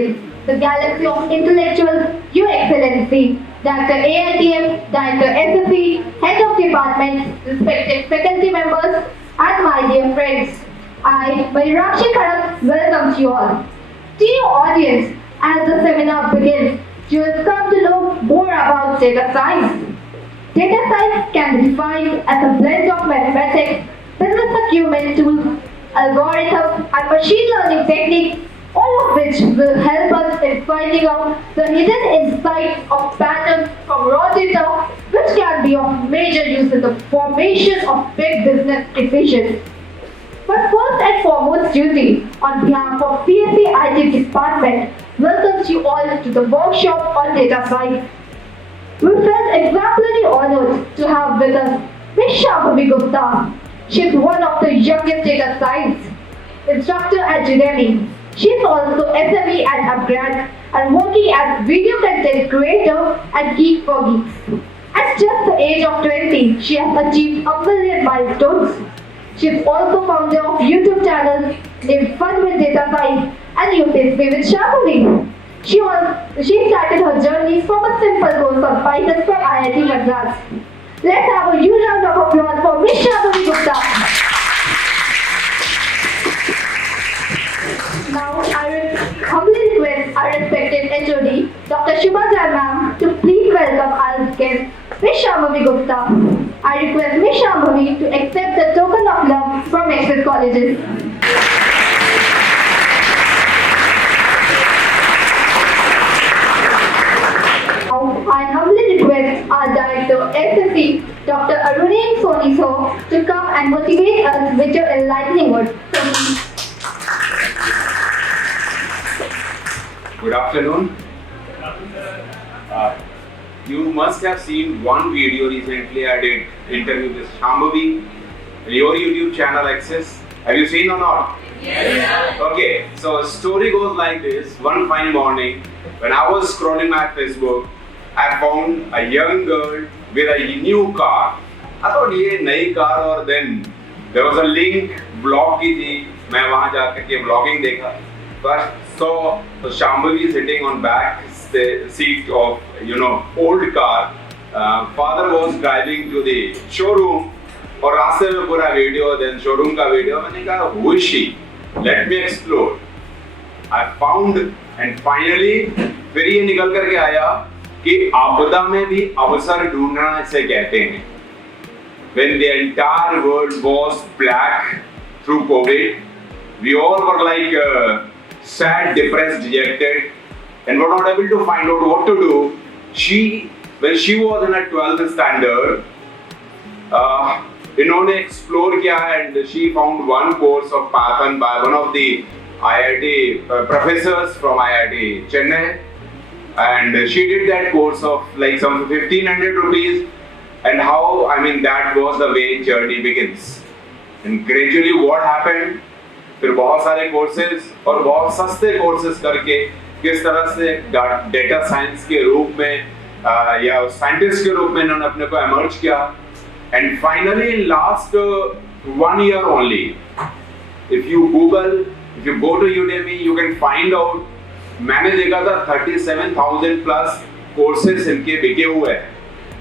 begins. The galaxy of intellectuals, your excellency, Dr. AITM, Dr. SSC, head of departments, respected faculty members, and my dear friends. I, Mayurakshi Kharak, welcomes you all. Dear audience, as the seminar begins, you will come to know more about data science. Data science can be defined as a blend of mathematics, business acumen tools, algorithms, and machine learning techniques, all of which will help us in finding out the hidden insights of patterns from raw data, which can be of major use in the formation of big business decisions. But first and foremost duty, on behalf of PSC IT Department, welcomes you all to the workshop on data science. We felt exemplary honored to have with us Ms. Shambhavi Gupta. She is one of the youngest data science instructor at Udemy. She is also SME at Upgrad and working as video content creator at Geek for Geeks. At just the age of 20, she has achieved a million milestones. She is also founder of YouTube channel named Fun with Data Science and UPSC with Shambhavi. She started her journey from a simple course of Python from IIT Madras. Let's have a huge round of applause for Ms. Shambhavi Gupta. Now, I will humbly request our respected HOD, Dr. Shubha Jai ma'am, to please welcome our guest, Ms. Shambhavi Gupta. I request Ms. Shambhavi to accept the token of love from Access Colleges. Now, I humbly request our director, SSC, Dr. Aruneen Soniso, to come and motivate us with your enlightening words. Good afternoon. You must have seen one video recently. I did interview with Shambhavi, your YouTube channel Access. Have you seen or not? Yes. Okay, so story goes like this. One fine morning, when I was scrolling my Facebook, I found a young girl with a new car. I thought ये नई car और then there was a link blog की थी. मैं वहाँ जाकर के vlogging देखा. First saw Shambhavi sitting on back seat of old car. Father was driving to the showroom और रास्ते में पूरा वीडियो then showroom का वीडियो. मैंने कहा who is she? Let me explore. I found and finally फिर ये निकल करके आया कि आपदा में भी अवसर ढूंढना इसे कहते हैं. When the entire world was black through COVID, we all were like sad, depressed, dejected, and were not able to find out what to do. When she was in a 12th standard, इन्होंने explore किया and she found one course of Python by one of the IIT professors from IIT Chennai, and she did that course of like some 1500 rupees, and that was the way journey begins. And gradually what happened? फिर बहुत सारे courses और बहुत सस्ते courses करके किस तरह से डेटा साइंस के रूप में या साइंटिस्ट के रूप में इन्होंने अपने को एमर्ज किया. And finally in last 1 year only, if you go to Udemy, you can find out. मैंने देखा था 37,000 प्लस कोर्सेज इनके बिके हुए हैं,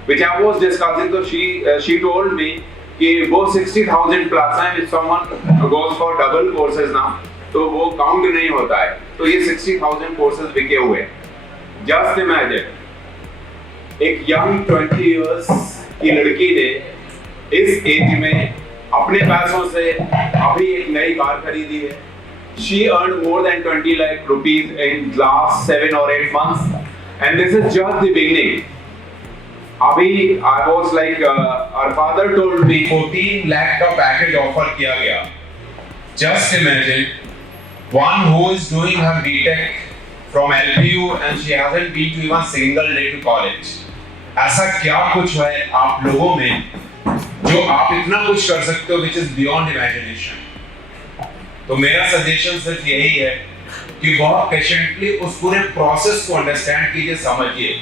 which I was discussing. तो she told me कि वो 60,000 प्लस है. if someone goes for double courses ना तो वो काउंट नहीं होता है. तो ये 60,000 कोर्सेज बिके हुए. जस्ट इमेजिन एक यंग 20 years की लड़की ने इस एज में अपने पैसों से अभी एक नई कार खरीदी है. She earned more than 20 lakh rupees in last 7 or 8 months, and this is just the beginning. अभी I was like, our father told me 14 lakh का पैकेज ऑफर किया गया. Just imagine one who is doing her BTech from LPU and she hasn't been to even single day to college. ऐसा क्या कुछ है आप लोगों में जो आप इतना कुछ कर सकते हो which is beyond imagination. तो मेरा सजेशन सिर्फ यही है कि बहुत पेशेंटली उस पूरे प्रोसेस को अंडरस्टैंड कीजिए, समझिए.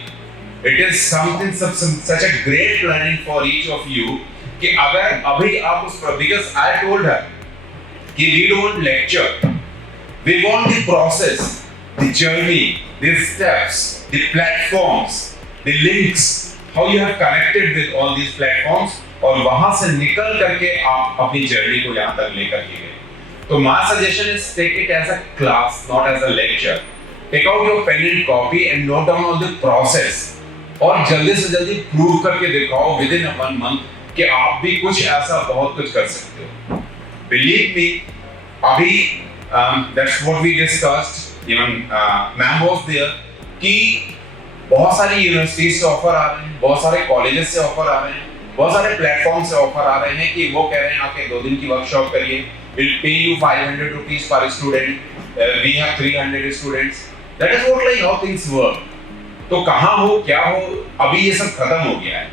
It is something such a great learning for each of you कि अगर अभी आप उस because I told her कि we don't lecture, we want the process, the the journey, the steps, the platforms, the links, how you have connected with all these platforms, और वहां से निकल करके आप अपनी जर्नी को यहाँ तक लेकर के गए. तो my suggestion is take it as a class, not as a lecture. Take out your pen and copy and note down all the process. और जल्दी से जल्दी प्रूव करके दिखाओ within 1 month कि आप भी कुछ ऐसा बहुत कुछ कर सकते हो. Believe me, अभी that's what we discussed. Even ma'am was there कि बहुत सारी यूनिवर्सिटी से ऑफर आ रहे हैं, बहुत सारे कॉलेजेस से ऑफर आ रहे हैं, बहुत सारे प्लेटफॉर्म से ऑफर आ रहे हैं कि वो कह रहे हैं आके 2 दिन की वर्कशॉप करिए, we'll pay you 500 rupees per student. We have 300 students. That is what like how things work. तो कहाँ हो क्या हो, अभी ये सब खत्म हो गया है.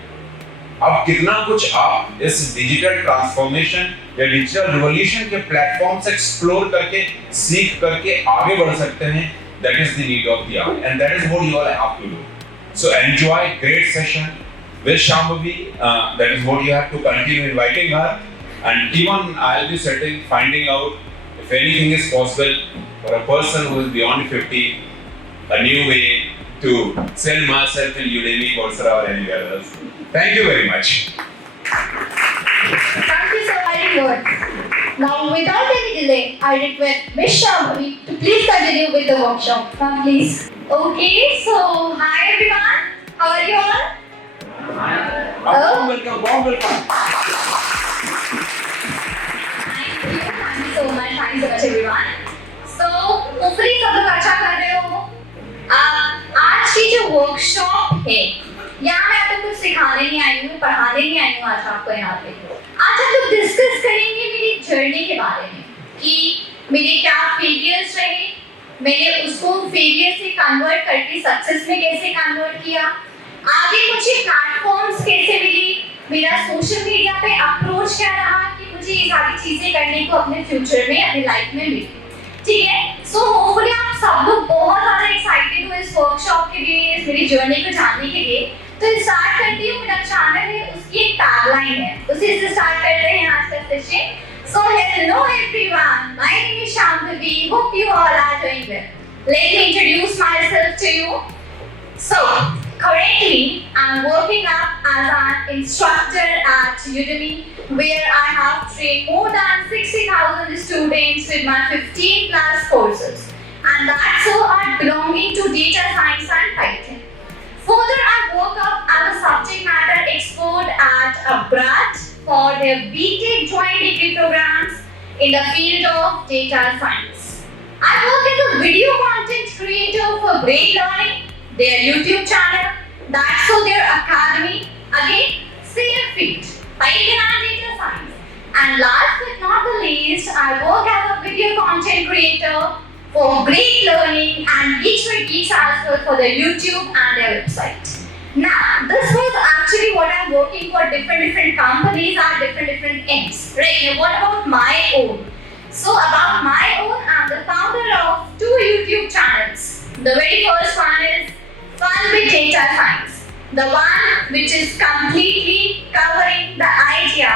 अब कितना कुछ आप इस डिजिटल ट्रांसफॉर्मेशन या डिजिटल रिवॉल्यूशन के प्लेटफॉर्म से एक्सप्लोर करके सीख करके आगे बढ़ सकते हैं. That is the need of the hour, and that is what you all have to do. So enjoy great session with Shambhavi. That is what you have to continue inviting her, and even I'll be sitting finding out if anything is possible for a person who is beyond 50, a new way to sell myself in Udemy, Coursera, or anywhere else. Thank you very much. Thank you so very much. Now, without any delay, I request Ms. Shambhavi to please continue with the workshop. Ma'am, please. Okay, so hi everyone. How are you all? Warm welcome, warm welcome. Thank you so much everyone. So, hopefully सब लोग अच्छा कर रहे हो. आज की जो workshop है, यहाँ मैं आपको कुछ सिखाने नहीं आई हूँ, पढ़ाने नहीं आई हूँ आज आपको यहाँ पे. आज हम लोग डिस्कस करेंगे मेरी जर्नी के बारे में कि मेरे क्या फेलियर्स रहे, मैंने उसको फेलियर से कन्वर्ट करके सक्सेस में कैसे कन्वर्ट किया, आगे मुझे प्लेटफॉर्म्स कैसे मिली, मेरा सोशल मीडिया पे अप्रोच क्या रहा कि मुझे ये सारी चीजें करने को अपने फ्यूचर में अपनी लाइफ में मिली. ठीक है, सो होपफुली आप सब लोग बहुत ज़्यादा एक्साइटेड हो इस वर्कशॉप के लिए, इस मेरी जर्नी को जानने के लिए. तो स्टार्ट करती हूँ. मेरा चैनल है, उसकी एक टैगलाइन है, उसी से स्टार्ट करते हैं आज का session. So hello everyone, my name is Shambhavi. Hope you all are doing well. Let me introduce my self to you. So currently I'm working up as an instructor at Udemy, where I have trained more than 60,000 students with my 15 plus courses, and that's all are belonging to data science and Python. Further, I work up as a subject matter expert at Abrat for their BTech joint degree programs in the field of data science. I work as a video content creator for Great Learning, their YouTube channel, that's for their academy, again, same field, Python and data science. And last but not the least, I work as a video content creator for Great Learning and Geeks for Geeks as well for their YouTube and their website. Now, this was actually what I'm working for. Different companies are different ends. Right, now what about my own? So about my own, I'm the founder of 2 YouTube channels. The very first one is Fun with Data Science, the one which is completely covering the idea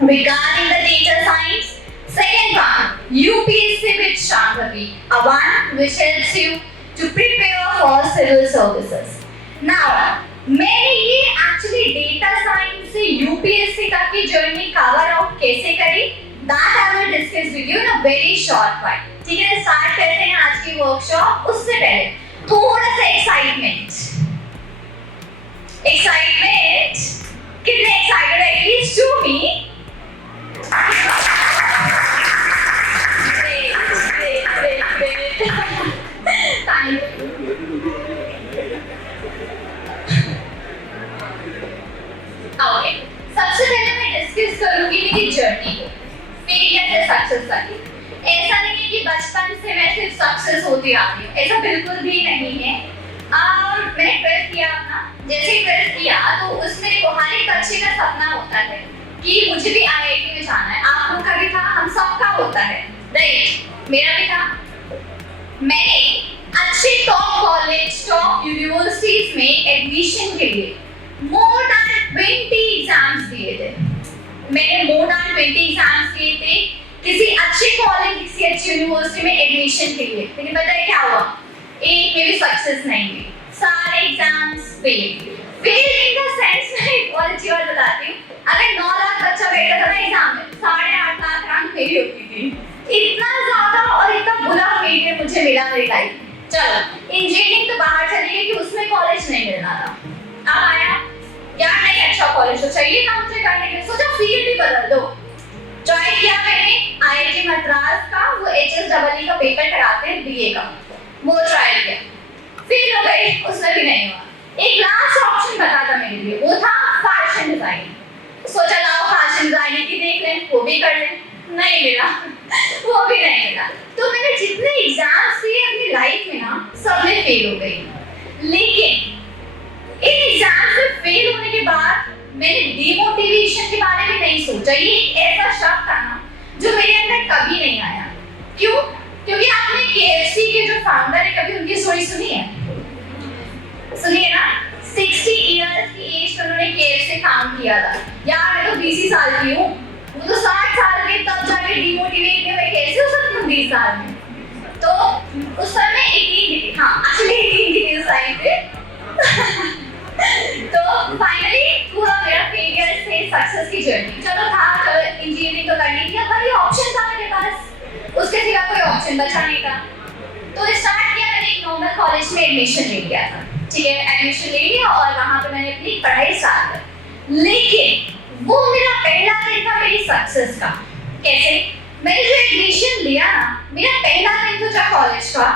regarding the data science. Second one, UPSC with Shambhavi, a one which helps you to prepare for civil services. Now, मैंने ये actually data science से UPSC तक की journey cover out कैसे करी, that I will discuss with you in a very short while. ठीक है, start करते हैं आज की workshop. उससे पहले थोड़ा सा एक्साइटमेंट. कितने एक्साइटेड है? At least to me. Thank you. Okay, सबसे पहले मैं डिस्कस करूंगी मेरी जर्नी को, फेलियर से सक्सेस तक. ऐसा नहीं है कि बचपन से मैं सिर्फ सक्सेस होती आ रही हूँ, ऐसा बिल्कुल भी नहीं है. मैंने 12th किया अपना. जैसे ही 12th किया तो उसमें हर एक बच्चे का सपना होता है कि मुझे भी IIT में जाना है. आप लोग का भी था, हम सबका होता है, राइट? मेरा भी था. मैंने अच्छे टॉप कॉलेज, टॉप यूनिवर्सिटीज में एडमिशन के लिए मोर देन 20 एग्जाम्स दिए थे. मैंने मोर देन 20 एग्जाम्स दिए थे किसी अच्छे कॉलेज, किसी अच्छी यूनिवर्सिटी में एडमिशन के लिए. लेकिन पता है क्या हुआ? एक में भी सक्सेस नहीं हुई, सारे exams fail. Fail in the sense में और अच्छी बात बताती हूँ, अगर 9 लाख बच्चा बैठा था ना एग्जाम में, 8.5 लाख रैंक मेरी होती थी। इतना ज्यादा और इतना बुरा फेलियर मुझे मिला मेरी लाइफ में। चलो इंजीनियरिंग तो बाहर चली गई कि उसमें कॉलेज नहीं मिलना था। अब आया यार नहीं अच्छा कॉलेज तो चाहिए ना मुझे करने के लिए, सोचा फील्ड ही बदल दो। ज्वाइन किया मैंने आईआईटी मद्रास का, वो एचएसडब्ल्यू का पेपर कराते हैं बीए का, वो ट्राई किया, फेल हो गई, उसमें भी नहीं हुआ। एक लास्ट ऑप्शन बता था मेरे लिए, वो था फैशन डिजाइनिंग। सोचा लाओ फैशन डिजाइनिंग की देख लें, वो भी कर लें, नहीं मिला वो भी नहीं मिला। तो मैंने जितने एग्जाम्स दिए अपनी लाइफ में ना, सब में फेल हो गई। लेकिन इन एग्जाम्स में फेल होने के बाद मैंने डिमोटिवेशन के बारे में नहीं सोचा। ये एक ऐसा शब्द था ना जो मेरे अंदर कभी नहीं आया। क्यों? क्योंकि आपने KFC के जो फाउंडर है, कभी उनकी स्टोरी सुनी है? सुनिए ना, 60 इयर्स की एज में उन्होंने KFC फाउंड किया था। यार मैं तो 20 साल की हूँ, वो तो 60 साल के, तब जाके डिमोटिवेट मैं कैसे हो सकती हूँ 20 साल में? तो उस समय 18 की थी, हाँ एक्चुअली 18 की थी उस टाइम पे तो फाइनली पूरा मेरा फेलियर से सक्सेस की जर्नी। चलो था, चलो इंजीनियरिंग तो करनी थी, अब वही ऑप्शन था मेरे पास, उसके सिवा कोई ऑप्शन बचा नहीं था। तो स्टार्ट किया मैंने एक नॉर्मल कॉलेज में एडमिशन ले लिया था, ठीक है, एडमिशन ले लिया और वहाँ पे मैंने अपनी पढ़ाई स्टार्ट कर। लेकिन वो मेरा पहला दिन था मेरी सक्सेस का। कैसे? मैंने जो एडमिशन लिया ना, मेरा पहला दिन तो था कॉलेज का,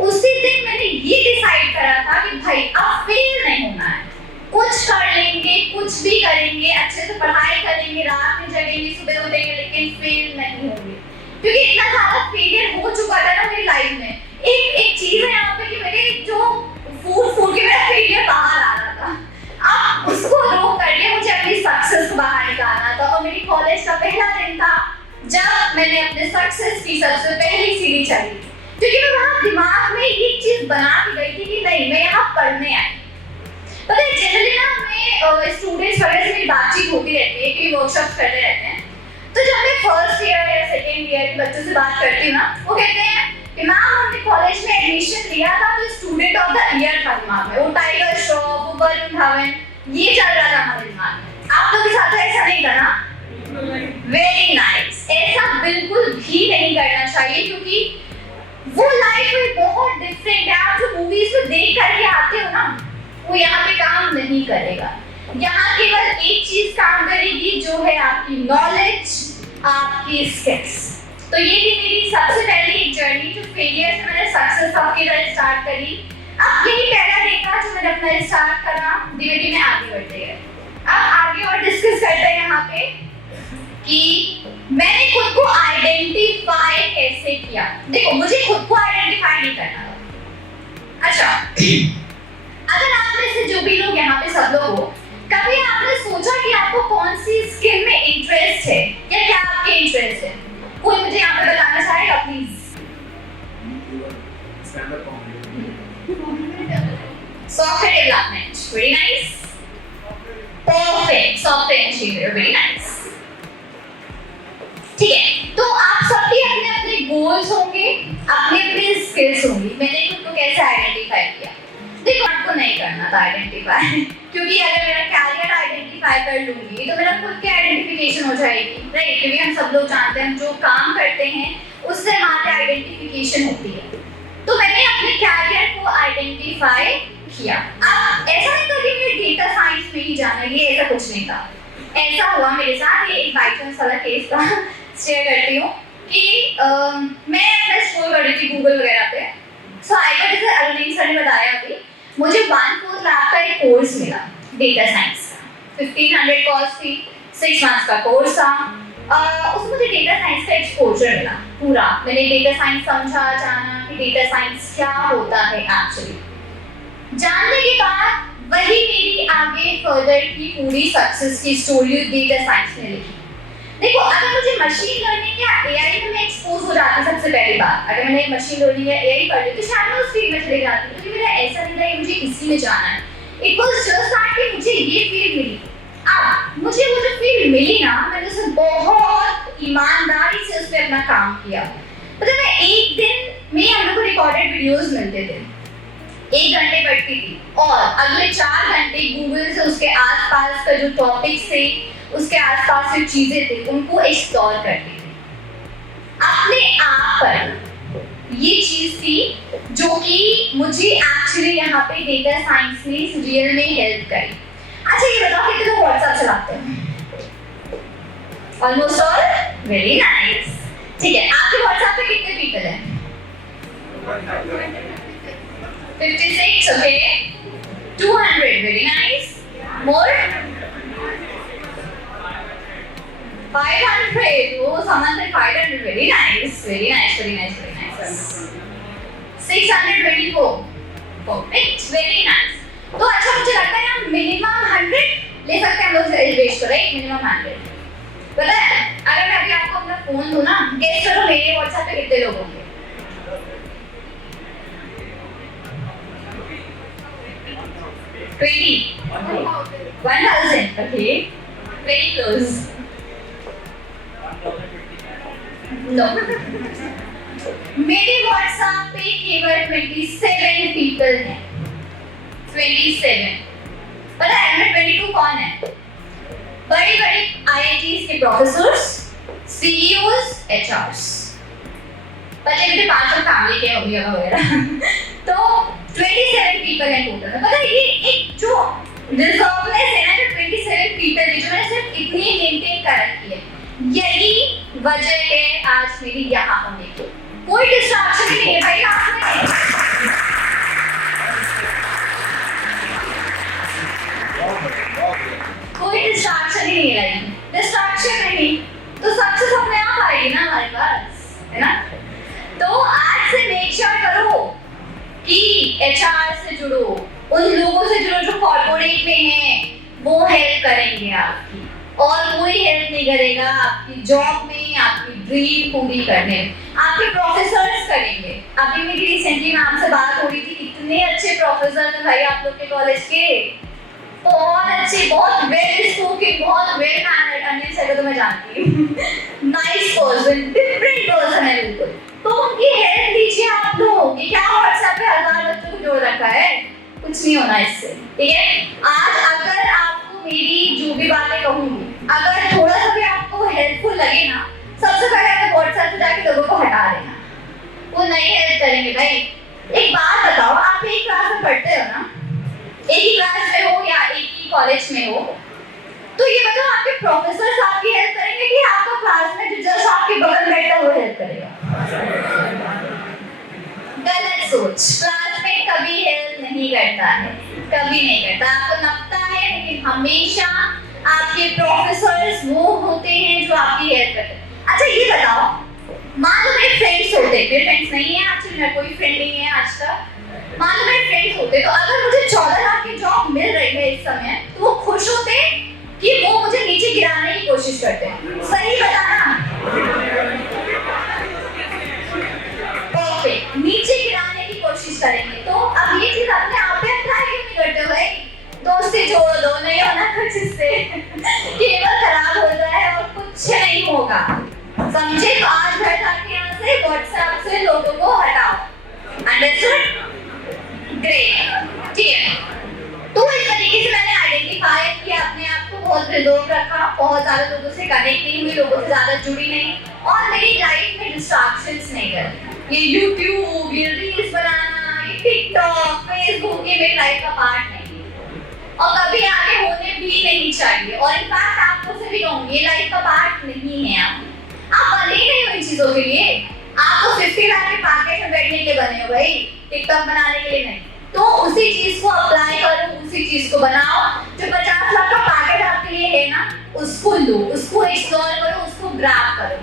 उसी दिन मैंने ये डिसाइड करा था कि भाई अब फेल नहीं होना है, कुछ कर लेंगे, कुछ भी करेंगे, अच्छे से पढ़ाई करेंगे, रात में जगेंगे, सुबह उठेंगे, लेकिन फेल नहीं होंगे। क्योंकि इतना ज्यादा फेलियर हो चुका था ना मेरी लाइफ में। एक चीज है यहाँ पे कि मेरे जो फूट के मेरा फेलियर बाहर आ रहा था, अब उसको रोक करके मुझे अपनी सक्सेस को बाहर निकालना था। और मेरी कॉलेज का पहला दिन था जब मैंने अपने सक्सेस की सबसे पहली सीढ़ी चढ़ी, क्योंकि मैं वहाँ दिमाग में ये चीज बना के गई थी कि नहीं मैं यहाँ पढ़ने आई। पता है जनरली ना मैं स्टूडेंट्स वगैरह से मेरी बातचीत होती रहती है कि वर्कशॉप्स करते रहते हैं, तो जब मैं फर्स्ट ईयर या सेकेंड ईयर के बच्चों से बात करती हूँ ना, वो कहते हैं कि मैम हमने कॉलेज में एडमिशन लिया था तो स्टूडेंट ऑफ द ईयर था दिमाग में, वो टाइगर श्रॉफ, वो वरुण धवन, ये चल रहा था हमारे दिमाग में। आप लोगों के साथ ऐसा नहीं था ना? Very nice. ऐसा बिल्कुल भी नहीं करना चाहिए, क्योंकि वो लाइफ में बहुत डिफरेंट है। आप जो मूवीज में देख करके आते हो ना, वो यहाँ पे काम नहीं करेगा। यहाँ केवल एक चीज काम करेगी, जो है आपकी नॉलेज, आपकी स्किल्स। तो ये थी मेरी सबसे पहली एक जर्नी जो फेलियर से मैंने सक्सेस की तरफ स्टार्ट करी। अब यही पहला देखा जो मैंने अपना स्टार्ट करा, धीरे धीरे आगे बढ़ते गए। अब आगे और डिस्कस करते हैं यहाँ पे कि मैंने खुद को आइडेंटिफाई कैसे किया। देखो मुझे खुद को आइडेंटिफाई नहीं करना था। अच्छा, अगर आप में से जो भी लोग यहाँ पे सब लोग हो, कभी आपने सोचा कि आपको कौन सी स्किल में इंटरेस्ट है या क्या आपके इंटरेस्ट है? कोई मुझे यहाँ पे बताना चाहेगा please? Software development, very nice. Perfect, software engineer, very nice. ठीक है, तो आप सबके अपने अपने गोल्स होंगे, अपने अपने स्किल्स होंगी। मैंने खुद को कैसे आइडेंटिफाई किया? देखो आपको नहीं करना था आइडेंटिफाई, क्योंकि अगर मेरा कैरियर आइडेंटिफाई कर लूंगी तो मेरा खुद की आइडेंटिफिकेशन हो जाएगी, राइट? क्योंकि हम सब लोग जानते हैं हम जो काम करते हैं उससे हमारी आइडेंटिफिकेशन होती है। तो मैंने अपने कैरियर को आइडेंटिफाई किया। अब ऐसा नहीं था कि मुझे डेटा साइंस में ही जाना है, ये ऐसा कुछ नहीं था। ऐसा हुआ मेरे साथ, ये एक बाई चांस वाला केस था, शेयर करती हूँ कि मैं अपना स्कूल कर रही थी गूगल वगैरह पे। सो आई गॉट, जैसे अरुणिम सर ने बताया अभी, मुझे 1/4 लाख का एक कोर्स मिला डेटा साइंस का। 1500 कॉस्ट थी, 6 मंथ्स का कोर्स था। उसमें मुझे डेटा साइंस का एक्सपोजर मिला पूरा। मैंने डेटा साइंस समझा, जाना कि डेटा साइंस क्या होता है एक्चुअली। जानने के बाद वही मेरी आगे फर्दर की पूरी सक्सेस की स्टोरी डेटा साइंस में लिखी। देखो अगर मुझे मशीन लर्निंग या एआई में मैं एक्सपोज हो जाती, सबसे पहली बात अगर मैंने मशीन लर्निंग या एआई कर ली तो शायद मैं उस फील्ड में चले जाती, क्योंकि मेरा ऐसा नहीं था कि मुझे इसी में जाना है। इट वाज जस्ट दैट कि मुझे ये फील्ड मिली। अब मुझे वो जो फील्ड मिली ना, मैंने उसे बहुत ईमानदारी से उस पे अपना काम किया। मतलब मैं एक दिन में हम लोग को रिकॉर्डेड वीडियोस मिलते थे, 1 घंटे पढ़ती थी और अगले 4 घंटे गूगल से उसके आसपास का जो टॉपिक्स थे, उसके आसपास जो चीजें थी, उनको एक्सप्लोर करती थी। अपने आप पर ये चीज थी जो कि मुझे एक्चुअली यहाँ पे डेटा साइंस में रियल में हेल्प करी। अच्छा ये बताओ कितने लोग व्हाट्सएप चलाते हैं? Almost all, very nice. ठीक है, आपके व्हाट्सएप पे कितने पीपल हैं? 56, okay. 200, very nice. More? 500, oh someone said 500, very nice, very nice, very nice, very nice. 624, perfect, very nice. तो अच्छा मुझे लगता है हम मिनिमम 100 ले सकते हैं हम लोग एलिवेशन को, राइट? मिनिमम 100। पता है अगर मैं अभी आपको अपना फोन दूं ना, गेस करो मेरे व्हाट्सएप पे कितने लोग होंगे? 20, 1000, okay, very close. No. मेरे व्हाट्सएप पे केवल 27 पीपल हैं। 27। पता है मैं 22 कौन है? बड़े बड़े IITs के प्रोफेसर्स, CEOs, HRs। पता है मेरे 5 फैमिली के होगी वगैरह। तो 27 पीपल हैं टोटल। पता है ये एक जो रिजर्वनेस है ना, जो 27 पीपल है जो मैंने सिर्फ इतनी मेंटेन कर रखी है, यही वजह है आज मेरी यहाँ होने की। कोई डिस्ट्रैक्शन नहीं है भाई आप में। कोई डिस्ट्रैक्शन ही नहीं है लाइफ में। डिस्ट्रैक्शन नहीं तो सक्सेस अपने आप आएगी ना हमारे पास, है ना? तो आज से मेक श्योर करो कि HR से जुड़ो, उन लोगों से जुड़ो जो कॉर्पोरेट में हैं, वो हेल्प करेंगे आपकी, और कोई हेल्प नहीं करेगा आपकी जॉब में, आपकी ड्रीम पूरी करने में। आपके प्रोफेसर्स करेंगे। अभी मेरी रिसेंटली मैम से बात हो रही थी, इतने अच्छे प्रोफेसर हैं भाई आप लोग के कॉलेज के, बहुत अच्छे, बहुत वेल स्पोकन, बहुत वेल मैनर्ड। अनिल सर को तो मैं जानती हूँ, नाइस पर्सन, डिफरेंट पर्सन है बिल्कुल। तो उनकी हेल्प लीजिए आप लोग। ये क्या व्हाट्सएप पे 1000 बच्चों को जोड़ रखा है, कुछ नहीं होना इससे, ठीक है? आज अगर आपको मेरी जो भी बातें कहूँगी, अगर थोड़ा सा भी आपको हेल्पफुल लगे ना, सबसे पहले आप व्हाट्सएप पे जाके लोगों को हटा देना, वो नहीं हेल्प करेंगे भाई। एक बात बताओ, आप एक क्लास में पढ़ते हो ना, एक ही क्लास में हो या एक ही कॉलेज में हो, तो ये बताओ आपके प्रोफेसर आपकी हेल्प करेंगे कि आपका क्लासमेट जो जस्ट आपके बगल बैठा है वो हेल्प करेगा? गलत सोच। क्लासमेट कभी हेल्प नहीं करता है, कभी नहीं करता। आपको लगता है लेकिन हमेशा आपके प्रोफेसर्स वो होते हैं जो आपकी हेल्प करते हैं। अच्छा ये बताओ, मान लो मेरे फ्रेंड्स होते, मेरे फ्रेंड्स नहीं है एक्चुअली, मेरा कोई फ्रेंड नहीं है आज तक, मान लो मेरे फ्रेंड्स होते, तो अगर मुझे 14 लाख की जॉब मिल रही है इस समय, तो वो खुश होते कि वो मुझे नीचे गिराने की कोशिश करते हैं? सही बताना। परफेक्ट, नीचे गिराने की कोशिश करेंगे। तो अब ये चीज अपने आप पे अप्लाई क्यों नहीं करते भाई? दोस्ती छोड़ दो, नहीं होना कुछ इससे, केवल खराब हो जाए और कुछ नहीं होगा, समझे? तो आज बैठा के यहाँ से व्हाट्सएप से लोगों को हटाओ। अंडरस्टूड? ग्रेट, ठीक है। तो इस तरीके से मैंने आइडेंटिफाई किया, अपने आप को बहुत रिजर्व रखा, बहुत ज्यादा लोगों से कनेक्ट नहीं हुई, लोगों से ज्यादा जुड़ी नहीं, और मेरी लाइफ में डिस्ट्रैक्शंस नहीं करती। ये यूट्यूब, ये रील्स बनाना, ये टिकटॉक, फेसबुक, ये मेरी लाइफ का पार्ट नहीं है और कभी आगे होने भी नहीं चाहिए। और इनफैक्ट आपको से भी कहूँगी, ये लाइफ का पार्ट नहीं है। आप बने नहीं हो इन चीजों के लिए। आप तो 50 लाख के पैकेज में बैठने के लिए बने हो भाई, टिकटॉक बनाने के लिए नहीं। तो उसी चीज को अप्लाई करो, उसी चीज को बनाओ। जो 50 लाख का पैकेज आपके लिए है ना, उसको लो, उसको एक्सप्लोर करो, उसको ग्रैब करो।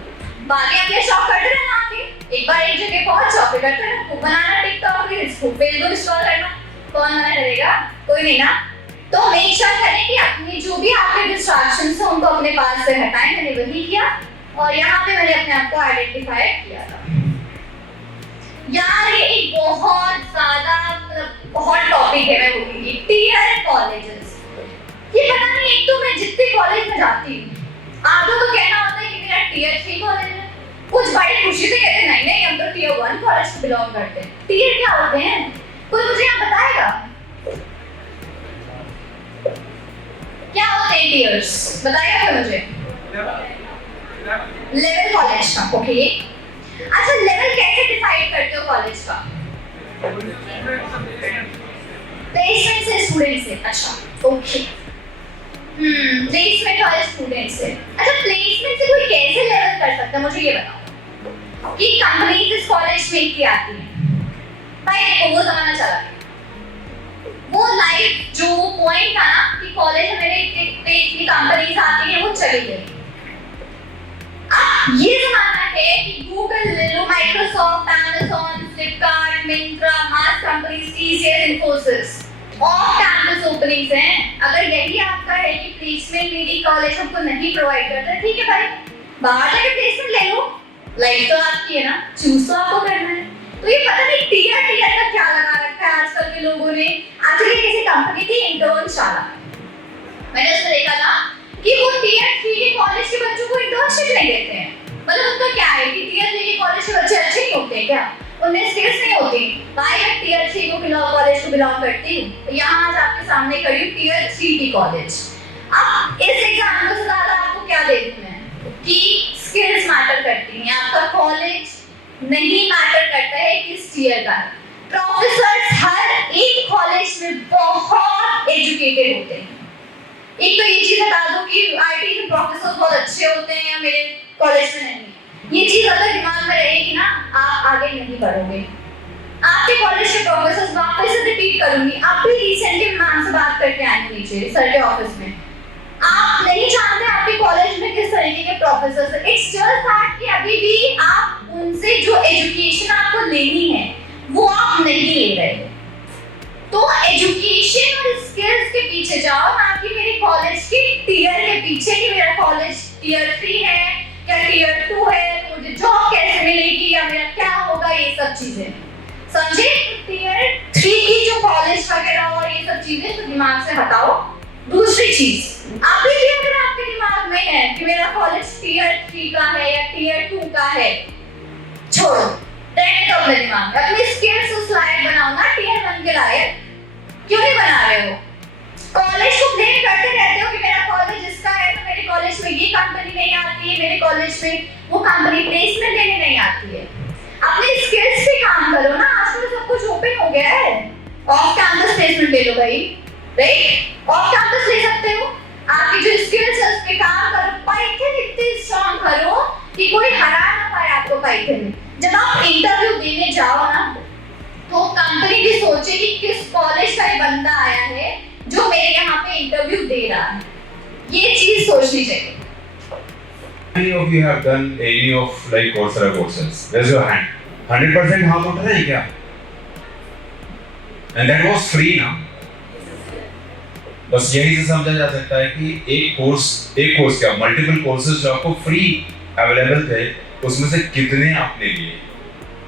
बाकी अपने शौक करते रहना, आपके एक बार एक जगह पहुंचो फिर करते रहना, खूब बनाना टिकटॉक रील्स, खूब फेसबुक स्क्रॉल करना, कौन मना करेगा? कोई नहीं ना। तो मेक श्योर करें कि अपनी जो भी आपके डिस्ट्रैक्शंस हैं उनको अपने पास से हटाएं। मैंने वही किया और यहाँ पे मैंने अपने आप को आइडेंटिफाई किया था। यार ये एक बहुत ज्यादा बहुत टॉपिक है, मैं बोलूंगी टीयर कॉलेजेस। ये पता नहीं, एक तो मैं जितने कॉलेज में जाती हूँ, आधों तो कहना होता है कि मेरा टीयर 3 कॉलेज है, कुछ बड़ी खुशी से कहते नहीं नहीं हम तो टीयर 1 कॉलेज से बिलोंग करते हैं। टीयर क्या होते हैं? कोई मुझे यहाँ बताएगा क्या होते हैं टीयर्स? बताएगा कोई मुझे? लेवल कॉलेज का, ओके। अच्छा, लेवल कैसे डिसाइड करते हो कॉलेज का? प्लेसमेंट से, स्टूडेंट से? अच्छा, ओके। प्लेसमेंट वाले स्टूडेंट से। अच्छा, प्लेसमेंट से कोई कैसे लेवल कर सकता है, मुझे ये बताओ कि कंपनीज इस कॉलेज में की आती है। भाई देखो, वो जमाना चला गया। वो लाइफ जो पॉइंट था ना कि कॉलेज में मेरे इतनी कंपनीज आती हैं, वो चली गई। अब ये जमाना है कि गूगल ले लो, Microsoft, Amazon, Flipkart, Myntra, mass companies, TCS, Infosys, off campus openings हैं। अगर यही आपका है कि प्लेसमेंट मेरी कॉलेज हमको नहीं प्रोवाइड करता, ठीक है भाई, बाहर जाके प्लेसमेंट ले लो, लाइफ तो आपकी है ना, चूज तो आपको करना है। तो ये पता नहीं टीयर का क्या लगा रखा है आजकल के लोगों ने। एक्चुअली किसी कंपनी थी, इंटर्न चाला, मैंने उसमें देखा था कि वो टीयर 3 के कॉलेज के बच्चों को इंटर्नशिप नहीं देते हैं। मतलब उनका क्या है कि टीयर 3 के कॉलेज के बच्चे अच्छे नहीं होते क्या, उनमें स्किल्स नहीं होती। भाई मैं टीयर 3 को कॉलेज को बिलोंग करती हूँ, तो यहाँ आज आपके सामने खड़ी हूँ टीयर 3 की कॉलेज। अब इस एग्जाम्पल से ज़्यादा आपको क्या देखना है कि स्किल्स मैटर करती हैं, आपका कॉलेज नहीं मैटर करता है किस टीयर का है। प्रोफेसर्स हर एक कॉलेज में बहुत एजुकेटेड होते हैं। एक तो ये चीज बता दो कि आईटी में प्रोफेसर बहुत अच्छे होते हैं या मेरे कॉलेज में नहीं, ये चीज अगर दिमाग में रहेगी ना, आप आगे नहीं बढ़ोगे। आपके कॉलेज के प्रोफेसर्स, वापस से रिपीट करूंगी, आप भी रिसेंटली मैम से बात करके आए नीचे सर के ऑफिस में, आप नहीं जानते आपके कॉलेज में किस तरीके के प्रोफेसर्स हैं। इट्स जस्ट दैट कि अभी भी आप उनसे जो एजुकेशन आपको लेनी है वो आप नहीं ले रहे। तो एजुकेशन और स्किल्स के पीछे जाओ, ना कि मेरे कॉलेज के टीयर के पीछे कि मेरा कॉलेज टीयर 3 है या टीयर 2 है, तो मुझे जॉब कैसे मिलेगी या मेरा क्या होगा, ये सब चीजें समझे। टीयर 3 की जो कॉलेज वगैरह और ये सब चीजें तो दिमाग से हटाओ। दूसरी चीज, अभी भी अगर आपके दिमाग में है कि मेरा कॉलेज टीयर 3 का है या टीयर 2 का है, छोड़ो, रहने दो अपने दिमाग में। अपनी स्किल्स उस लायक बनाओ ना, टीयर 1 के लायक। क्यों नहीं बना रहे हो? कॉलेज को ब्लेम करते रहते हो कि मेरा कॉलेज इसका है तो मेरे कॉलेज में ये कंपनी नहीं आती है, मेरे कॉलेज में वो कंपनी प्लेसमेंट देने नहीं आती है। अपने स्किल्स पे काम करो ना, आजकल सब कुछ ओपन हो गया है। ऑफ कैंपस प्लेसमेंट ले लो भाई, राइट? ऑफ कैंपस ले सकते हो, आपकी जो स्किल्स है उस पे काम करो, पाइथन इतनी स्ट्रांग करो कि कोई हरा ना पाए आपको पाइथन में। जब आप इंटरव्यू देने जाओ ना, तो कंपनी भी सोचे कि किस कॉलेज का ये बंदा आया है जो मेरे यहाँ पे इंटरव्यू दे रहा है, ये चीज सोचनी चाहिए। How many of you have done any of like Coursera courses? Raise your hand. 100% हाथ उठा है क्या? And that was free ना? बस यही से समझा जा सकता है कि एक कोर्स क्या, मल्टीपल कोर्सेज जो आपको फ्री अवेलेबल थे, उसमें से कितने आपने लिए?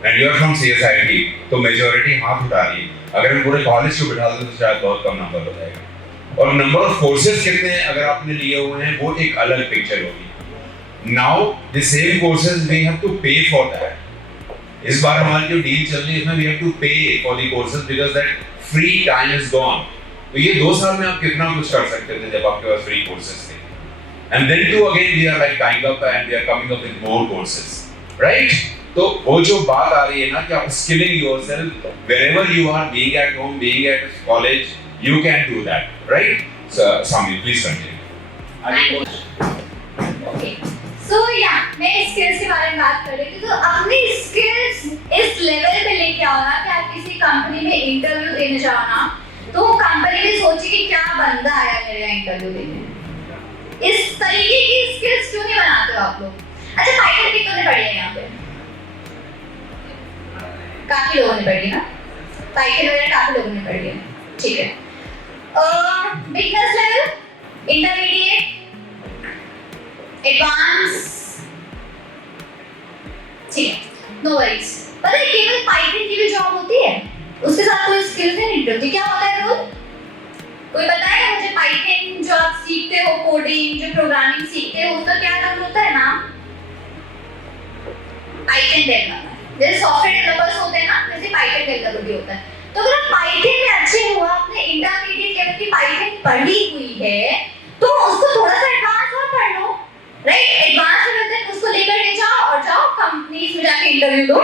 And you are from CSIT, तो मेजॉरिटी हाथ उठा रही है। अगर हम पूरे कॉलेज को बिठा दें तो शायद बहुत कम नंबर हो जाएगा। और नंबर ऑफ कोर्सेज कितने अगर आपने लिए हुए हैं वो एक अलग पिक्चर होगी। Now the same courses we have to pay for that. इस बार हमारी जो डील चल रही है इसमें we have to pay for the courses because that free time is gone. तो ये 2 साल में आप कितना कुछ कर सकते थे जब आपके पास फ्री कोर्सेज थे। And then too again we are like timing up and we are coming up with more courses, right? तो वो जो बात आ रही है ना कि आप skilling yourself wherever you are, being at home, being at college, you can do that, right? Sami, please continue. Okay, so या मैं स्किल्स के बारे में बात कर रही थी। तो अपनी स्किल्स इस लेवल पे लेके आओ ना कि आप किसी कंपनी में इंटरव्यू देने जाओ ना, तो कंपनी भी सोचे कि क्या बंदा आया मेरे यहाँ इंटरव्यू देने। इस तरीके की स्किल्स क्यों नहीं बनाते हो आप लोग? अच्छा, पाइथन कितनों ने पढ़ी है यहाँ पे? काफी लोगों ने पढ़ी ना, पाइथन वगैरह काफी लोगों ने पढ़ी है, ठीक है। बिगनर्स लेवल, इंटरमीडिएट, एडवांस, ठीक है, नो वरीज। पता है केवल पाइथन की भी जॉब होती है, उसके साथ कोई स्किल्स नहीं होती। क्या होता है रोल? कोई बताएगा मुझे? पाइथन जो आप सीखते हो, कोडिंग जो प्रोग्रामिंग सीखते हो, उसका क्या नाम होता है? नाम पाइथन डेवलपर। जैसे सॉफ्टवेयर डेवलपर्स होते हैं ना, वैसे पाइथन डेवलपर भी होता है। तो अगर आप पाइथन में अच्छे हो, आपने इंटरमीडिएट लेवल की पाइथन पढ़ी हुई है, तो उसको थोड़ा सा एडवांस और पढ़ लो, राइट? एडवांस लेवल तक उसको लेकर के जाओ और जाओ कंपनीज में जाके इंटरव्यू दो।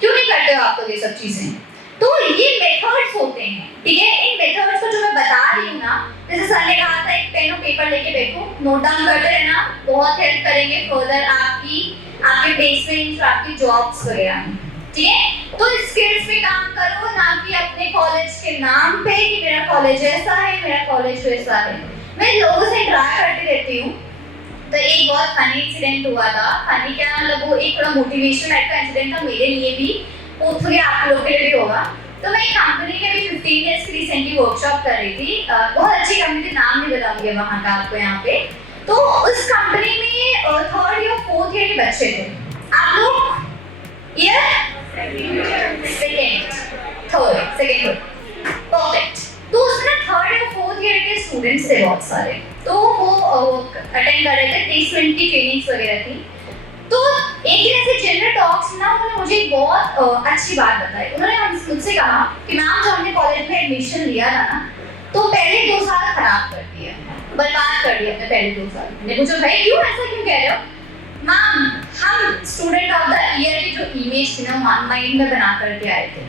क्यों नहीं करते हो आप लोग ये सब चीजें? तो ये मेथड्स होते हैं, ठीक है? इन मेथड्स को जो मैं बता रही हूँ ना, जैसे सर ने कहा था एक पेन और पेपर लेके बैठो, नोट डाउन करते रहना, बहुत हेल्प करेंगे फर्दर आपके प्लेसमेंट्स और आपकी जॉब्स वगैरह में, ठीक है? तो स्किल्स पे काम करो, ना कि अपने कॉलेज के नाम पे कि मेरा कॉलेज ऐसा है, मेरा कॉलेज वैसा है। मैं लोगों से ट्राई करती रहती हूँ। तो एक बहुत फनी इंसिडेंट हुआ था। फनी क्या मतलब, वो एक थोड़ा मोटिवेशनल टाइप का इंसिडेंट था मेरे लिए भी, होपफुली आप लोगों के लिए भी होगा। तो मैं एक कंपनी के भी 15 डेज की रिसेंटली वर्कशॉप कर रही थी। बहुत अच्छी कंपनी थी, नाम नहीं बताऊंगी वहाँ का आपको यहाँ पे। तो उस कंपनी में 3rd या 4th ईयर के बच्चे थे। आप लोग ईयर सेकेंड परफेक्ट। तो उसमें 3rd या 4th ईयर के स्टूडेंट्स थे बहुत सारे। तो वो अटेंड कर रहे थे, प्लेसमेंट की ट्रेनिंग्स वगैरह थी। तो एक दिन ऐसे जनरल टॉक्स में ना उन्होंने मुझे एक बहुत अच्छी बात बताई। उन्होंने मुझसे कहा कि मैम जब हमने कॉलेज में एडमिशन लिया था ना, तो पहले 2 साल खराब कर दिया, बर्बाद कर दिया हमने पहले 2 साल। मैंने पूछा भाई क्यों, ऐसा क्यों कह रहे हो? मैम हम स्टूडेंट ऑफ द ईयर की जो इमेज थी ना माइंड में बना करके आए थे,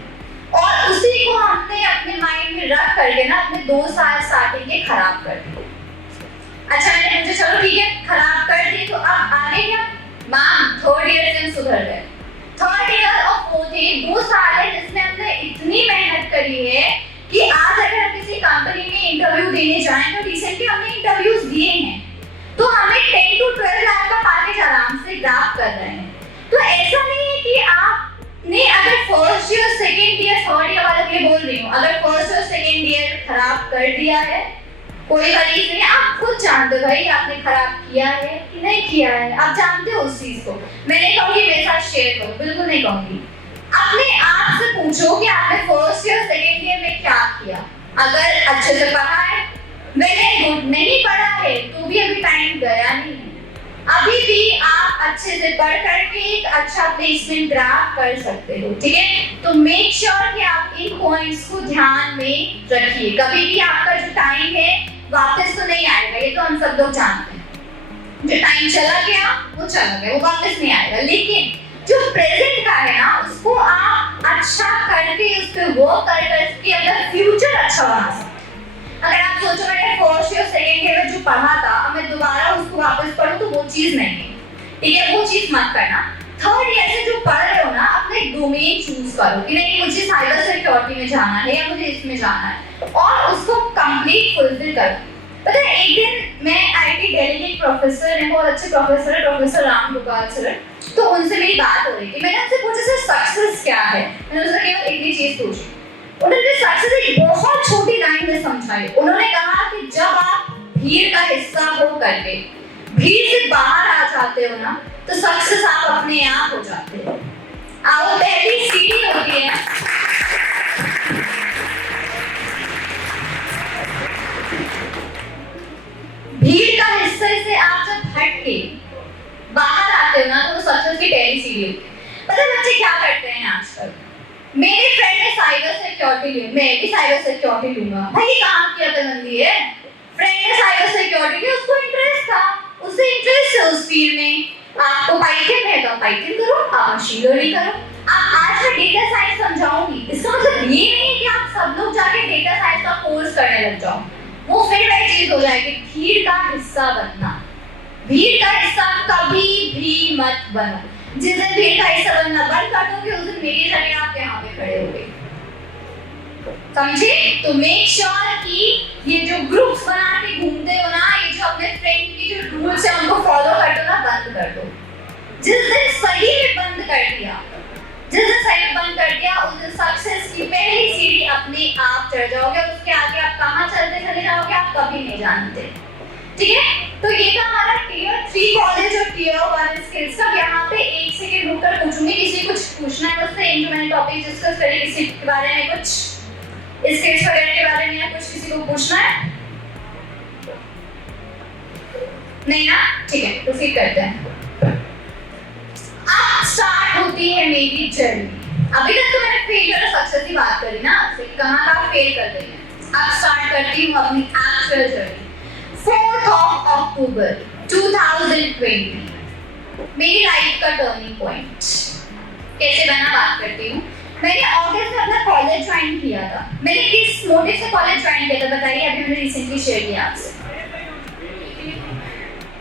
और उसी को हमने अपने माइंड में रख करके ना अपने 2 साल स्टार्टिंग के खराब कर दिए। अच्छा मैंने पूछा चलो ठीक है खराब कर दिए, तो अब आगे क्या? मैम 3rd ईयर से हम सुधर गए। 3rd ईयर और 4th ईयर 2 साल है जिसमें हमने इतनी मेहनत करी है कि आज अगर हम किसी कंपनी में इंटरव्यू देने जाएं, तो रिसेंटली हमने इंटरव्यूज दिए हैं, तो हमें 10 to 12 लाख का पैकेज आराम से ग्रैब कर रहे हैं। तो ऐसा नहीं है कि आपने अगर 1st year 2nd year 3rd year वालों के लिए बोल रही हूँ, अगर 1st और 2nd ईयर खराब कर दिया है, कोई गरीब नहीं, आप खुद जानते हो भाई आपने खराब किया है कि नहीं किया है, आप जानते हो उस चीज को। मैं नहीं कहूँगी मेरे साथ शेयर करो, बिल्कुल नहीं कहूँगी। अपने आप से पूछो कि आपने 1st ईयर 2nd ईयर में क्या किया। अगर अच्छे से पढ़ा है, वेरी गुड, नहीं पढ़ा है तो भी अभी टाइम गया नहीं है, अभी भी आप अच्छे से पढ़ करके एक अच्छा प्लेसमेंट ग्रैब कर सकते हो, ठीक है? तो मेक श्योर कि आप इन पॉइंट्स को ध्यान में रखिए। कभी भी आपका जो टाइम है वापस तो नहीं आएगा, ये तो हम सब लोग जानते हैं। जो टाइम चला गया वो चला गया, वो वापस नहीं आएगा। लेकिन जो प्रेजेंट का है ना, उसको आप अच्छा करके उस पर वर्क करके अपना फ्यूचर अच्छा बना सकते। अगर आप सोचो मैंने 1st ईयर 2nd ईयर में जो पढ़ा था अब मैं दोबारा उसको वापस पढूं, तो वो चीज नहीं है, ठीक है? वो चीज मत करना। 3rd ईयर से जो पढ़ रहे हो ना, अपने डोमेन चूज करो कि नहीं मुझे साइबर सिक्योरिटी में जाना है या मुझे इसमें जाना है, और उसको कंप्लीट फुलफिल करो। पता है एक दिन मैं आईटी दिल्ली के एक प्रोफेसर हैं, बहुत अच्छे प्रोफेसर है, प्रोफेसर राम गोपाल सर, तो उनसे मेरी बात हो रही थी। मैंने उनसे पूछा सर सक्सेस क्या है, मैंने उनसे केवल एक ही चीज पूछी। उन्होंने सक्सेस एक बहुत छोटी लाइन में समझाई। उन्होंने कहा कि जब आप भीड़ का हिस्सा हो करके भीड़ से बाहर आ जाते हो ना, तो सक्सेस आप अपने आप हो जाते हो। आओ पहली सीढ़ी होती है भीड़ का हिस्से से आप जब हट के बाहर आते हो ना, तो सक्सेस की पहली सीढ़ी होती है। पता है बच्चे क्या करते हैं आजकल? मेरे फ्रेंड ने साइबर सिक्योरिटी ली, मैं भी साइबर सिक्योरिटी लूंगा। भाई काम की अकलमंदी है। फ्रेंड ने साइबर सिक्योरिटी ली, उसको इंटरेस्ट था, उससे इंटरेस्ट है उस फील्ड में। आपको पाइथन है तो पाइथन करो, आप मशीन लर्निंग करो। आप आज मैं डेटा साइंस समझाऊंगी, इसका मतलब ये नहीं है कि आप सब लोग जाके डेटा साइंस का कोर्स करने लग जाओ। वो फिर वही चीज हो जाएगी, भीड़ का हिस्सा बनना। भीड़ का हिस्सा कभी भी मत बनो। जिस दिन भीड़ का हिस्सा बनना बंद कर दोगे, उस दिन मेरी जगह आप यहाँ पे खड़े होगे, समझे? तो मेक श्योर कि ये जो ग्रुप्स बना के घूमते हो ना, ये जो अपने फ्रेंड की जो रूल्स है उनको फॉलो कर दो ना, बंद कर दो। जिस दिन सही में बंद कर दिया, जिस दिन सही में बंद कर दिया, उस दिन सक्सेस की पहली सीढ़ी अपने आप चढ़ जाओगे। उसके आगे आप कहाँ चलते चले जाओगे आप कभी नहीं जानते, ठीक है? तो ये था हमारा टियर 3 कॉलेज और टियर 1 स्किल्स का। यहाँ पे 1 सेकंड रुककर पूछूंगी, किसी कुछ पूछना है मुझसे? इन जो मैंने टॉपिक डिस्कस करे किसी के बारे में, कुछ स्किल्स वगैरह के बारे में या कुछ किसी को पूछना है? नहीं ना, ठीक है, प्रोसीड करते हैं। अब स्टार्ट होती है मेरी जर्नी। अभी तक तो मैंने फेल और सक्सेस की बात करी ना आपसे, कहाँ फेल कर गई है। अब स्टार्ट करती हूँ अपनी actual journey. 4th of October 2020 मेरी लाइफ का टर्निंग पॉइंट कैसे बना, बात करती हूँ। मैंने अगस्त में अपना कॉलेज ज्वाइन किया था। मैंने किस मोटिव से कॉलेज ज्वाइन किया था बताइए, अभी मैंने रिसेंटली शेयर किया आपसे।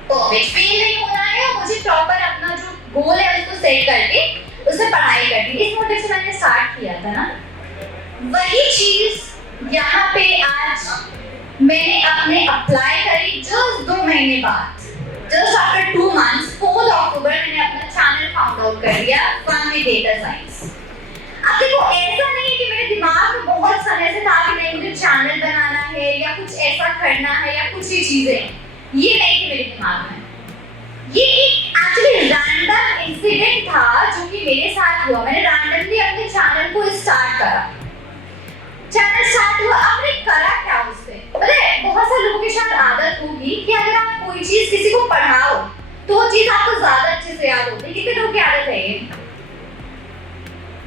परफेक्ट फेल नहीं होना है और मुझे प्रॉपर अपना जो गोल है उसको सेट करके उससे पढ़ाई करनी, इस मोटिव से मैंने स्टार्ट किया था ना। वही चीज यहाँ पे आज मैंने अपने अप्लाई करी जस्ट 2 महीने बाद, just after 2 months 4th October मैंने अपना चैनल फाउंड आउट कर लिया, फन विद डेटा साइंस। अब देखो ऐसा नहीं है कि मेरे दिमाग में बहुत समय से था कि नहीं मुझे चैनल बनाना है या कुछ ऐसा करना है या कुछ ही चीजें, ये नहीं थी मेरे दिमाग में। ये एक एक्चुअली रैंडम इंसिडेंट था जो कि मेरे साथ हुआ। मैंने रैंडमली अपने चैनल को स्टार्ट करा। चैनल स्टार्ट हुआ, आपने करा क्या उससे पता है? बहुत सारे लोगों की शायद आदत होगी कि अगर आप कोई चीज किसी को पढ़ाओ तो वो चीज आपको ज्यादा अच्छे से याद होती है। कितने लोगों की आदत है ये?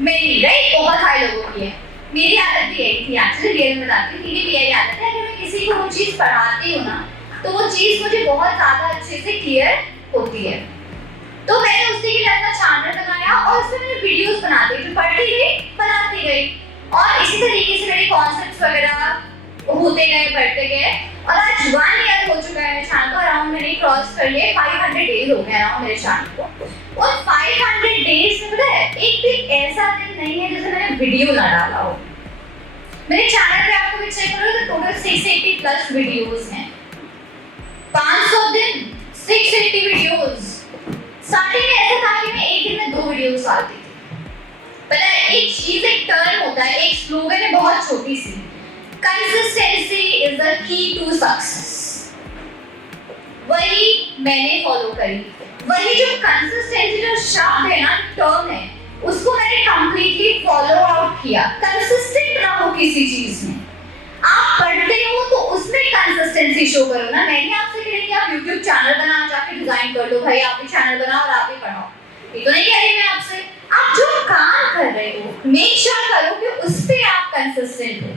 मेरी राइट, बहुत सारे लोगों की है। मेरी आदत भी यही थी एक्चुअली, रियल में बताती हूँ। मेरी भी यही आदत है, अगर मैं किसी को वो चीज पढ़ाती हूँ ना तो वो चीज मुझे बहुत ज्यादा अच्छे से क्लियर होती है। तो मैंने उसी के लिए अपना चैनल बनाया और उसमें मैंने वीडियोस बनाती गई, पढ़ती गई, बनाती गई और इसी तरीके से मेरे कॉन्सेप्ट्स वगैरह होते गए, बढ़ते गए और आज 1 year हो चुका है मेरे चैनल को। अराउंड मैंने क्रॉस कर लिए 500 डेज हो गए अराउंड मेरे चैनल को। और 500 डेज में पता है एक भी ऐसा दिन नहीं है जिसमें मैंने वीडियो ना डाला हो। मेरे चैनल पे आपको भी चेक करो तो टोटल 680 प्लस वीडियोस हैं। 500 दिन 680 वीडियोस। स्टार्टिंग में ऐसा था कि मैं एक दिन में 2 वीडियोस डालती थी। पता है एक चीज, एक टर्म होता है, एक स्लोगन है बहुत छोटी सी, consistency is the key to success. वही मैंने फॉलो करी। वही जो कंसिस्टेंसी जो शब्द है ना, टर्म है, उसको मैंने कंप्लीटली फॉलो आउट किया। कंसिस्टेंट रहो किसी चीज में। आप पढ़ते हो तो उसमें कंसिस्टेंसी शो करो ना। मैंने आपसे कह रही कि आप YouTube चैनल बना, जाके डिजाइन कर लो, भाई आप भी चैनल बनाओ और आप भी पढ़ाओ, ये तो नहीं कह रही मैं आपसे। आप जो काम कर रहे हो मेक श्योर करो कि उस पे आप कंसिस्टेंट हो,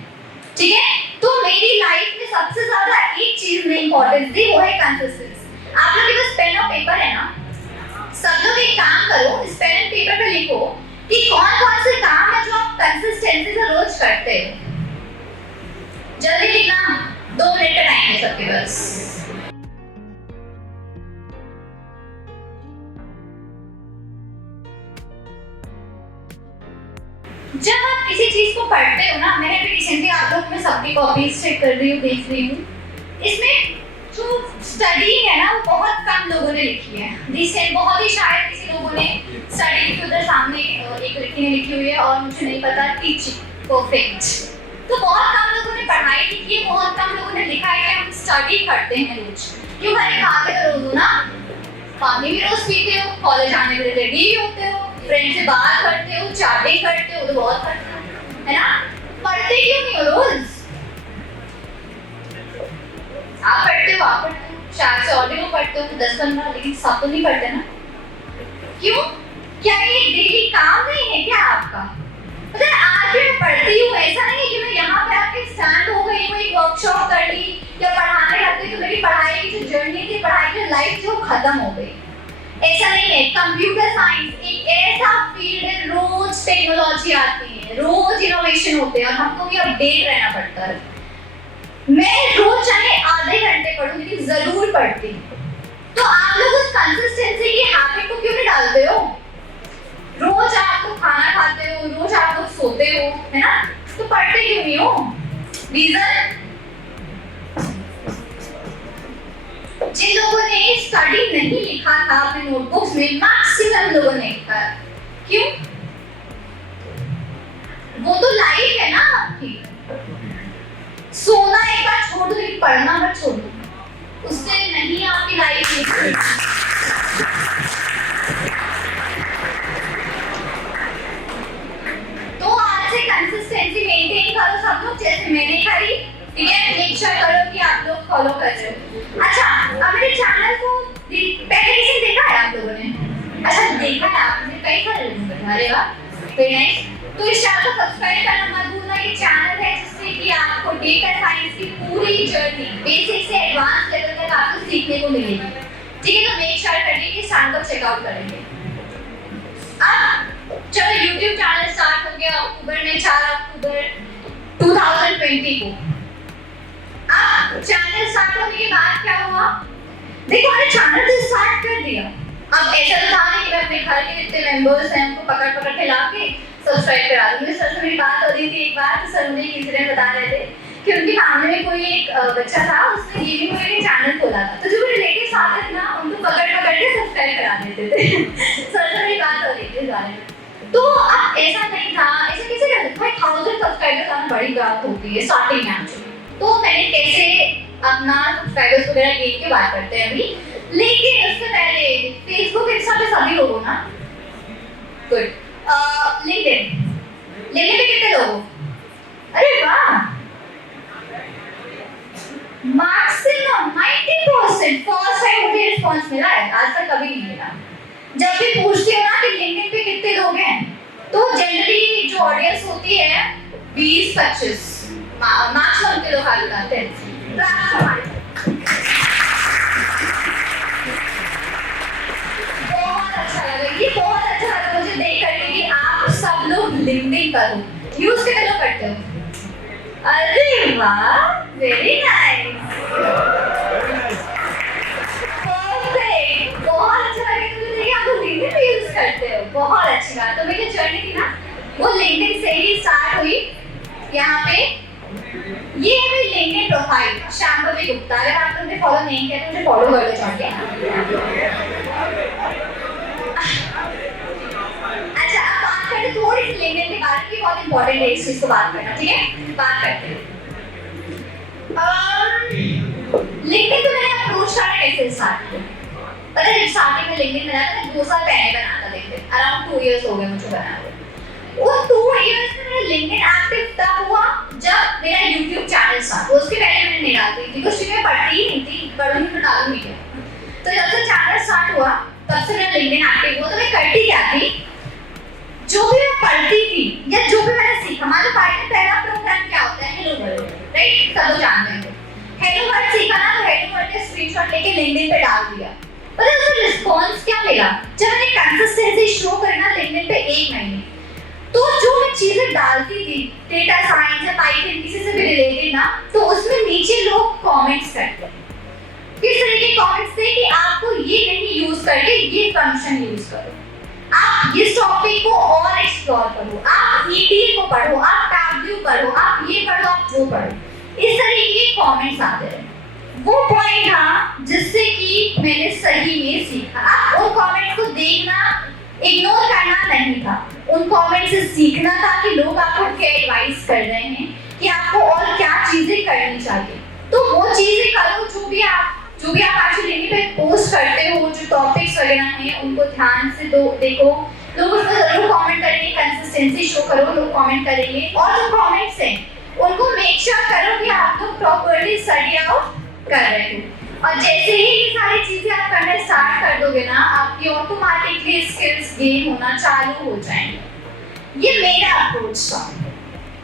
ठीक है? तो मेरी लाइफ में सबसे ज्यादा एक चीज में इंपॉर्टेंस दी, वो है कंसिस्टेंसी। आप लोग के पास पेन और पेपर है ना, सब लोग एक काम करो, इस पेन एंड पेपर पे लिखो कि कौन कौन से काम है जो आप कंसिस्टेंसी से रोज करते हो। जल्दी लिखना, 2 मिनट का टाइम है सबके पास। जब आप किसी चीज को पढ़ते हो ना, मैंने अभी रिसेंटली आप लोग में सबकी कॉपीज चेक कर रही हूँ, देख रही हूँ, इसमें जो स्टडी है ना वो बहुत कम लोगों ने लिखी है। रिसेंट बहुत ही शायद किसी लोगों ने स्टडी लिखी, उधर सामने एक लड़की ने लिखी हुई है और मुझे नहीं पता, टीचिंग परफेक्ट। तो बहुत कम लोगों ने पढ़ाई लिखी है, बहुत कम लोगों ने लिखा है कि हम स्टडी करते हैं रोज। क्यों भाई, खाते तो रोज हो ना, पानी भी रोज पीते हो, कॉलेज आने के लिए रेडी भी होते हो, फ्रेंड से बात करते हो, चैटिंग करते हो, तो बहुत करते हो, है ना? पढ़ते क्यों नहीं हो रोज? आप पढ़ते हो, आप पढ़ते हो, शायद से ऑडियो पढ़ते हो 10-15, लेकिन सब तो नहीं पढ़ते ना। क्यों? क्या ये डेली काम नहीं है क्या आपका? पता है आज भी मैं पढ़ती हूँ, ऐसा नहीं है कि मैं यहाँ पे आके स्टैंड हो गई हूँ, एक वर्कशॉप कर ली या पढ़ाने लग गई तो मेरी पढ़ाई की जो जर्नी थी, पढ़ाई की लाइफ जो खत्म हो गई, ऐसा नहीं है। कंप्यूटर साइंस एक ऐसा फील्ड है, रोज टेक्नोलॉजी आती है, रोज इनोवेशन होते हैं और हमको भी अपडेट रहना पड़ता है। मैं रोज चाहे आधे घंटे पढ़ूं लेकिन जरूर पढ़ती हूँ। तो आप लोग उस कंसिस्टेंसी की हैबिट को क्यों नहीं डालते हो? रोज आप लोग खाना खाते हो, रोज आप लोग सोते हो, है ना? तो पढ़ते क्यों नहीं हो? रीजन, जिन लोगों ने स्टडी नहीं लिखा था अपने नोटबुक्स में, मैक्सिमम लोगों ने लिखा। क्यों? वो तो लाइफ है ना आपकी। सोना एक बार छोड़ दो लेकिन पढ़ना मत छोड़ो, उससे नहीं आपकी लाइफ लिखी। तो आज से कंसिस्टेंसी मेंटेन करो सब लोग, जैसे मैंने करी, ठीक है? मेक श्योर करो कि आप लोग फॉलो कर रहे हो। अच्छा, अब मेरे चैनल को पहले किसी ने देखा है आप लोगों ने? अच्छा देखा है आपने, कई सारे लोगों ने। अरे वाह, वेरी नाइस। तो इस चैनल को सब्सक्राइब करना मत भूलना। ये चैनल है जिससे कि आपको डेटा साइंस की पूरी जर्नी बेसिक से एडवांस लेवल तक आपको सीखने को मिलेगी। ठीक है, तो मेक श्योर करिए कि चैनल को चेकआउट करेंगे। अब चलो YouTube चैनल स्टार्ट हो गया अक्टूबर में, 4 अक्टूबर 2020 को। अब चैनल स्टार्ट होने के बाद क्या हुआ? देखो मैंने चैनल तो स्टार्ट कर दिया। अब ऐसा तो था नहीं कि मैं अपने घर के जितने मेंबर्स हैं उनको पकड़ पकड़ के लाके सब्सक्राइब करा दूंगी। सर से मेरी बात हो रही थी एक बार, तो सर मुझे एक इंसिडेंट बता रहे थे कि उनकी फैमिली में कोई एक बच्चा था, उसने गेमिंग में एक चैनल खोला था, तो जो मेरे रिलेटिव्स आते थे ना उनको पकड़ पकड़ के सब्सक्राइब करा देते थे। सर से मेरी बात हो रही थी इस बारे में। तो अब ऐसा नहीं था, ऐसा कैसे कर सकते हैं? 1000 सब्सक्राइबर्स आना बड़ी बात होती है स्टार्टिंग में एक्चुअली। तो मैंने कैसे अपना सब्सक्राइबर्स वगैरह गेन के बात करते हैं अभी, लेकिन उससे पहले फेसबुक इंस्टा पे सभी लोग हो ना? गुड। लिंक्डइन पे कितने लोग हो? अरे वाह, मैक्सिमम 90% फर्स्ट टाइम मुझे रिस्पांस मिला है, आज तक कभी नहीं मिला। जब भी पूछती हूँ ना कि लिंक्डइन पे कितने लोग हैं, तो जनरली जो ऑडियंस होती है 20-25 मैक्सिमम के लोग हाल बताते हैं। बहुत अच्छा लगा, ये बहुत अच्छा लगा मुझे देख करके कि आप सब लोग लिंक्डइन पर हो। यूज कितने लोग करते हो? अरे वाह, वेरी नाइस, परफेक्ट, बहुत अच्छा लगा मुझे देख के आप लोग लिंक्डइन पे यूज करते हो, बहुत अच्छी बात। तो मेरी जर्नी थी ना वो लिंक्डइन से ही स्टार्ट हुई। यहाँ पे ये है मेरी लिंक्डइन प्रोफाइल, शांभवी गुप्ता। अगर आप मुझे फॉलो नहीं किया तो मुझे फॉलो कर लो जाके। अच्छा, अब बात करते हैं थोड़ी सी लिंक्डइन के बारे में, बहुत इंपॉर्टेंट है इस चीज को बात करना। ठीक है, बात करते हैं। लिंक्डइन तो मैंने अप्रोच करना कैसे स्टार्ट किया? पता है, जब स्टार्टिंग में लिंक्डइन बनाया था, 2 साल पहले बनाया था लिंक्डइन, अराउंड 2 इयर्स हो गए मुझे बनाया हुए। वो 2 इयर्स में मेरा लिंक्डइन एक्टिव तब हुआ जब मेरा YouTube चैनल स्टार्ट हुआ। उसके पहले मैंने नहीं डालती थी, क्योंकि मैं पढ़ती ही नहीं थी, पढ़ूंगी तो डालूंगी क्या। तो जब से चैनल स्टार्ट हुआ तब से मेरा लिंक्डइन एक्टिव हुआ। तो मैं करती क्या थी, जो भी मैं पढ़ती थी या जो भी मैंने सीखा, हमारे पार्ट में पहला प्रोग्राम क्या होता है? Hello world, right? सब लोग जानते हैं। हेलो वर्ल्ड सीखा ना, तो हेलो वर्ल्ड का स्क्रीनशॉट लेके लिंक्डइन पे डाल दिया। पता है उसका रिस्पांस क्या मिला? जब मैंने कंसिस्टेंसी शो करना लिंक्डइन पे 1 महीने, तो जो मैं चीजें डालती थी डेटा साइंस या पाइथन किसी से भी रिलेटेड ना, तो उसमें नीचे लोग कमेंट्स करते हैं। किस तरह के कमेंट्स थे कि आपको ये नहीं यूज करके ये फंक्शन यूज करो, आप इस टॉपिक को और एक्सप्लोर करो, आप ईटीएल को पढ़ो, आप टैब्ल्यू पढ़ो, आप ये पढ़ो, आप वो पढ़ो। इस तरह के कमेंट्स आते हैं। वो पॉइंट था जिससे कि मैंने सही में सीखा। आप उन कमेंट्स को देखना, इग्नोर करना नहीं था, उन कमेंट से सीखना था कि लोग आपको क्या एडवाइस कर रहे हैं, कि आपको और क्या चीजें करनी चाहिए। तो वो चीजें करो जो भी आप एक्चुअली पे पोस्ट करते हो, जो टॉपिक्स वगैरह हैं उनको ध्यान से देखो। लोग उसमें जरूर कमेंट करेंगे, कंसिस्टेंसी शो करो, लोग कमेंट करेंगे। और जो कमेंट्स हैं उनको मेक श्योर करो कि आप लोग प्रॉपर्ली स्टडी आउट कर रहे हो। और जैसे ही ये सारी चीजें आप करना स्टार्ट कर दोगे ना, आपकी ऑटोमेटिकली स्किल्स गेन होना चालू हो जाएंगे। ये मेरा अप्रोच था।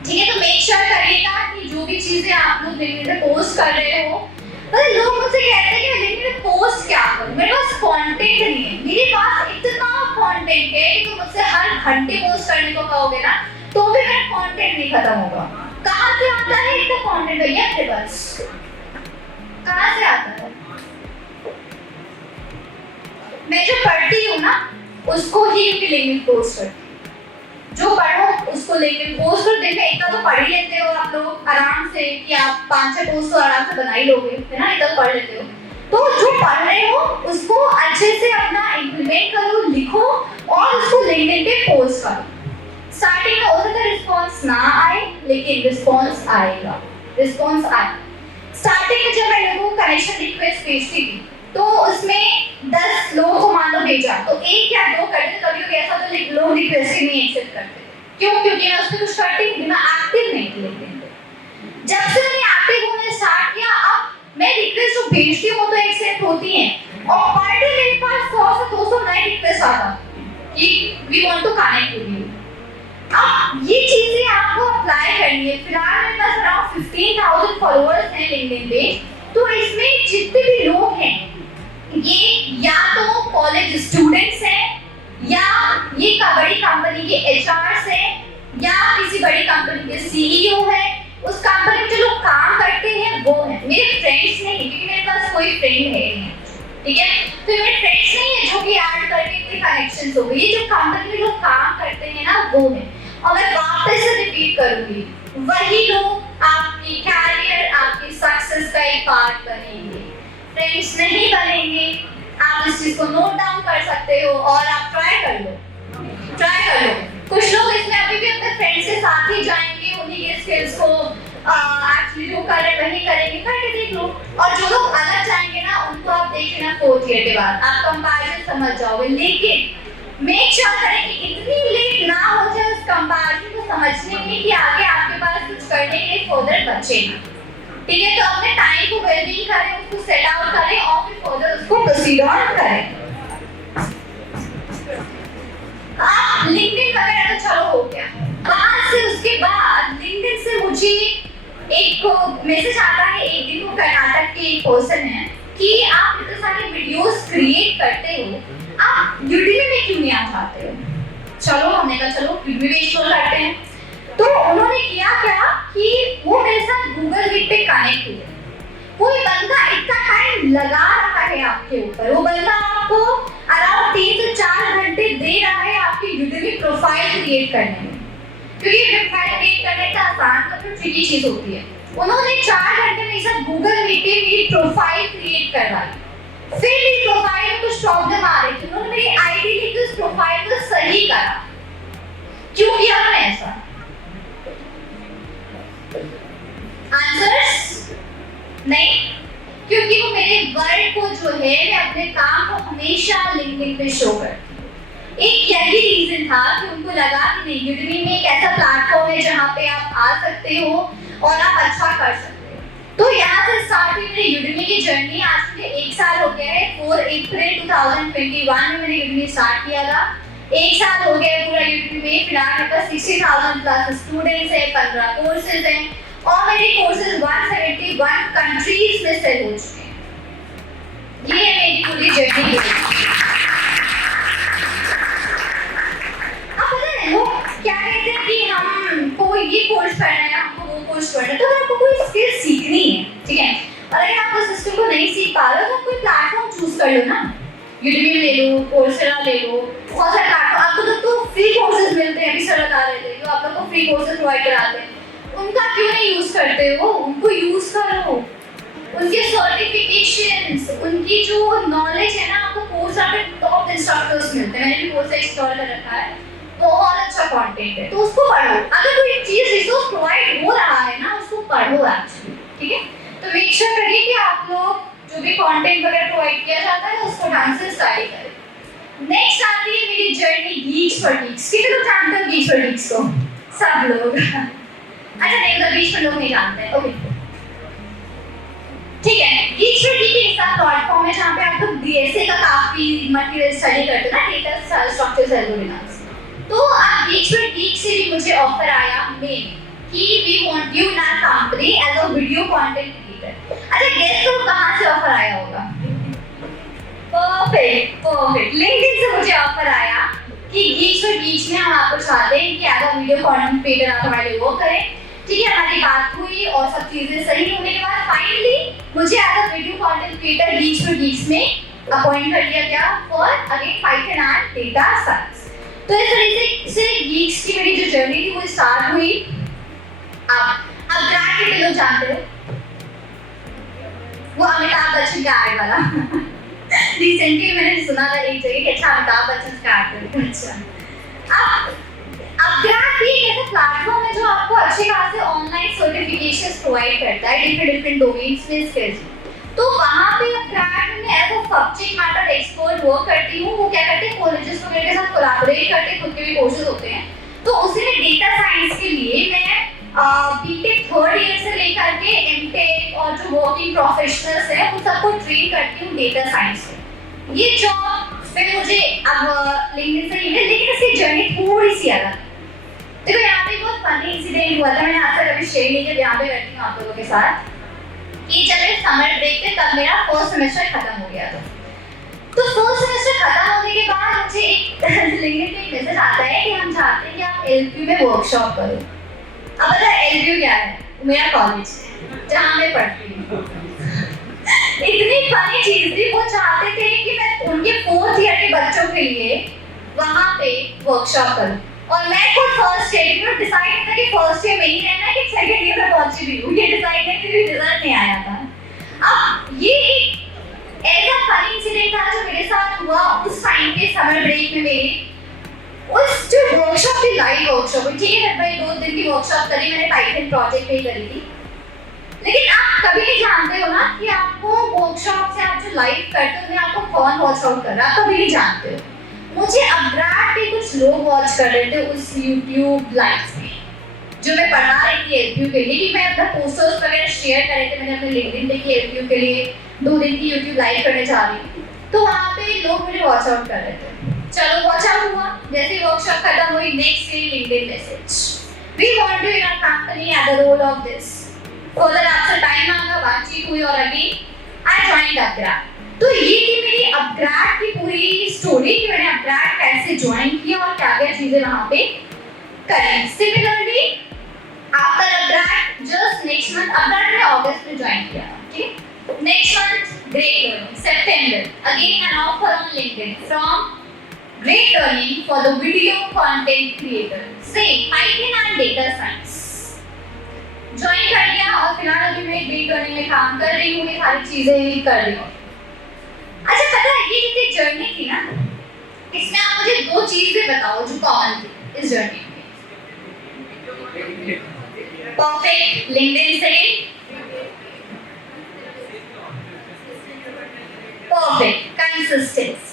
ठीक है, तो मेक श्योर करिएगा कि जो भी चीजें आप लोग लिंक्डइन पे पोस्ट कर रहे हो, मतलब लोग मुझसे कहते हैं कि लिंक्डइन पे पोस्ट क्या करूं, मेरे पास कंटेंट नहीं है। मेरे पास इतना कंटेंट है कि तुम मुझसे हर घंटे पोस्ट करने को कहोगे ना, तो भी मेरा कंटेंट नहीं खत्म होगा। कहाँ से आता है इतना कंटेंट भैया आपके पास? कहाँ से आता है? मैं जो पढ़ती हूँ ना उसको ही लिंक्डइन पोस्ट करती हूँ, जो पढ़ो उसको लिंक्डइन पोस्ट कर। दिन में इतना तो पढ़ ही लेते हो आप लोग आराम से, कि आप 5-6 पोस्ट तो आराम से बना ही लोगे, है ना? इतना पढ़ लेते हो। तो जो पढ़ रहे हो उसको अच्छे से अपना इम्प्लीमेंट करो, लिखो और उसको लिंक्डइन पे पोस्ट करो। स्टार्टिंग में हो सकता है रिस्पॉन्स ना आए, लेकिन रिस्पॉन्स आएगा, रिस्पॉन्स आए। स्टार्टिंग में जब मैं लोगों को कनेक्शन रिक्वेस्ट भेजती थी, तो उसमें 10 लोगों को मान लो भेजा, तो 1 या 2 करते, कभी कभी ऐसा तो लोग रिक्वेस्ट ही नहीं एक्सेप्ट करते। क्यों? क्योंकि मैं उसमें कुछ करती नहीं, मैं एक्टिव नहीं थी लिंक्डइन पे। जब से मैंने एक्टिव होना स्टार्ट किया, अब मैं रिक्वेस्ट जो भेजती हूँ तो एक्सेप्ट होती हैं, और पर डे मेरे पास 100 से 200 नए रिक्वेस्ट आता कि we want to connect with you. अब ये चीजें आपको अप्लाई करनी है। फिलहाल मेरे पास अराउंड 15,000 फॉलोअर्स हैं लिंक्डइन पे। तो इसमें जितने भी लोग हैं ये या तो कॉलेज स्टूडेंट्स हैं या ये बड़ी कंपनी के एचआरस हैं या किसी बड़ी कंपनी के सीईओ है। उस कंपनी में जो लोग काम करते हैं वो है मेरे फ्रेंड्स नहीं, क्योंकि मेरे पास कोई फ्रेंड है नहीं, ठीक है। तो मेरे फ्रेंड्स नहीं है जो कि ऐड करके इतने कनेक्शंस हो गए। ये जो कंपनी में लोग काम करते हैं ना वो है। और मैं वापस से रिपीट करूंगी, वही लोग आपकी कैरियर आपकी सक्सेस का एक पार्ट बनेंगे, फ्रेंड्स नहीं बनेंगे। आप इस चीज को नोट डाउन कर सकते हो और आप ट्राई कर लो। कुछ लोग इसमें अभी भी अपने फ्रेंड्स के साथ ही जाएंगे, उन्हीं के स्किल्स को एक्चुअली जो कर रहे वही करेंगे, करके देख लो। और जो लोग अलग जाएंगे ना उनको आप देख लेना 4th ईयर के बाद आप कंपैरिजन समझ जाओगे। लेकिन मेक श्योर करें कि इतनी लेट ना हो जाए उस कंपैरिजन को समझने में कि आगे आपके पास कुछ करने के लिए फर्दर बचे ना, ठीक है। तो अपने टाइम को वेलबींग करें, उसको सेट आउट करें और फिर फर्दर उसको प्रोसीड ऑन करें। लिंक्डइन वगैरह तो चलो हो गया। वहां से उसके बाद लिंक्डइन से मुझे एक मैसेज आता है, एक दिन को कर्नाटक के एक पर्सन है कि आप इतने सारे वीडियोस क्रिएट करते हो, आप यूट्यूब में क्यों नहीं आ जाते हो। चलो हमने कहा चलो यूट्यूब में इंस्टॉल करते हैं। तो उन्होंने किया क्या कि वो मेरे साथ गूगल मीट पे कनेक्ट हुए। कोई बंदा इतना टाइम लगा रहा है आपके ऊपर, वो बंदा आपको अराउंड 3 से 4 घंटे दे रहा है आपकी यूट्यूब प्रोफाइल क्रिएट करने में, क्योंकि प्रोफाइल क्रिएट करने का आसान मतलब ट्रिकी चीज होती है। उन्होंने 4 घंटे में सब गूगल मीट पे मेरी प्रोफाइल क्रिएट करवाई। फिर मेरी प्रोफाइल में कुछ प्रॉब्लम आ रही थी, उन्होंने मेरी आईडी लेके उस प्रोफाइल को सही करा। क्यों किया उन्होंने ऐसा? आंसर्स नहीं, क्योंकि वो मेरे वर्क को जो है मैं अपने काम को हमेशा लिंक्डइन पे शो करती। एक यही रीजन था कि उनको लगा कि नहीं यूट्यूब में एक ऐसा प्लेटफॉर्म है जहाँ पे आप आ सकते हो और आप अच्छा कर सकते हो। तो यहाँ से स्टार्ट हुई मेरी यूट्यूब की जर्नी। आज मुझे 1 साल हो गया है। 4 अप्रैल 2021 में मैंने यूट्यूब स्टार्ट किया था। 1 साल हो गया पूरा यूट्यूब में। फिलहाल मेरे पास 60,000 प्लस स्टूडेंट्स हैं, 15 कोर्सेज हैं और मेरे कोर्सेज 171 कंट्रीज में सेल हो चुके हैं। ये है मेरी पूरी जर्नी। अब पता है वो क्या कहते हैं कि हमको ये कोर्स करना है, हमको वो कोर्स करना है। तो अगर आपको कोई स्किल सीखनी है, ठीक है, और अगर आप उस स्किल को नहीं सीख पा रहे हो तो कोई प्लेटफॉर्म चूज कर लो ना। यूट्यूब ले लो, कोर्सेरा ले लो, बहुत सारे प्लेटफॉर्म आपको तो फ्री कोर्सेज मिलते हैं। अभी सर बता रहे थे जो आप लोग को फ्री कोर्सेज प्रोवाइड कराते हैं, उनका क्यों नहीं यूज करते हो? उनको यूज करो। उनके सर्टिफिकेशंस, उनकी जो नॉलेज है ना, आपको कोर्स पे टॉप इंस्ट्रक्टर्स मिलते हैं। मैंने भी कोर्स इंस्टॉल कर रखा है, बहुत अच्छा कंटेंट है, तो उसको पढ़ो। अगर कोई चीज रिसोर्स प्रोवाइड हो रहा है ना, उसको पढ़ो एक्चुअली, ठीक है। तो मेक श्योर करिए कि आप लोग जो भी कंटेंट वगैरह प्रोवाइड किया जाता है उसको ढंग से स्टाइल करें। नेक्स्ट आती है मेरी जर्नी गीक्स फॉर गीक्स। कितने लोग जानते हो गीक्स फॉर गीक्स को? सब लोग। अच्छा नहीं, मतलब गीक्स फॉर लोग नहीं जानते हैं, ओके ठीक है। गीक्स फॉर गीक्स एक ऐसा प्लेटफॉर्म है जहाँ पे आप लोग बीएसए का काफी मटेरियल स्टडी करते हो ना, डेटा स्ट्रक्चर्स एल्गोरिथम्स। तो आप गीक्स फॉर गीक्स से भी मुझे ऑफर आया मेल कि we want you in our company as a video content creator. अच्छा गेस करो कहाँ से ऑफर आया होगा? परफेक्ट। लिंक्डइन से मुझे ऑफर आया कि गीक्स फॉर गीक्स में हम आपको चाहते हैं कि as a video content creator आप हमारे लिए वो करें। ठीक है, हमारी बात हुई और सब चीजें सही होने के बाद फाइनली मुझे as a video content creator Geeks for Geeks में अपॉइंट कर दिया गया for again Python and data science. तो इस तरीके से गीक्स की मेरी जो जर्नी थी वो स्टार्ट हुई। अब ग्रैड कितने लोग जानते हो? वो अमिताभ बच्चन का ऐड वाला। रिसेंटली मैंने सुना था एक जगह कि अच्छा अमिताभ बच्चन का ऐड करते। अच्छा अब ग्रैड भी एक ऐसा प्लेटफॉर्म है जो आपको अच्छे खासे ऑनलाइन सर्टिफिकेशंस प्रोवाइड करता है डिफरेंट डोमेन्स में स्किल्स। तो वहाँ पे ग्रैड में as a subject matter expert work करती हूँ। वो क्या करते हैं, कॉलेजेस वगैरह के साथ कोलैबोरेट करते हैं, खुद के भी कोर्सेज होते हैं। तो उसी में डेटा साइंस के लिए मैं बीटेक 3rd ईयर से लेकर के एमटेक और जो वर्किंग प्रोफेशनल्स हैं उन सबको ट्रेन करती हूँ डेटा साइंस में। ये जॉब फिर मुझे अब लिंक्डइन से मिली, लेकिन इसकी जर्नी थोड़ी सी अलग। थिंक हुआ था, मैंने आपसे कभी शेयर नहीं किया, यहाँ पे बैठी हूँ आप लोगों के साथ, कि जब मेरे समर ब्रेक थे तब मेरा फर्स्ट सेमेस्टर खत्म हो गया था। तो फर्स्ट सेमेस्टर खत्म होने के बाद मुझे एक लिंक्डइन पे एक मैसेज आता है कि हम चाहते हैं कि आप एलपीयू में वर्कशॉप करो। अब पता है एलपीयू क्या है? मेरा कॉलेज जहाँ मैं पढ़ती हूँ। इतनी फनी चीज थी, वो चाहते थे कि मैं उनके 4th ईयर के बच्चों के लिए वहाँ पे वर्कशॉप करूँ, और मैं खुद फर्स्ट ईयर में डिसाइड नहीं था कि फर्स्ट ईयर में ही रहना है कि सेकंड ईयर में पहुंची भी हूँ, ये डिसाइड नहीं, क्योंकि रिजल्ट नहीं आया था। अब ये एक ऐसा फनी इंसिडेंट था जो मेरे साथ हुआ उस टाइम पे समर ब्रेक में मेरे, उस जो वर्कशॉप थी लाइव वर्कशॉप, ठीक है भाई 2 दिन की वर्कशॉप करी मैंने, पाइथन प्रोजेक्ट पे करी थी। लेकिन आप कभी नहीं जानते हो ना कि आपको वर्कशॉप से आप जो लाइव करते हो आपको कौन वॉच आउट कर रहा है, कभी नहीं जानते हो। मुझे अपग्रेड के कुछ लोग वॉच कर रहे थे उस YouTube लाइव में, जो मैं पढ़ा रही थी एलपीयू के लिए, कि मैं अपना पोस्टर्स वगैरह शेयर कर रहे थे मैंने अपने लिंक्डइन पे कि एलपीयू के लिए 2 दिन की YouTube लाइव करने जा रही हूँ। तो वहाँ पे लोग मुझे वॉच आउट कर रहे थे। चलो वॉच आउट हुआ, जैसे ही वर्कशॉप खत्म हुई next day LinkedIn message, we want you in our company at the role of this. Further आपसे टाइम मांगा, बातचीत हुई और अगेन आई जॉइंड अपग्रेड। तो ये थी मेरी अपग्रेड की पूरी स्टोरी कि मैंने अपग्रेड कैसे ज्वाइन किया और क्या क्या चीजें वहाँ पे करी। Similarly after upgrade just next month, upgrade में अगस्त में ज्वाइन किया, okay. Next month great learning, September again an offer on LinkedIn from great learning for the video content creator, same Python and data science. Join कर लिया और फिलहाल अभी मैं great learning में काम कर रही हूँ, ये सारी चीजें कर रही हूँ। अच्छा पता है ये जो जर्नी थी ना, इसमें आप मुझे 2 चीजें बताओ जो कॉमन थी इस जर्नी में। परफेक्ट लिंक्डइन से परफेक्ट कंसिस्टेंसी,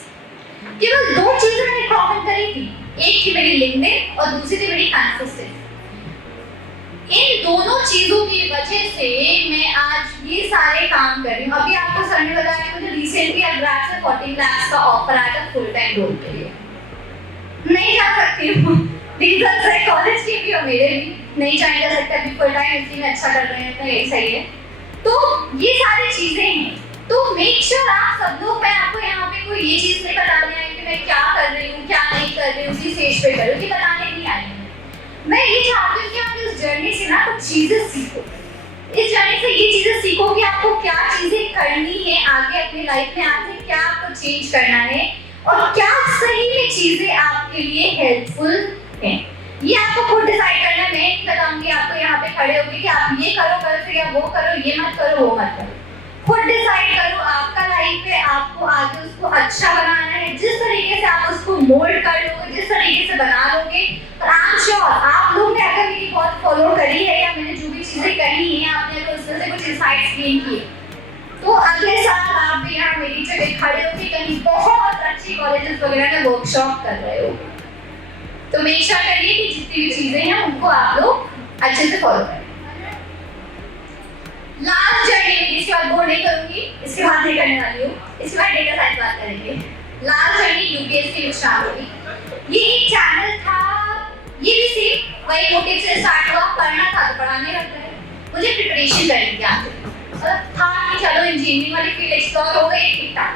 केवल 2 चीजें मैंने कॉमन करी थी, एक थी मेरी लिंक्डइन और दूसरी थी मेरी कंसिस्टेंसी। इन दोनों चीजों की वजह से मैं आज ये सारे काम कर रही हूँ। अभी आपको सर ने बताया मुझे रिसेंटली अपग्रेड से 14 लाख का ऑफर आया था फुल टाइम रोल के लिए। नहीं जा सकती हूँ, रीजन है कॉलेज के भी और मेरे भी, नहीं ज्वाइन कर सकते अभी फुल टाइम, इसी में अच्छा कर रहे हैं तो यही सही है। तो ये सारी चीजें हैं, तो मेक श्योर आप सब लोग, मैं आपको यहाँ पे कोई ये चीज नहीं बताने आई कि मैं क्या कर रही हूँ क्या नहीं कर रही हूँ उसी स्टेज पे करूँ, कि बताने नहीं आई। मैं ये चाहती हूँ कि आप इस जर्नी से ना कुछ चीजें सीखो, इस जर्नी से ये चीजें सीखो कि आपको क्या चीजें करनी है आगे अपनी लाइफ में, आगे क्या आपको चेंज करना है और क्या सही में चीजें आपके लिए हेल्पफुल हैं। ये आपको खुद डिसाइड करना है, मैं नहीं बताऊंगी आपको यहाँ पे खड़े होके कि आप ये करो कल से या वो करो, ये मत करो वो मत करो। खुद डिसाइड करो, आपका लाइफ है, आपको आगे उसको अच्छा बनाना है, जिस तरीके से आप उसको मोल्ड कर लोगे, जिस तरीके से बना लोगे। और आई एम श्योर आप लोग ने अगर मेरी बहुत फॉलो करी है या मैंने जो भी चीजें कही हैं आपने अगर उसमें से कुछ इंसाइट्स गेन किए, तो अगले साल आप भी यहाँ मेरी जगह खड़े होकर कहीं बहुत अच्छी कॉलेजेस वगैरह में वर्कशॉप कर रहे हो। तो मेक श्योर करिए कि जितनी भी चीजें हैं उनको आप लोग अच्छे से फॉलो करें। लास्ट जर्नी में इसके बाद बोर्ड नहीं करूंगी, इसके बाद नहीं करने वाली हूँ, इसके बाद डेटा साइंस बात करेंगे। लास्ट जर्नी यूपीएससी में स्टार्ट हुई। ये एक चैनल था, ये भी सिर्फ वही मोटिव से स्टार्ट हुआ, पढ़ना था तो पढ़ाने लगता है, मुझे प्रिपरेशन करनी थी आगे, मतलब था कि चलो इंजीनियरिंग वाली फील्ड एक्सप्लोर हो गई, ठीक था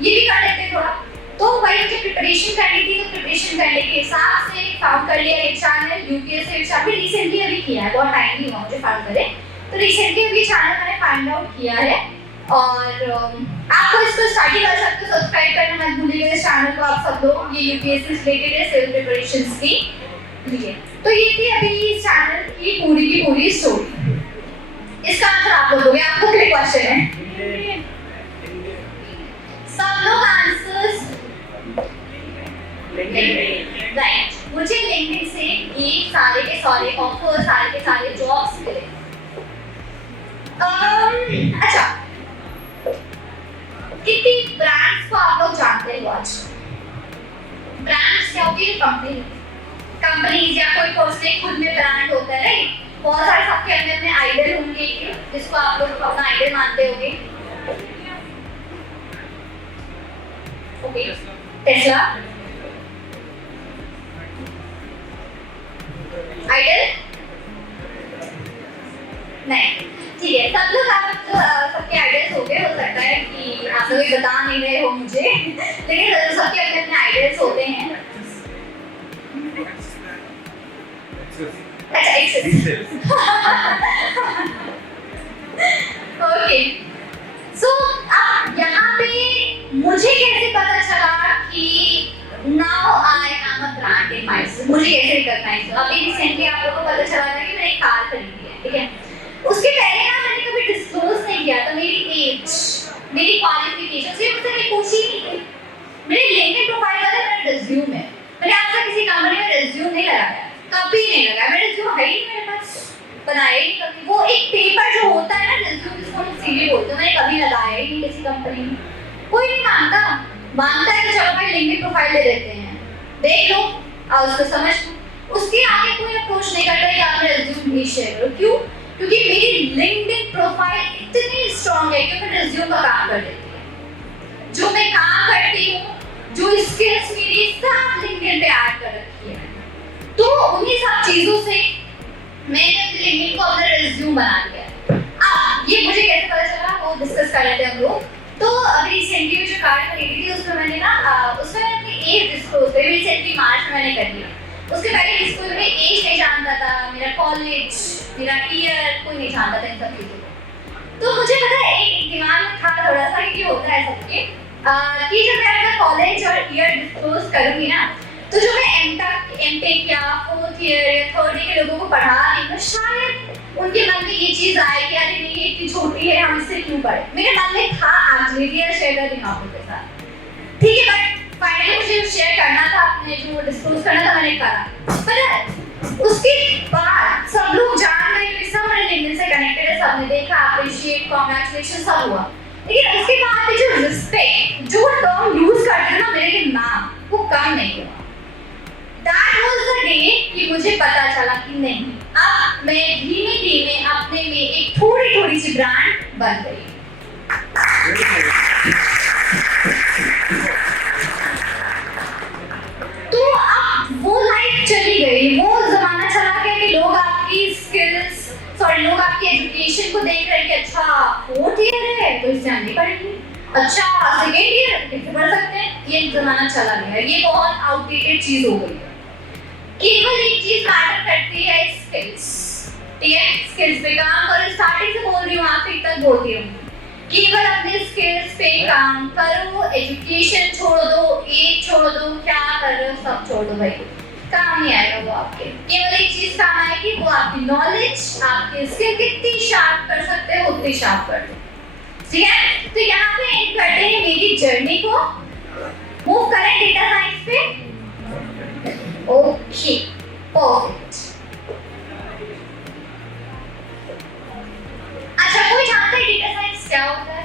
ये भी कर लेते थोड़ा, तो वही मुझे प्रिपरेशन करनी थी। तो प्रिपरेशन करने के हिसाब से फाउंड कर लिया एक चैनल यूपीएससी, अभी रिसेंटली अभी किया है, बहुत टाइम नहीं हुआ मुझे फाउंड करे, तो रिसेंटली अभी चैनल मैंने फाइंड आउट किया है। और आपको इसको स्टडी कर सकते हो, सब्सक्राइब करना मत भूलिएगा इस चैनल को आप सब लोग, ये यूपीएससी रिलेटेड है, सिविल प्रिपरेशंस की लिए। तो ये थी अभी इस चैनल की पूरी स्टोरी। इसका आंसर आप लोग दोगे, आपको क्या क्वेश्चन है? सब लोग आंसर्स राइट। मुझे लिंक्डइन से ये सारे के सारे ऑफर, सारे के सारे जॉब्स मिले। अच्छा, कितनी ब्रांड्स को आप लोग जानते हो आज? ब्रांड्स क्या होती है? कंपनीज या कोई पर्सनल खुद में ब्रांड होता है, राइट? बहुत सारे सबके अंदर में आइडल होंगे जिसको आप लोग अपना आइडल मानते होंगे। ओके, टेस्ला आइडल, लेकिन सबके अपने अपने आइडियाज होते हैं। अच्छा एक्सेस ओके सो अब यहाँ पे मुझे कैसे पता चला कि now I am a brand in myself, मुझे कैसे रिकॉग्नाइज हुआ? अभी रिसेंटली आप लोगों को पता चला था कि मैंने एक कार खरीदी है, ठीक है? उसके पहले ना मैंने कभी डिस्क्लोज नहीं किया था मेरी एज, मेरी क्वालिफिकेशंस, ये मुझसे कहीं पूछी नहीं थी। मेरे लिंक्डइन प्रोफाइल पर मेरा रिज्यूम है, मैंने आज तक किसी कंपनी में रिज्यूम नहीं लगाया, कभी नहीं लगाया, मेरा रिज्यूम है ही नहीं मेरे पास, बनाया ही कभी। वो एक पेपर जो होता है ना रिज्यूम, जिसको हम सीवी बोलते हैं, मैंने कभी लगाया ही नहीं किसी कंपनी में। कोई नहीं मांगता है तो चलो भाई लिंक्डइन प्रोफाइल ले देते हैं, देख लो और उसको समझ लो। उसके आगे कोई अप्रोच नहीं करता है कि आप मेरा रिज्यूम प्लीज शेयर करो। क्यों? क्योंकि मेरी लिंक्डइन प्रोफाइल इतनी स्ट्रांग है कि मैं रिज्यूम का काम कर देती है। जो मैं काम करती हूँ, जो स्किल्स मेरी सब लिंक्डइन पे ऐड कर रखी है, तो उन्हीं सब चीजों से मैंने अपने लिंक्डइन को अपना रिज्यूम बना लिया। अब ये मुझे कैसे पता चला वो डिस्कस कर रहे थे हम लोग। तो अभी रिसेंटली में जो कार खरीदी थी उसमें मैंने ना उसमें अपनी एज डिस्क्लोज करी, रिसेंटली मार्च में मैंने कर दिया। उसके पहले डिस्क्लोज में एज नहीं जानता था, मेरा कॉलेज, मेरा ईयर कोई नहीं जानता था इन सब चीज़ों को। तो मुझे पता है एक दिमाग में था थोड़ा सा कि होता है सबके कि जब मैं अपना कॉलेज और ईयर डिस्क्लोज करूँगी ना, तो जो मैं एमटेक या 4th ईयर या 3rd ईयर के लोगों को पढ़ा रही हूँ, शायद उनके मन में ये चीज आए कि अरे नहीं ये इतनी छोटी है, हम इससे क्यों पढ़े। मेरे मन में था एक्चुअली ये शेयर कर देना आपके साथ, ठीक है? बट फाइनली मुझे शेयर करना था, अपने जो डिस्क्लोज करना था मैंने करा। पर उसके बाद सब लोग जान गए कि सब मेरे लिंक्डइन से कनेक्टेड है, सबने देखा, अप्रिशिएट, कांग्रेचुलेशन सब हुआ। लेकिन उसके बाद जो रिस्पेक्ट, जो टर्म यूज करते हैं ना मेरे लिए नाम, वो कम नहीं हुआ। That was the day कि मुझे पता चला कि नहीं, अब मैं धीमे धीमे अपने में एक थोड़ी थोड़ी सी ब्रांड बन गई। तो अब वो लाइफ चली गई, वो जमाना चला गया कि लोग आपकी स्किल्स, लोग आपकी एजुकेशन को देख रहे हैं कि अच्छा 4th ईयर है तो इससे नहीं पढ़ेंगे, अच्छा 2nd ईयर इससे पढ़ सकते हैं। ये जमाना चला गया, ये बहुत आउटडेटेड चीज हो गई। केवल एक चीज मैटर करती है, स्किल्स, ठीक है? स्किल्स पे काम करो, स्टार्टिंग से बोल रही हूँ, आखिर तक बोलती हूँ, केवल अपने स्किल्स पे काम करो, एजुकेशन छोड़ दो, एज छोड़ दो, क्या कर रहे हो सब छोड़ दो भाई, काम नहीं आएगा वो आपके। केवल एक चीज काम आएगी, वो आपकी नॉलेज, आपके स्किल कितनी शार्प कर सकते हो उतनी शार्प कर दो, ठीक है? तो यहाँ पे एंड करते हैं मेरी जर्नी को, मूव करें डेटा साइंस पे। Okay perfect. अच्छा कोई जानता है डेटा साइंस क्या होता है?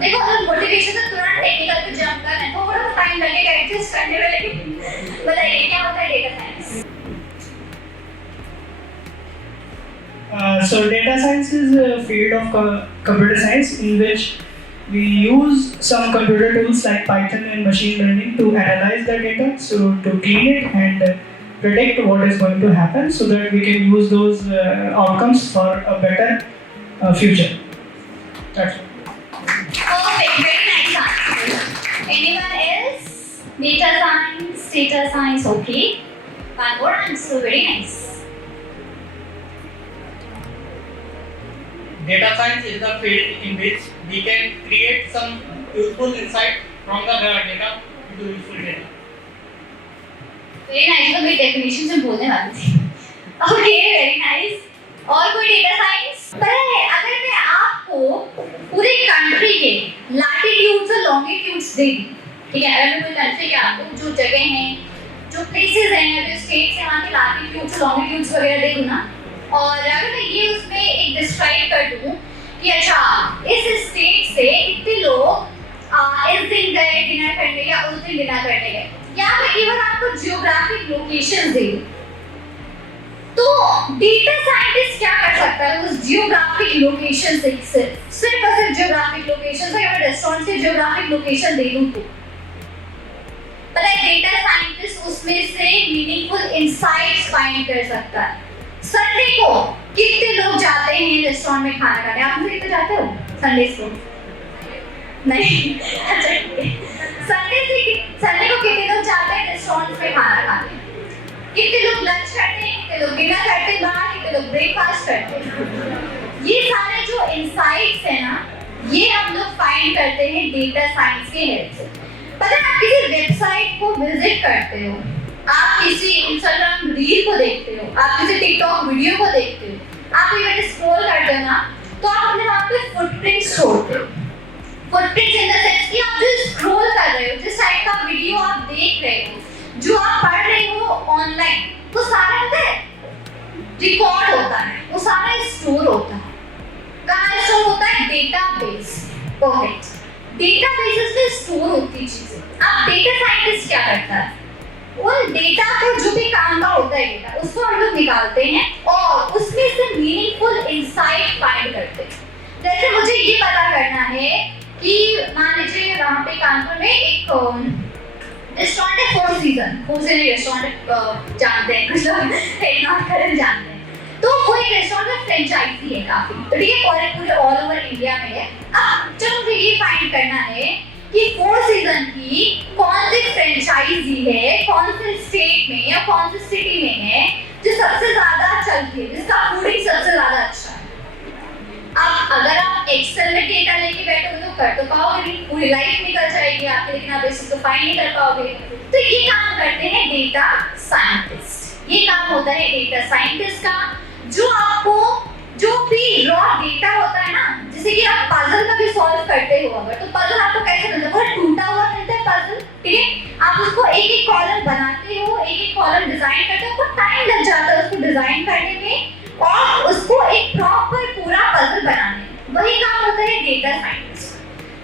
देखो अगर मोटिवेशन से तुरंत टेक्निकल पे जंप करना है तो थोड़ा टाइम लगेगा एडजस्ट करने में, लेकिन बताइए क्या होता है data science? So data science is a field of computer science in which we use some computer tools like Python and machine learning to analyze the data, so to clean it and predict what is going to happen so that we can use those outcomes for a better future. That's it. Perfect, very nice answer. Anyone else? Data science, okay. One more answer, very nice. Data science is the field in which we can create some useful insight from the data into useful data. Very nice, तो मेरी definition से बोलने वाली थी। Okay, very nice. और कोई data science? पता है अगर मैं आपको पूरे country के latitudes और longitudes दे दी, ठीक है? अगर मैं कोई country के आपको जो जगह हैं, जो places हैं, जो states हैं, वहाँ के latitudes, longitudes वगैरह दे दूँ ना, और अगर मैं ये उसमें एक डिस्क्राइब कर दूं कि अच्छा इस स्टेट से इतने लोग इस दिन गए डिनर करने या उस दिन डिनर करने गए, या मैं केवल आपको जियोग्राफिक लोकेशन दे दूं, तो डेटा साइंटिस्ट क्या कर सकता है उस जियोग्राफिक लोकेशन से, सिर्फ और सिर्फ जियोग्राफिक लोकेशन से, अगर रेस्टोरेंट से जियोग्राफिक लोकेशन दे दूं तो पता है डेटा साइंटिस्ट उसमें से मीनिंगफुल इंसाइट्स फाइंड कर सकता है। संडे को कितने लोग जाते हैं रेस्टोरेंट में खाना खाने? आप मुझे कितने जाते हो संडे को? नहीं अच्छा ठीक है। संडे को कितने लोग जाते हैं रेस्टोरेंट्स में खाना खाने, कितने लोग लंच करते हैं, कितने लोग डिनर करते हैं बाहर, कितने लोग ब्रेकफास्ट करते हैं। ये सारे जो इनसाइट्स है ना, ये हम लोग फाइंड करते हैं डेटा साइंस के हेल्प से। पता है, आप किसी वेबसाइट को विजिट करते हो, आप किसी इंस्टाग्राम रील को देखते हो, आप किसी टिकटॉक वीडियो को देखते हो, आप इवन स्क्रॉल करते हो ना, तो आप अपने वहाँ पे फुटप्रिंट्स छोड़ते हो। फुटप्रिंट्स इन द सेंस कि आप जो स्क्रॉल कर रहे हो, जिस टाइप का वीडियो आप देख रहे हो, जो आप पढ़ रहे हो ऑनलाइन, वो सारा पता है रिकॉर्ड होता है, वो सारा स्टोर होता है। कहाँ स्टोर होता है? डेटाबेस। परफेक्ट। डेटाबेसेस में स्टोर होती चीजें। अब डेटा साइंटिस्ट क्या करता है? उन डेटा को जो भी काम का होता है डेटा, उसको हम लोग निकालते हैं और उसमें से मीनिंगफुल इंसाइट फाइंड करते हैं। जैसे मुझे ये पता करना है कि मान लीजिए वहाँ पे कानपुर में एक रेस्टोरेंट है, फोर सीजन रेस्टोरेंट जानते हैं कुछ लोग, करण जानते हैं। तो वो एक रेस्टोरेंट का फ्रेंचाइजी है काफी, ठीक है, और पूरे ऑल ओवर इंडिया में है। अब चलो मुझे ये फाइंड करना है कि फोर सीजन की कौन सी फ्रेंचाइजी है, कौन से स्टेट में या कौन सी सिटी में है जो सबसे ज्यादा चलती है, जिसका फूडिंग सबसे ज्यादा अच्छा है। अब अगर आप एक्सेल में डेटा लेके बैठोगे तो कर तो पाओगे नहीं, पूरी लाइफ निकल जाएगी आपकी, लेकिन आप इसको फाइंड नहीं कर पाओगे। तो ये काम करते हैं डेटा साइंटिस्ट। ये काम होता है डेटा साइंटिस्ट का, जो आपको जो भी रॉ डेटा होता है ना, जैसे कि आप पजल का भी सॉल्व करते हो अगर, तो पजल आपको कैसे मिलता है? वो टूटा हुआ मिलता है पजल, ठीक है। आप उसको एक एक कॉलम बनाते हो, एक एक कॉलम डिजाइन करते हो, आपको टाइम लग जाता है उसको डिजाइन करने में और उसको एक प्रॉपर पूरा पजल बनाने में। वही काम होता है डेटा साइंटिस्ट।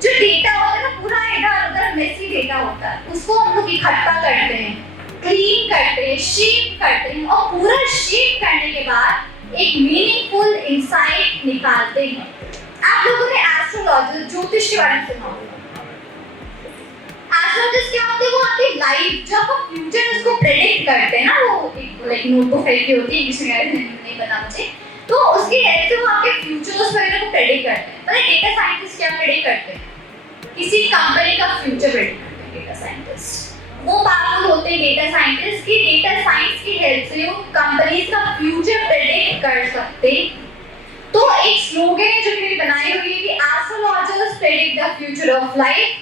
जो डेटा होता है ना, पूरा इधर उधर मेसी डेटा होता है, उसको हम लोग इकट्ठा करते हैं, क्लीन करते हैं, शेप करते हैं और पूरा शेप करने के बाद एक मीनिंगफुल इंसाइट निकालते हैं। आप लोगों ने एस्ट्रोलॉजर ज्योतिष के बारे में सुना होगा। एस्ट्रोलॉजिस्ट क्या होते हैं? वो आपकी लाइफ, जो आपका फ्यूचर उसको प्रेडिक्ट करते हैं ना, वो एक लाइक नोटबुक टाइप होती है, किसी का नहीं पता मुझे, तो उसके हेल्प से वो आपके फ्यूचर्स वगैरह को प्रेडिक्ट करते हैं। पता है डेटा साइंटिस्ट क्या प्रेडिक्ट करते हैं? किसी कंपनी का फ्यूचर प्रेडिक्ट करते हैं डेटा साइंटिस्ट। वो पावरफुल होते हैं डेटा साइंटिस्ट की डेटा साइंस की हेल्प से वो कंपनीज का फ्यूचर प्रेडिक्ट कर सकते। तो एक स्लोगन है जो मैंने बनाई हुई है कि astrologers predict the future of life,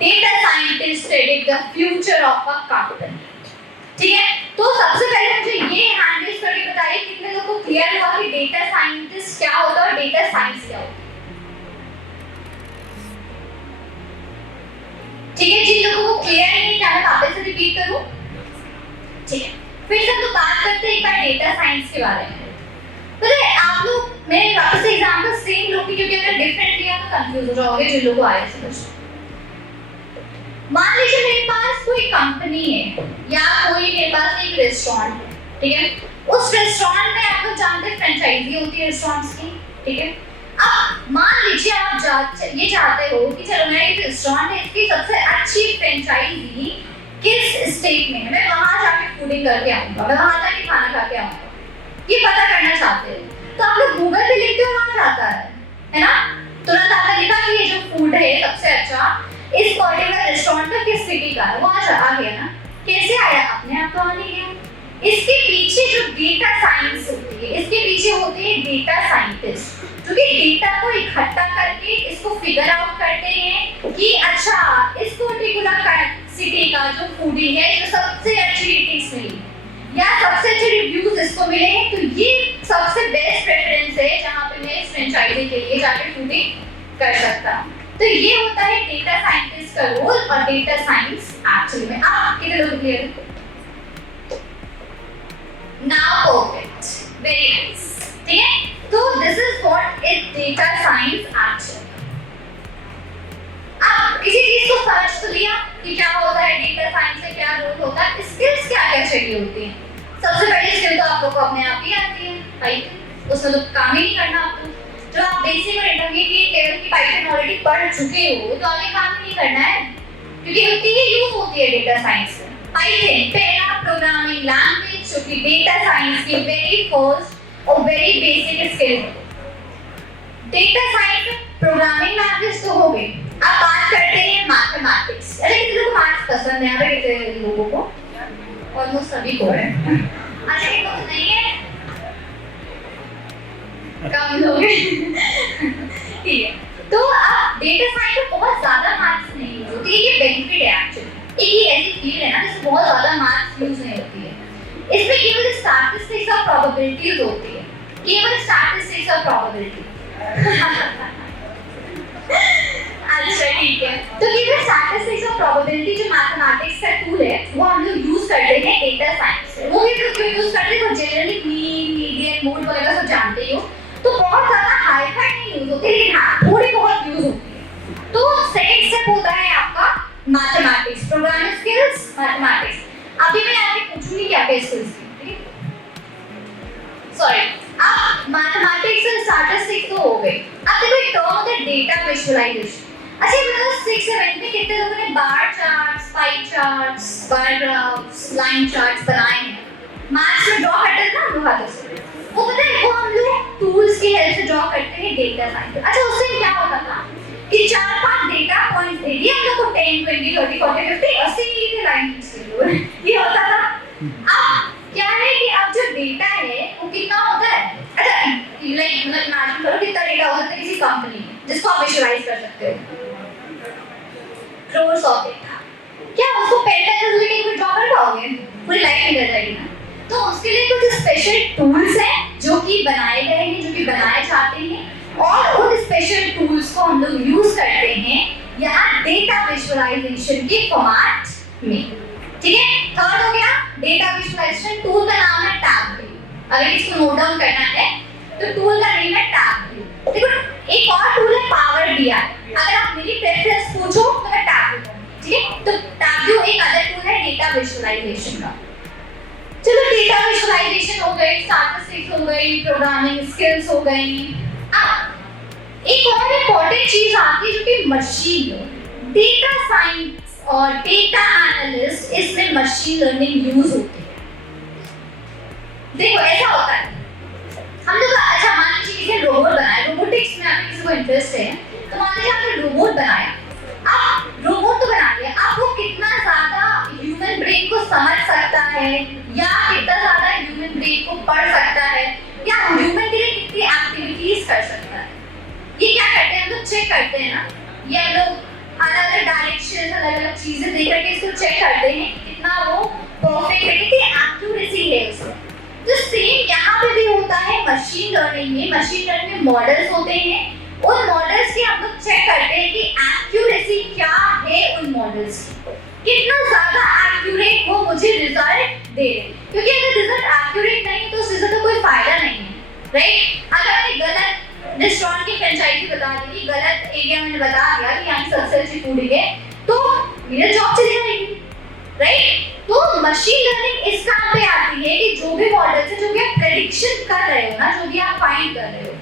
data scientist predict the future of a company. ठीक है, तो सबसे पहले मुझे ये हैंड रेज करके बताइए कितने लोगों को क्लियर हुआ कि डेटा साइंटिस्ट क्या होता है और डेटा साइंस क्या होता है। ठीक है, जिन लोगों को क्लियर नहीं, क्या मैं वापस से रिपीट करूं? ठीक है, फिर से हम लोग बात करते हैं एक बार डेटा साइंस के बारे में। तो आप लोग, मैं वापस से एग्जांपल सेम लूंगी क्योंकि अगर डिफरेंट लिया तो कंफ्यूज हो जाओगे जिन लोगों को आया समझ। मान लीजिए मेरे पास कोई कंपनी है या कोई मेरे पास एक रेस्टोरेंट है, ठीक है। उस रेस्टोरेंट में आप लोग जानते हैं फ्रेंचाइजी होती है रेस्टोरेंट्स की, ठीक है। अब मान लीजिए आप ये चाहते हो कि चलो मेरा एक रेस्टोरेंट है, इसकी सबसे अच्छी फ्रेंचाइजी किस स्टेट में है, मैं वहां जाके फूडिंग करके आऊंगा, मैं वहां जाके खाना खा के आऊंगा, ये पता करना चाहते हो। तो आप लोग गूगल पे लिखते हो, वहां जाता है ना, तुरंत आपने लिखा कि ये जो फूड है सबसे अच्छा इस पर्टिकुलर रेस्टोरेंट का किस सिटी का है, वहां आ गया ना। कैसे आया? अपने आप तो आ नहीं गया। इसके पीछे जो डेटा साइंस होती है, इसके पीछे होते हैं डेटा साइंटिस्ट, जो कि डेटा को इकट्ठा करके इसको फिगर आउट करते हैं कि अच्छा इस पर्टिकुलर सिटी का जो फूडी है जो सबसे अच्छी रेटिंग्स मिली या सबसे अच्छे रिव्यूज इसको मिले हैं, तो ये सबसे बेस्ट प्रेफरेंस है जहां पे मैं इस फ्रेंचाइजी के लिए जाके फूडिंग कर सकता हूं। तो ये होता है डेटा साइंटिस्ट का रोल और डेटा साइंस एक्चुअली में। आप कितने लोग क्लियर हैं? नाउ परफेक्ट, वेरी नाइस, ठीक है। तो this is what is data science actually. आप किसी चीज को समझ तो लिया कि क्या होता है डेटा साइंस में, क्या रोल होता है, स्किल्स क्या क्या चाहिए होती हैं। सबसे पहली स्किल तो आप लोगों को अपने आप ही आती है, राइट, उसमें तो काम ही नहीं करना आपको। जो आप बेसिक और इंटरमीडिएट लेवल की पाइथन ऑलरेडी पढ़ चुके हो तो आगे काम नहीं करना है, क्योंकि उसकी ये यूज होती है डेटा साइंस में। पाइथन पहला प्रोग्रामिंग लैंग्वेज जो कि डेटा साइंस की वेरी फर्स्ट और वेरी बेसिक स्किल है। डेटा साइंस प्रोग्रामिंग लैंग्वेज तो हो गई, अब बात करते हैं मैथमेटिक्स। अरे कितने को मैथ्स पसंद है? अरे कितने लोगों को? ऑलमोस्ट सभी को है। अच्छा कितने को नहीं है? कम लोग हैं। ठीक है, तो अब डेटा साइंस में बहुत ज्यादा मैथ्स नहीं यूज होती है, ये बेनिफिट है एक्चुअली। एक ये ऐसी फील्ड है ना जिसमें बहुत ज्यादा मैथ्स यूज नहीं होती है। इसमें केवल स्टैटिस्टिक्स और प्रोबेबिलिटीज होती है, केवल स्टैटिस्टिक्स और प्रोबेबिलिटी। अच्छा ठीक है, तो केवल स्टैटिस्टिक्स और प्रोबेबिलिटी जो मैथमेटिक्स का टूल है वो हम लोग यूज करते हैं डेटा साइंस में। वो भी क्यों यूज करते हैं? वो जनरली मीन, मीडियन, मोड वगैरह सब जानते ही हो, तो बहुत ज्यादा हाई फाई नहीं यूज होती, लेकिन हाँ थोड़ी बहुत यूज होती है। तो सेकंड स्टेप होता है आपका मैथमेटिक्स, प्रोग्रामिंग स्किल्स, मैथमेटिक्स। अभी मैं आपसे पूछूंगी क्या क्या स्किल्स थी, ठीक है? सॉरी, अब मैथमेटिक्स और स्टैटिस्टिक्स तो हो गई। अब देखो एक टर्म होता है डेटा विजुअलाइजेशन। अच्छा मतलब 6 7 में कितने लोगों ने bar charts, pie charts, bar graphs, line charts बनाए हैं? मैथ्स में ड्रॉ करते हैं ना हम लोग हाथों से, वो पता है वो हम लोग टूल्स की हेल्प से ड्रॉ करते हैं डेटा साइंस। अच्छा उससे क्या होता था कि 4-5 डेटा पॉइंट्स दे दिए हम लोग को, 10 20 30 40 50 80 के लाइन ये होता था। अब क्या है कि अब जो डेटा है वो कितना होता है? अच्छा लाइक मतलब इमेजिन करो कितना डेटा हो सकता है किसी कंपनी में जिसको आप विजुअलाइज कर सकते हो, क्रोर्स ऑफ डेटा। क्या उसको पेन पेंसिल लेके कोई ड्रॉ कर पाओगे? पूरी लाइफ निकल जाएगी ना। तो उसके लिए कुछ स्पेशल टूल्स हैं जो कि बनाए गए हैं, जो कि बनाए जाते हैं, और उन स्पेशल टूल्स को हम लोग यूज करते हैं यहाँ डेटा विजुअलाइजेशन के फॉर्मेट में। ठीक है, थर्ड हो गया डेटा विजुअलाइजेशन टूल का नाम है टैबल्यू। अगर इसको नोट डाउन करना है तो टूल का नेम है टैबल्यू। देखो एक और टूल है पावर बीआई। अगर आप मेरी प्रेफरेंस पूछो तो मैं टैबल्यू, ठीक है? तो टैबल्यू एक अदर टूल है डेटा विजुअलाइजेशन का। चलो डेटा विजुअलाइजेशन हो गई, स्टैटिस्टिक्स हो गई, प्रोग्रामिंग स्किल्स हो गई। अब एक और इम्पोर्टेंट चीज आती है जो कि मशीन लर्निंग। डेटा साइंस और डेटा एनालिस्ट इसमें मशीन लर्निंग यूज होती है। देखो ऐसा होता है हम लोग, अच्छा मान लीजिए किसी रोबोट बनाया, रोबोटिक्स में अगर किसी को इंटरेस्ट है तो मान लीजिए आपने रोबोट बनाया। अब रोबोट तो बना लिया, अब वो कितना ज्यादा ह्यूमन ब्रेन को समझ सकता है या कितना ज्यादा ह्यूमन ब्रेन को पढ़ सकता है या ह्यूमन के लिए कितनी एक्टिविटीज कर सकता है, ये क्या करते हैं हम लोग चेक करते हैं ना। ये हम लोग अलग अलग डायरेक्शन, अलग अलग चीजें देख करके इसको चेक करते हैं कितना वो परफेक्ट है, कितनी एक्यूरेसी है उसमें। तो सेम यहाँ पे भी होता है मशीन लर्निंग में। मशीन लर्निंग में मॉडल्स होते हैं, उन मॉडल्स की हम लोग चेक करते हैं कि एक्यूरेसी क्या है उन मॉडल्स की, कितना ज्यादा एक्यूरेट वो मुझे रिजल्ट दे रहे हैं। क्योंकि अगर रिजल्ट एक्यूरेट नहीं है तो उस रिजल्ट का कोई फायदा नहीं है, राइट? अगर मैंने गलत रेस्टोरेंट की फ्रेंचाइजी बता दी, गलत एरिया मैंने बता दिया कि यहाँ सबसे अच्छी फूड है, तो मेरा जॉब चली जाएगी, राइट? तो मशीन लर्निंग इस काम पे आती है कि जो भी मॉडल्स है, जो भी आप प्रेडिक्शन कर रहे हो ना, जो भी आप फाइंड कर रहे हो,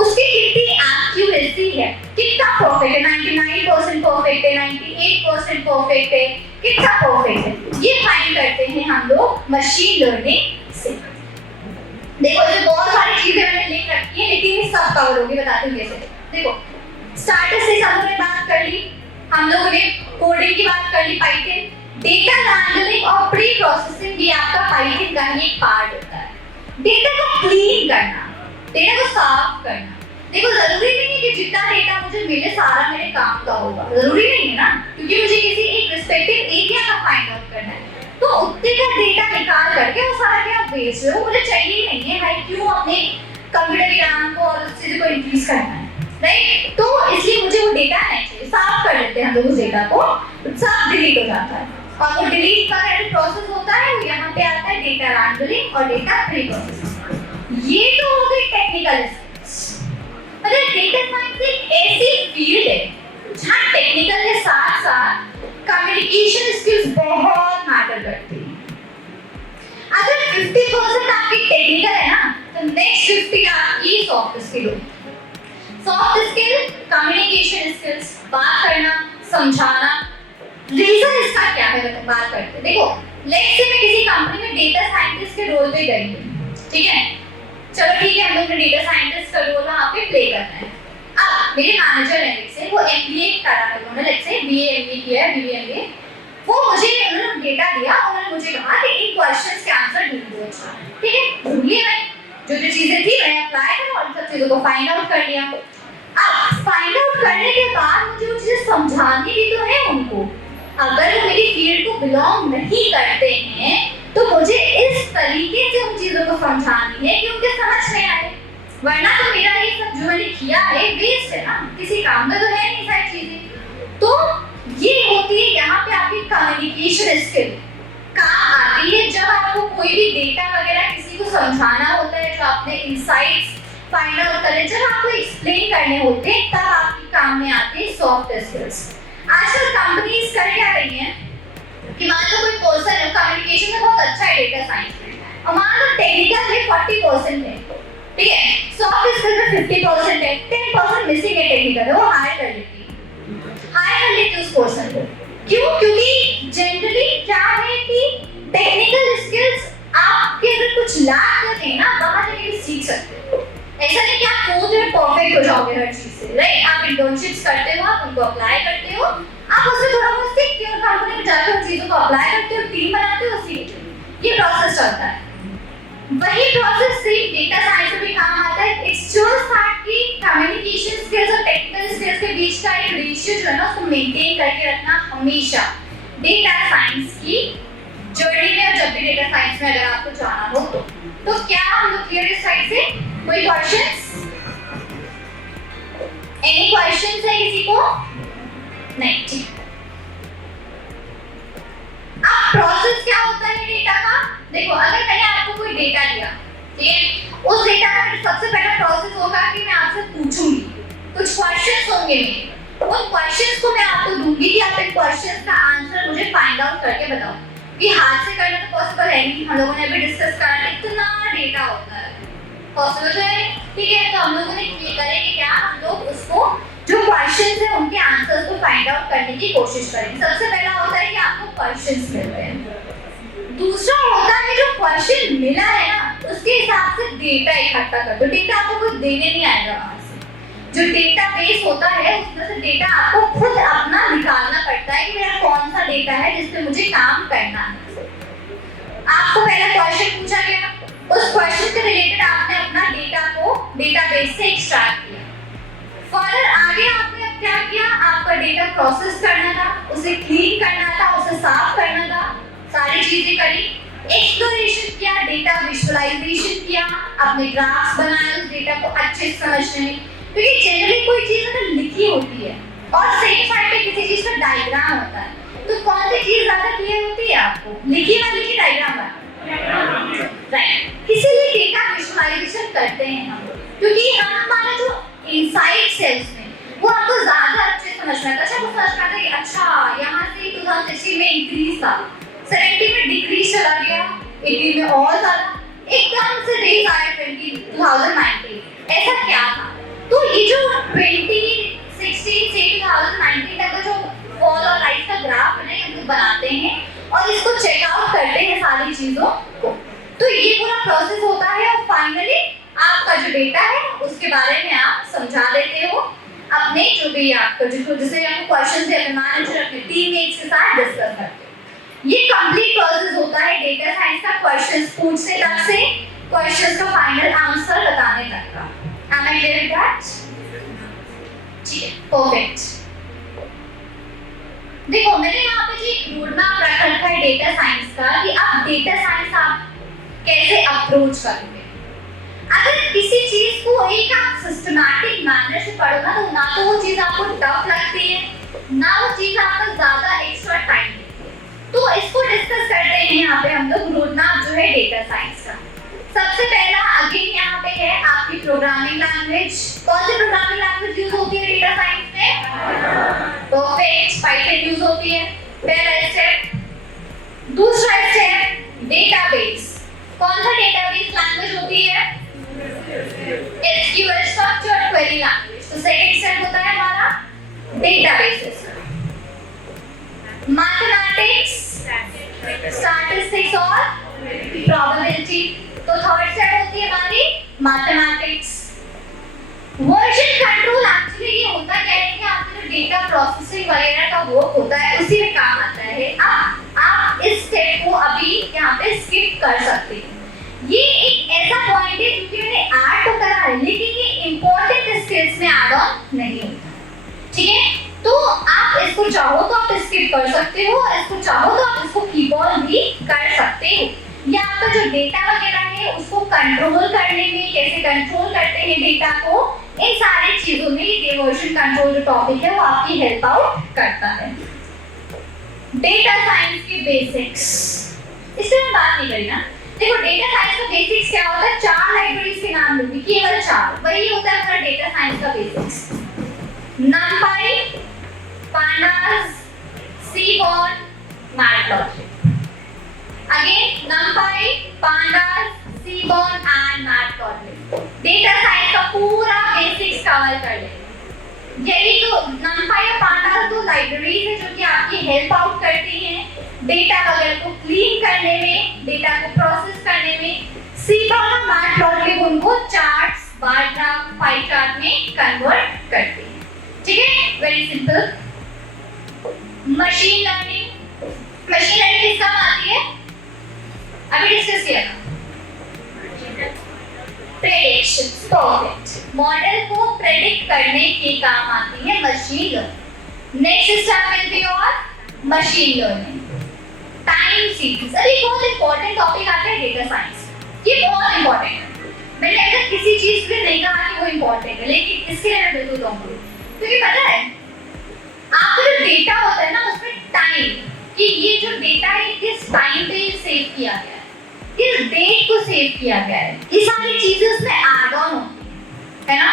उसकी कितनी एक्यूरेसी है, कितना परफेक्ट है, 99% परफेक्ट है, 98% परफेक्ट है, कितना परफेक्ट है, ये फाइंड करते हैं हम लोग मशीन लर्निंग से। देखो ये बहुत सारी चीजें मैंने लिख रखी है, लेकिन ये सब कवर होगी, बताती हूँ कैसे। देखो स्टार्टर से हम लोगों ने बात कर ली, हम लोगों ने कोडिंग की बात कर ली, पाइथन, डेटा हैंडलिंग और प्री प्रोसेसिंग भी आपका पाइथन का ही एक पार्ट होता है। डेटा को क्लीन करना, डेटा को साफ करना। देखो जरूरी नहीं है कि जितना डेटा मुझे मिले सारा मेरे काम का होगा, जरूरी नहीं है ना, क्योंकि मुझे किसी एक रिस्पेक्टिव एरिया का फाइंड आउट करना है। तो उतने का डेटा निकाल करके वो सारा क्या बेच रहे हो, मुझे चाहिए नहीं है, मैं क्यों अपने कंप्यूटर की रैम को और उस चीज को इंक्रीज करना है, राइट? तो इसलिए मुझे वो डेटा नहीं चाहिए, साफ कर देते हैं हम लोग उस डेटा को, सब डिलीट हो जाता है। और वो डिलीट का जो प्रोसेस होता है वो यहाँ पे आता है डेटा हैंडलिंग और डेटा प्री प्रोसेसिंग। ये तो हो गई टेक्निकल स्किल्स। मतलब डेटा साइंस एक ऐसी फील्ड है जहाँ टेक्निकल के साथ साथ कम्युनिकेशन स्किल्स बहुत मैटर करती है। अगर 50% आपकी टेक्निकल है ना, तो नेक्स्ट 50 आपकी सॉफ्ट स्किल होगी। सॉफ्ट स्किल, कम्युनिकेशन स्किल्स, बात करना, समझाना। रीजन इसका क्या है बात करते हैं। देखो लेट्स से मैं किसी कंपनी में डेटा साइंटिस्ट के रोल पे गई हूँ, ठीक है? चलो ठीक है, हम लोग ने डेटा साइंटिस्ट का रोल वहाँ पे प्ले करना है। अब मेरे मैनेजर है लेट्स से, वो एमबीए करा है, उन्होंने लेट्स से बीए एमबीए किया है, बीए एमबीए, वो मुझे उन्होंने डेटा दिया, उन्होंने मुझे कहा कि इन क्वेश्चंस के आंसर ढूंढ दो। अच्छा ठीक है, ढूंढिए, मैं जो चीजें थी मैंने अप्लाई करा और सब चीजों को फाइंड आउट कर लिया। अब फाइंड आउट करने के बाद मुझे वो चीजें समझानी भी तो है उनको। अगर वो मेरी फील्ड को बिलोंग नहीं करते हैं तो मुझे इस तरीके से उन चीजों को समझानी है कि उनके समझ में आए, वरना तो मेरा ये सब जो मैंने किया है वेस्ट है ना, किसी काम का तो है नहीं सारी चीजें। तो ये होती है यहाँ पे आपकी कम्युनिकेशन स्किल काम आती है जब आपको कोई भी डेटा वगैरह किसी को समझाना होता है, जो आपने इंसाइट्स फाइंड आउट करें, जब आपको एक्सप्लेन करने होते हैं, तब आपके काम में आती है सॉफ्ट स्किल्स। आजकल कंपनीज कर क्या रही हैं कि मान लो कोई पर्सन है कम्युनिकेशन में बहुत अच्छा है डेटा साइंस में, और मान लो टेक्निकल में 40% है, ठीक है, सॉफ्ट स्किल में 50% है, 10% मिसिंग है टेक्निकल, वो हायर कर लेती है उस पर्सन को। क्यों? क्योंकि जनरली क्या है कि टेक्निकल स्किल्स आपके अगर कुछ लैक करते हैं ना, बाहर जाके भी सीख सकते हो। ऐसा नहीं कि आप कोच में परफेक्ट हो जाओगे हर चीज से, राइट? आप इंटर्नशिप्स करते हो, आप उनको अप्लाई करते हो, आप उससे थोड़ा बहुत सीखते हो, कंपनी में जाकर उन चीजों को अप्लाई करते हो, टीम बनाते हो, सीखते हो। ये प्रोसेस चलता है। वही प्रोसेस सिर्फ डेटा साइंस में भी काम आता है। इट्स जस्ट दैट कि कम्युनिकेशन स्किल्स और टेक्निकल स्किल्स के बीच का एक रेशियो जो है ना, उसको मेंटेन करके रखना हमेशा डेटा साइंस की जर्नी में। और जब भी डेटा साइंस में अगर आपको जाना हो तो क्या हम लोग क्लियर इस साइड से? कोई क्वेश्चंस? एनी क्वेश्चंस है किसी को? नहीं, ठीक। अब प्रोसेस क्या होता है डेटा का? देखो, अगर मैंने आपको कोई डेटा दिया, ठीक है, उस डेटा का सबसे पहला प्रोसेस होगा कि मैं आपसे पूछूंगी, कुछ क्वेश्चंस होंगे मेरे, उन क्वेश्चंस को मैं आपको दूंगी कि आप इन क्वेश्चंस का आंसर मुझे फाइंड आउट करके बताओ। ये हाथ से करना तो पॉसिबल है नहीं, हम लोगों ने अभी डिस्कस करा, इतना डेटा होता है, पॉसिबल तो है, ठीक है। तो हम लोगों ने ये करेंगे क्या, हम लोग उसको जो क्वेश्चंस है उनके आंसर्स को फाइंड आउट करने की कोशिश करेंगे। सबसे पहला होता है कि आपको क्वेश्चंस मिल रहे हैं, दूसरा होता है जो क्वेश्चन मिला है ना, उसके हिसाब से डेटा इकट्ठा कर दो। डेटा आपको कुछ देने नहीं आएगा वहां से, जो डेटा बेस होता है उसमें से डेटा आपको खुद अपना निकालना पड़ता है कि मेरा कौन सा डेटा है जिस पे मुझे काम करना है। आपको पहला क्वेश्चन पूछा गया, उस क्वेश्चन के रिलेटेड आपने अपना डेटा को डेटाबेस से एक्सट्रैक्ट किया। फर्दर आगे आपने अब क्या किया, आपका डेटा प्रोसेस करना था, उसे क्लीन करना था, उसे साफ करना था, सारी चीजें करी, एक्सप्लोरेशन किया, डेटा विजुअलाइजेशन किया, अपने ग्राफ्स बनाए उस डेटा को अच्छे से समझने में। क्योंकि जनरली कोई चीज अगर लिखी होती है और सेम साइड पे किसी चीज का डायग्राम होता है, तो कौन सी चीज ज्यादा क्लियर होती है आपको? लिखी ना लिखी डायग्राम वाला, राइट? इसीलिए डेटा विजुअलाइजेशन करते हैं हम, क्योंकि हम हमारा जो इनसाइट्स है उसमें वो आपको ज्यादा अच्छे समझ में आता है। अच्छा, वो समझ में आता है कि अच्छा यहाँ से 2016 में इंक्रीज था, 70 में डिक्रीज चला गया, 80 में और ज्यादा, एकदम से रेज आया 2019, ऐसा क्या था? तो ये जो 2016 से 2019 तक का जो फॉल और राइज का ग्राफ है हम लोग बनाते हैं और इसको चेकआउट करते हैं सारी चीजों को। तो ये पूरा प्रोसेस होता है और फाइनली आपका जो डेटा है उसके बारे में आप समझा देते हो अपने जो भी आपको जिसे आपको क्वेश्चन से अपने मैनेजर अपने टीममेट्स के साथ डिस्कस करते हो। ये कंप्लीट प्रोसेस होता है डेटा साइंस का, क्वेश्चंस पूछने तक से क्वेश्चंस का फाइनल आंसर बताने तक का। Am I clear with that? ठीक है, परफेक्ट। देखो, मैंने यहाँ पे जी एक रोड मैप रख रखा है डेटा साइंस का कि आप डेटा साइंस आप कैसे अप्रोच करोगे। अगर किसी चीज को एक आप सिस्टमैटिक मैनर से पढ़ो ना तो वो चीज आपको टफ लगती है, ना वो चीज आपका ज्यादा एक्स्ट्रा टाइम लेती है। तो इसको डिस्कस करते हैं यहाँ पे हम लोग रोड मैप जो है डेटा साइंस का। सबसे पहला अगेन यहाँ पे है आपकी प्रोग्रामिंग लैंग्वेज। कौन सी प्रोग्रामिंग लैंग्वेज यूज होती है डेटा साइंस में? परफेक्ट, पाइथन यूज होती है, पहला स्टेप। दूसरा स्टेप डेटाबेस। कौन सा डेटाबेस लैंग्वेज होती है? SQL, structured query language. तो सेकंड स्टेप होता है हमारा डेटाबेसेस। मैथमेटिक्स, स्टैटिस्टिक्स और प्रोबेबिलिटी। तो थर्ड स्टेप होती है हमारी मैथमेटिक्स। वर्जन कंट्रोल एक्चुअली ये होता क्या है कि आपका जो डेटा प्रोसेसिंग वगैरह का वर्क होता है उसी में काम आता है। आप इस स्टेप को अभी यहाँ पे स्किप कर सकते हैं। ये एक ऐसा पॉइंट है क्योंकि मैंने ऐड तो करा है लेकिन ये इंपॉर्टेंट स्किल्स में ऐड ऑन नहीं होता, ठीक है? तो आप इसको चाहो तो आप स्किप कर सकते हो, इसको चाहो तो आप इसको कीप ऑन भी कर सकते हो। या आपका जो डेटा वगैरह है उसको कंट्रोल करने में, कैसे कंट्रोल करते हैं डेटा को, इन सारी चीजों में ये वर्जन कंट्रोल जो टॉपिक है वो आपकी हेल्प आउट करता है। डेटा साइंस के बेसिक्स, इससे मैं बात नहीं करी ना। देखो डेटा साइंस का बेसिक्स क्या होता है, 4 लाइब्रेरीज के नाम लूंगी, केवल 4, वही होता है हमारा डेटा साइंस का basics. NumPy, Pandas, Seaborn, Matplotlib. Again, NumPy, Pandas, Seaborn and Matplotlib. Data science का पूरा बेसिक्स कवर कर लेंगे। यही तो NumPy और Pandas 2 लाइब्रेरीज है जो कि आपकी हेल्प आउट करती हैं डेटा वगैरह को क्लीन करने में, डेटा को प्रोसेस करने में। Seaborn और Matplotlib उनको charts, bar graph, pie chart में कन्वर्ट करते हैं, ठीक है? Very simple. Machine learning, machine learning किस काम आती है, अभी डिस्कस किया था। प्रेडिक्शन, परफेक्ट, मॉडल को प्रेडिक्ट करने के काम आती है machine learning. Next step will be on machine learning. Time series, अभी बहुत इंपॉर्टेंट टॉपिक आता है डेटा साइंस, ये बहुत इंपॉर्टेंट है। मैंने अगर किसी चीज के लिए नहीं कहा कि वो इंपॉर्टेंट है, लेकिन इसके लिए मैं बिल्कुल कहूंगी क्योंकि पता है आपका जो डेटा होता है ना उसमें टाइम, कि ये जो डेटा है किस टाइम पे सेव किया गया है, किस डेट को सेव किया गया है, ये सारी चीजें उसमें ऐड ऑन होती है ना।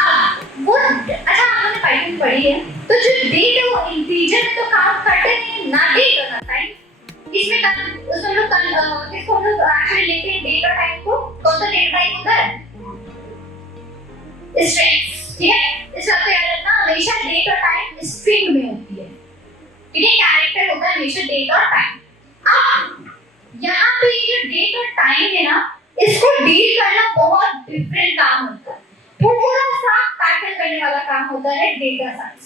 अब वो अच्छा आपने पाइथन पढ़ी है तो जो डेट है वो इंटीजर में तो काम करते नहीं, ना डेट और ना टाइम। इसमें उसमें लोग किसको हम लोग एक्चुअली लेते हैं डेट और टाइम को, कौन सा डेटा टाइप होता है, स्ट्रिंग, ठीक है? इस बात को याद रखना, हमेशा डेट और टाइम स्ट्रिंग में होती है, ठीक है? कैरेक्टर होता है हमेशा डेट और टाइम। अब यहाँ पे ये जो डेट और टाइम है ना, इसको डील करना बहुत डिफरेंट काम होता है, पूरा सा टैकल करने वाला काम होता है डेटा साइंस।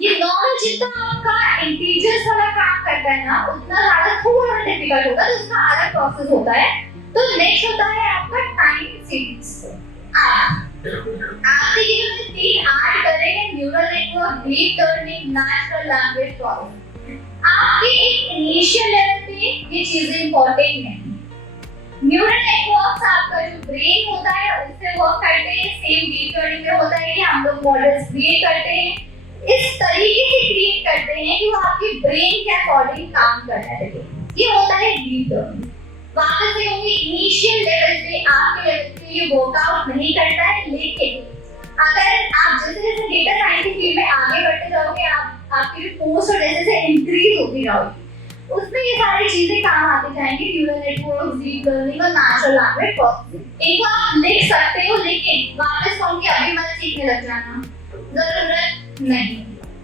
ये नॉर्मल जितना आपका इंटीजर्स वाला काम करता है ना उतना ज्यादा थोड़ा डिफिकल्ट होता है, तो उसका अलग प्रोसेस होता है। तो नेक्स्ट होता है आपका टाइम सीरीज। आपके ये जो 3 ऐड कर रहे हैं, neural network, deep learning, natural language processing, आपके एक इनिशियल लेवल पे ये चीजें इंपॉर्टेंट हैं। न्यूरल नेटवर्क्स आपका जो ब्रेन होता है उससे वर्क करते हैं, सेम डीप लर्निंग में होता है कि हम लोग मॉडल्स क्रिएट करते हैं, इस तरीके से क्रिएट करते हैं कि वो आपके ब्रेन के अकॉर्डिंग काम करने लगे, ये होता है डीप लर्निंग। वापस से होंगे इनिशियल लेवल पे, आपके लेवल पे ये वर्कआउट नहीं करता है, लेकिन अगर आप जैसे जैसे डेटा साइंस की फील्ड में आगे बढ़ते जाओगे, आपकी जो पोस्ट और जैसे जैसे इंक्रीज होती जाओगी, उसमें ये सारी चीजें काम आती जाएंगी, न्यूरल नेटवर्क, डीप लर्निंग और नेचुरल लैंग्वेज प्रोसेसिंग। इनको आप लिख सकते हो, लेकिन वापस कहूंगी अभी मत सीखने लग जाना, जरूरत नहीं।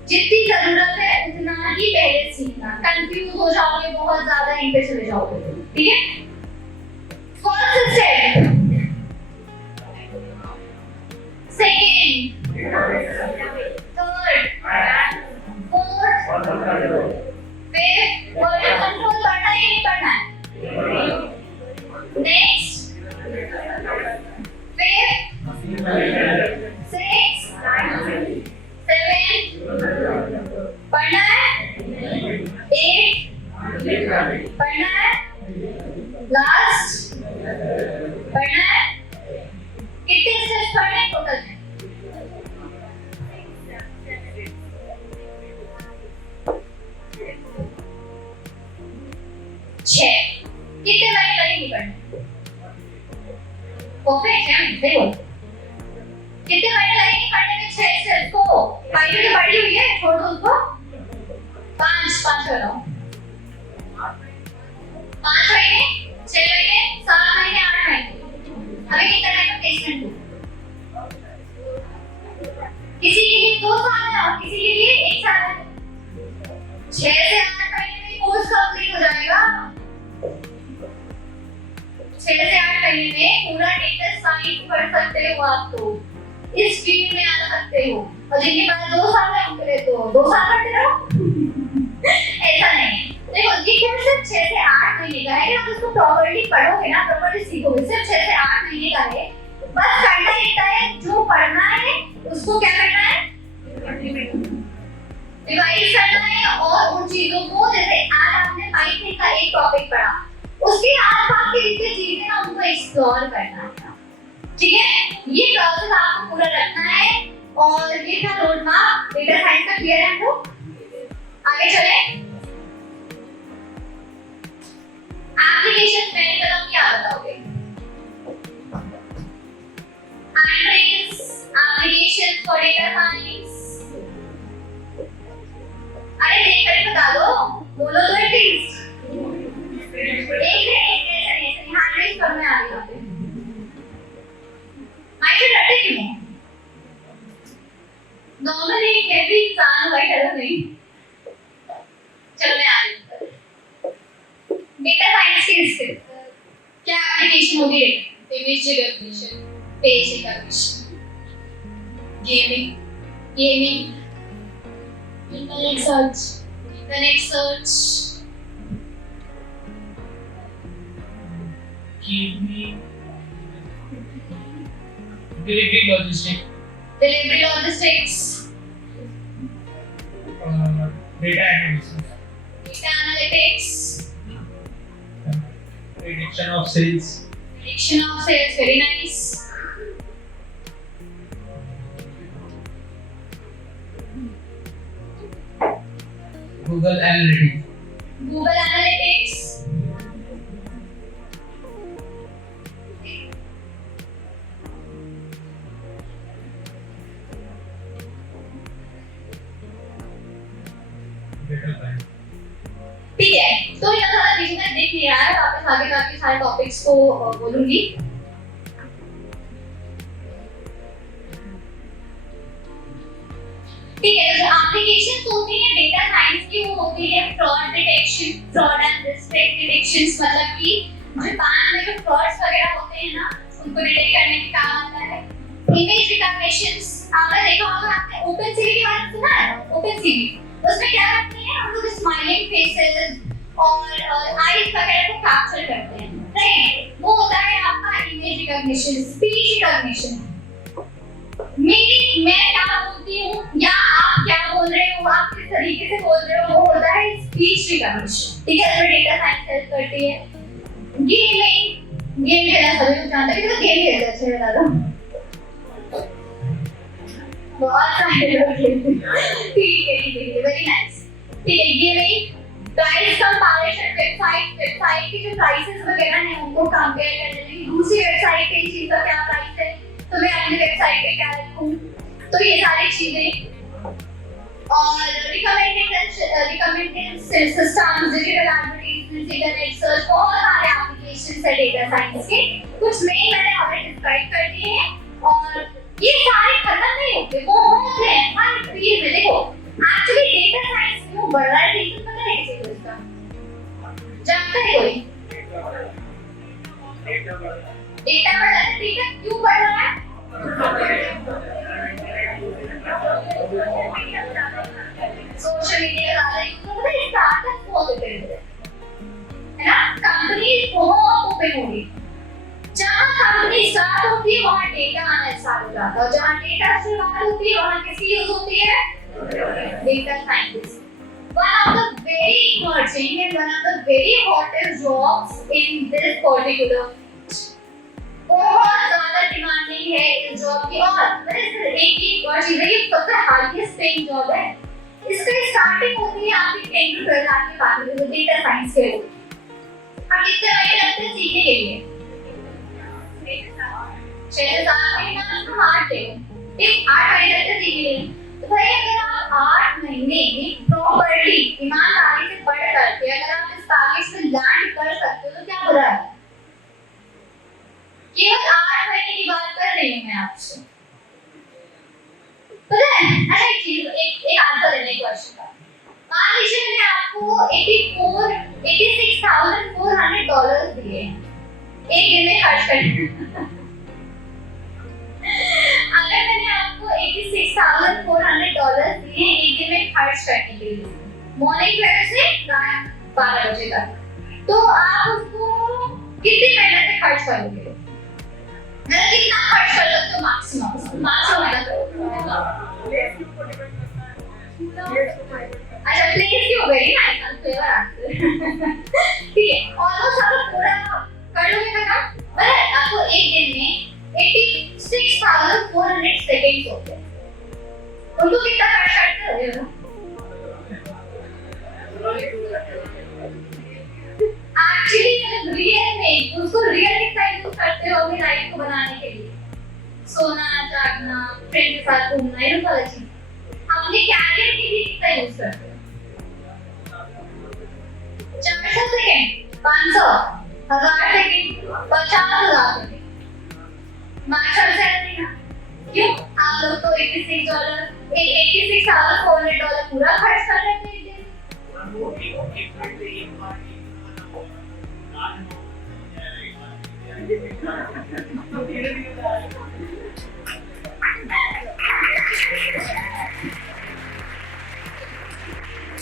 जितनी जरूरत है उतना ही पहले सीखना, कंफ्यूज हो जाओगे बहुत ज्यादा, इन पे चले जाओगे, ठीक है? First step, second, third, fourth, fifth, version control करना है कि नहीं करना है? नेक्स्ट, फिफ्थ, सिक्स्थ, सेवेंथ, पढ़ना है, 8 पढ़ना है, लास्ट पढ़ना है। कितने स्टेप्स पढ़ने हैं टोटल में? 6। कितने महीने लगेंगे पढ़ने? परफेक्ट है, सही बोल। कितने महीने लगेंगे पढ़ने में 6 स्टेप्स को? पाइथन तो पढ़ी हुई है, छोड़ दो उसको। 5 कराओ। 5 महीने, 6 महीने, 7 महीने, 8 महीने। अभी कितना टाइम है प्लेसमेंट को? किसी के लिए 2 साल है और किसी के लिए 1 साल है। 6 से 8 महीने में कोर्स कंप्लीट हो जाएगा। 6 से 8 महीने में पूरा डेटा साइंस पढ़ सकते हो आप तो। इस फील्ड में आ सकते हो, और जिनके पास 2 साल है उनके लिए तो 2 साल करते रहो। ऐसा नहीं है। देखो ये क्या सिर्फ 6 से 8 महीने का है, आप इसको प्रॉपर्ली पढ़ोगे ना, प्रॉपर्ली सीखोगे, सिर्फ 6 से 8 महीने का है। बस करना इतना है, जो पढ़ना है उसको क्या करना है, रिवाइज करना है, और उन चीजों को, जैसे आज आपने पाइथन का एक टॉपिक पढ़ा, उसके आसपास की जितनी चीजें ना उनको एक्सप्लोर करना है। ठीक है, ये प्रोसेस आपको पूरा रखना है, और ये था रोड मैप डेटा साइंस का। क्लियर है आपको? आगे चले। एप्लीकेशन मैंने बताऊं, क्या बताओगे? Androids, applications for data science. अरे देख कर बता दो, बोलो तो एटलीस्ट। एक ऐसे हाँ रेस कर में आ गया पे। माइक से डरते क्यों? नॉर्मली एवरी इंसान वाइट डर नहीं। चलो मैं आ रही हूँ। डेटा साइंस की स्किल क्या एप्लीकेशन होगी? Image recognition, page recognition, gaming, internet search, delivery logistics, data analytics, prediction of sales, very nice. Google Analytics, data science. ठीक है, तो यहाँ सारा विजन में देख नहीं रहा है, वापस आगे जाके सारे टॉपिक्स को बोलूंगी। ठीक है, जो एप्लीकेशंस होती है डेटा साइंस की, वो होती है fraud detection, fraud and risk detections, मतलब कि जो बैंक में जो फ्रॉड्स वगैरह होते हैं ना, उनको डिटेक्ट करने की काम आता है। इमेज रिकॉग्निशंस, आपने देखा होगा, आपने ओपन सीवी के बारे में सुना है? ओपन सीवी उसमें क्या करते हैं, हम लोग स्माइलिंग फेसेस और आईज वगैरह को कैप्चर करते हैं, राइट? वो होता है आपका इमेज रिकॉग्निशन, स्पीच रिकॉग्निशन। मैं क्या बोलती हूँ या आप क्या बोल रहे हो, आप किस तरीके से बोल रहे हो, वो होता है स्पीच रिकॉग्निशन। ठीक है, इसमें डेटा साइंस हेल्प करती है। गेम खेलना सभी लोग जानते हैं, कि तो गेम खेलते अच्छे बता दो, बहुत सारे लोग खेलते हैं। ठीक है, वेरी नाइस। ठीक है, गेमिंग, प्राइस कंपैरिजन, वेबसाइट की जो प्राइसेस वगैरह हैं उनको कंपेयर करने में, दूसरी वेबसाइट पे चीज का क्या प्राइस है, तो मैं अपनी वेबसाइट पे क्या रखूं, तो ये सारी चीजें। और recommended systems, digital advertisement, internet search, बहुत सारे एप्लीकेशंस है डेटा साइंस के। कुछ मेन मैंने ऑलरेडी डिस्क्राइब कर दिए हैं, और ये सारे खत्म नहीं होते, वो होते हैं हर फील्ड में। देखो एक्चुअली डेटा साइंस क्यों बढ़ रहा है, रीजन पता है किसी को इसका? जानता है कोई? डेटा बढ़ रहा है, डेटा क्यों बढ़ रहा है? सोशल मीडिया ज्यादा यूज होता है, स्टार्टअप बहुत होते हैं, है ना? कंपनी बहुत ओपन होगी, जहाँ कंपनी स्टार्ट होती है वहाँ डेटा आना स्टार्ट हो जाता है, और जहाँ डेटा शुरुआत होती है वहाँ किसकी यूज होती है? Data scientist. One of the very emerging and one of the very hottest jobs in this particular field. बहुत ज़्यादा डिमांडिंग है इस जॉब की, और एक और चीज़ है, ये सबसे हाईएस्ट पेइंग जॉब है। इसका स्टार्टिंग होती है आपकी 10 to 12 लाख के बाद में, डेटा साइंस के लोग। अब कितने महीने लगते हैं सीखने के लिए? 6 से 7 महीने, 8 महीने लगते हैं सीखने के लिए। तो भाई अगर आप 8 महीने प्रॉपर्ली ईमानदारी से पढ़ करके अगर आप इस पैकेज पे लैंड कर सकते हो, तो क्या बुरा है? केवल 8 महीने की बात कर रही हूँ मैं आपसे। पता है, अच्छा एक आंसर देने क्वेश्चन का। मान लीजिए मैंने आपको $86,400 दिए एक दिन में खर्च करने। अगर मैंने $6,400 दिए एक दिन में खर्च करने के लिए, मॉर्निंग 12 से रात 12 बजे तक। तो आप उसको कितनी मेहनत से खर्च करोगे? मतलब कितना खर्च कर सकते हो मैक्सिमम अच्छा प्लेस की हो गई ना, फ्लेवर आंसर ठीक है। ऑलमोस्ट आप पूरा कर लोगे खत्म, मतलब आपको एक दिन में 86,400 सेकंड्स हो गए। उनको कितना खर्च करते हो? एक्चुअली रियल में उसको रियल कितना यूज करते हो अपनी लाइफ को बनाने के लिए? सोना, जागना, फ्रेंड के साथ घूमना, ये सब अलग चीज। अपने कैरियर के लिए कितना यूज करते हो? 400 second, 500, 1000 second, 50,000 second. Marshal salary ना, क्यों? आप लोग तो $86,400 पूरा खर्च कर रहे थे एक दिन।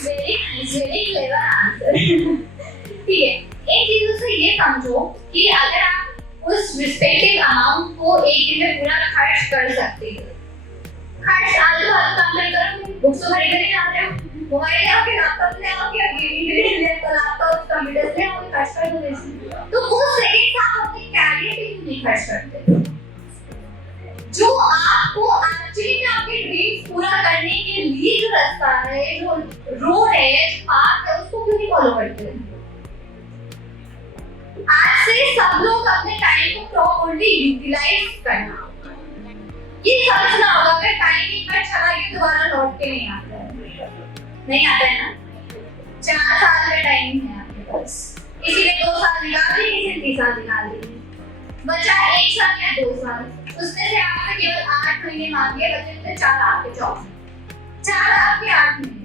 Very nice, very clever answer ठीक है। एक चीज से ये समझो कि अगर आप उस रिस्पेक्टिव अमाउंट को एक दिन में पूरा खर्च कर सकते हो, खर्च आलू फालतू काम नहीं करो, बुक्स तो खरीदने जा रहे हो, मोबाइल ले आओ, लैपटॉप ले आओ, या गेमिंग के लिए ले तो लैपटॉप, कंप्यूटर ले आओ, खर्च कर दो वैसे। तो वो सेकंड्स आप अपने कैरियर पे क्यों नहीं खर्च करते? जो आपको एक्चुअली में आपके ड्रीम्स पूरा करने के लिए जो रास्ता है, जो रोड है, जो पाथ है, उसको क्यों नहीं फॉलो करते? आज से सब लोग अपने टाइम को प्रॉपर्ली यूटिलाइज करना, ये समझना होगा। अगर टाइम एक बार चला गया दोबारा लौट के नहीं आता है, नहीं आता है ना। 4 साल का टाइम है आपके पास, इसीलिए 2 साल निकाल दिए, किसी 3 साल निकाल दिए। बचा 1 साल या 2 साल, उसमें से आपने केवल 8 महीने मांगे, बचे थे 4 आपके जॉब, 4 आपके 8 महीने।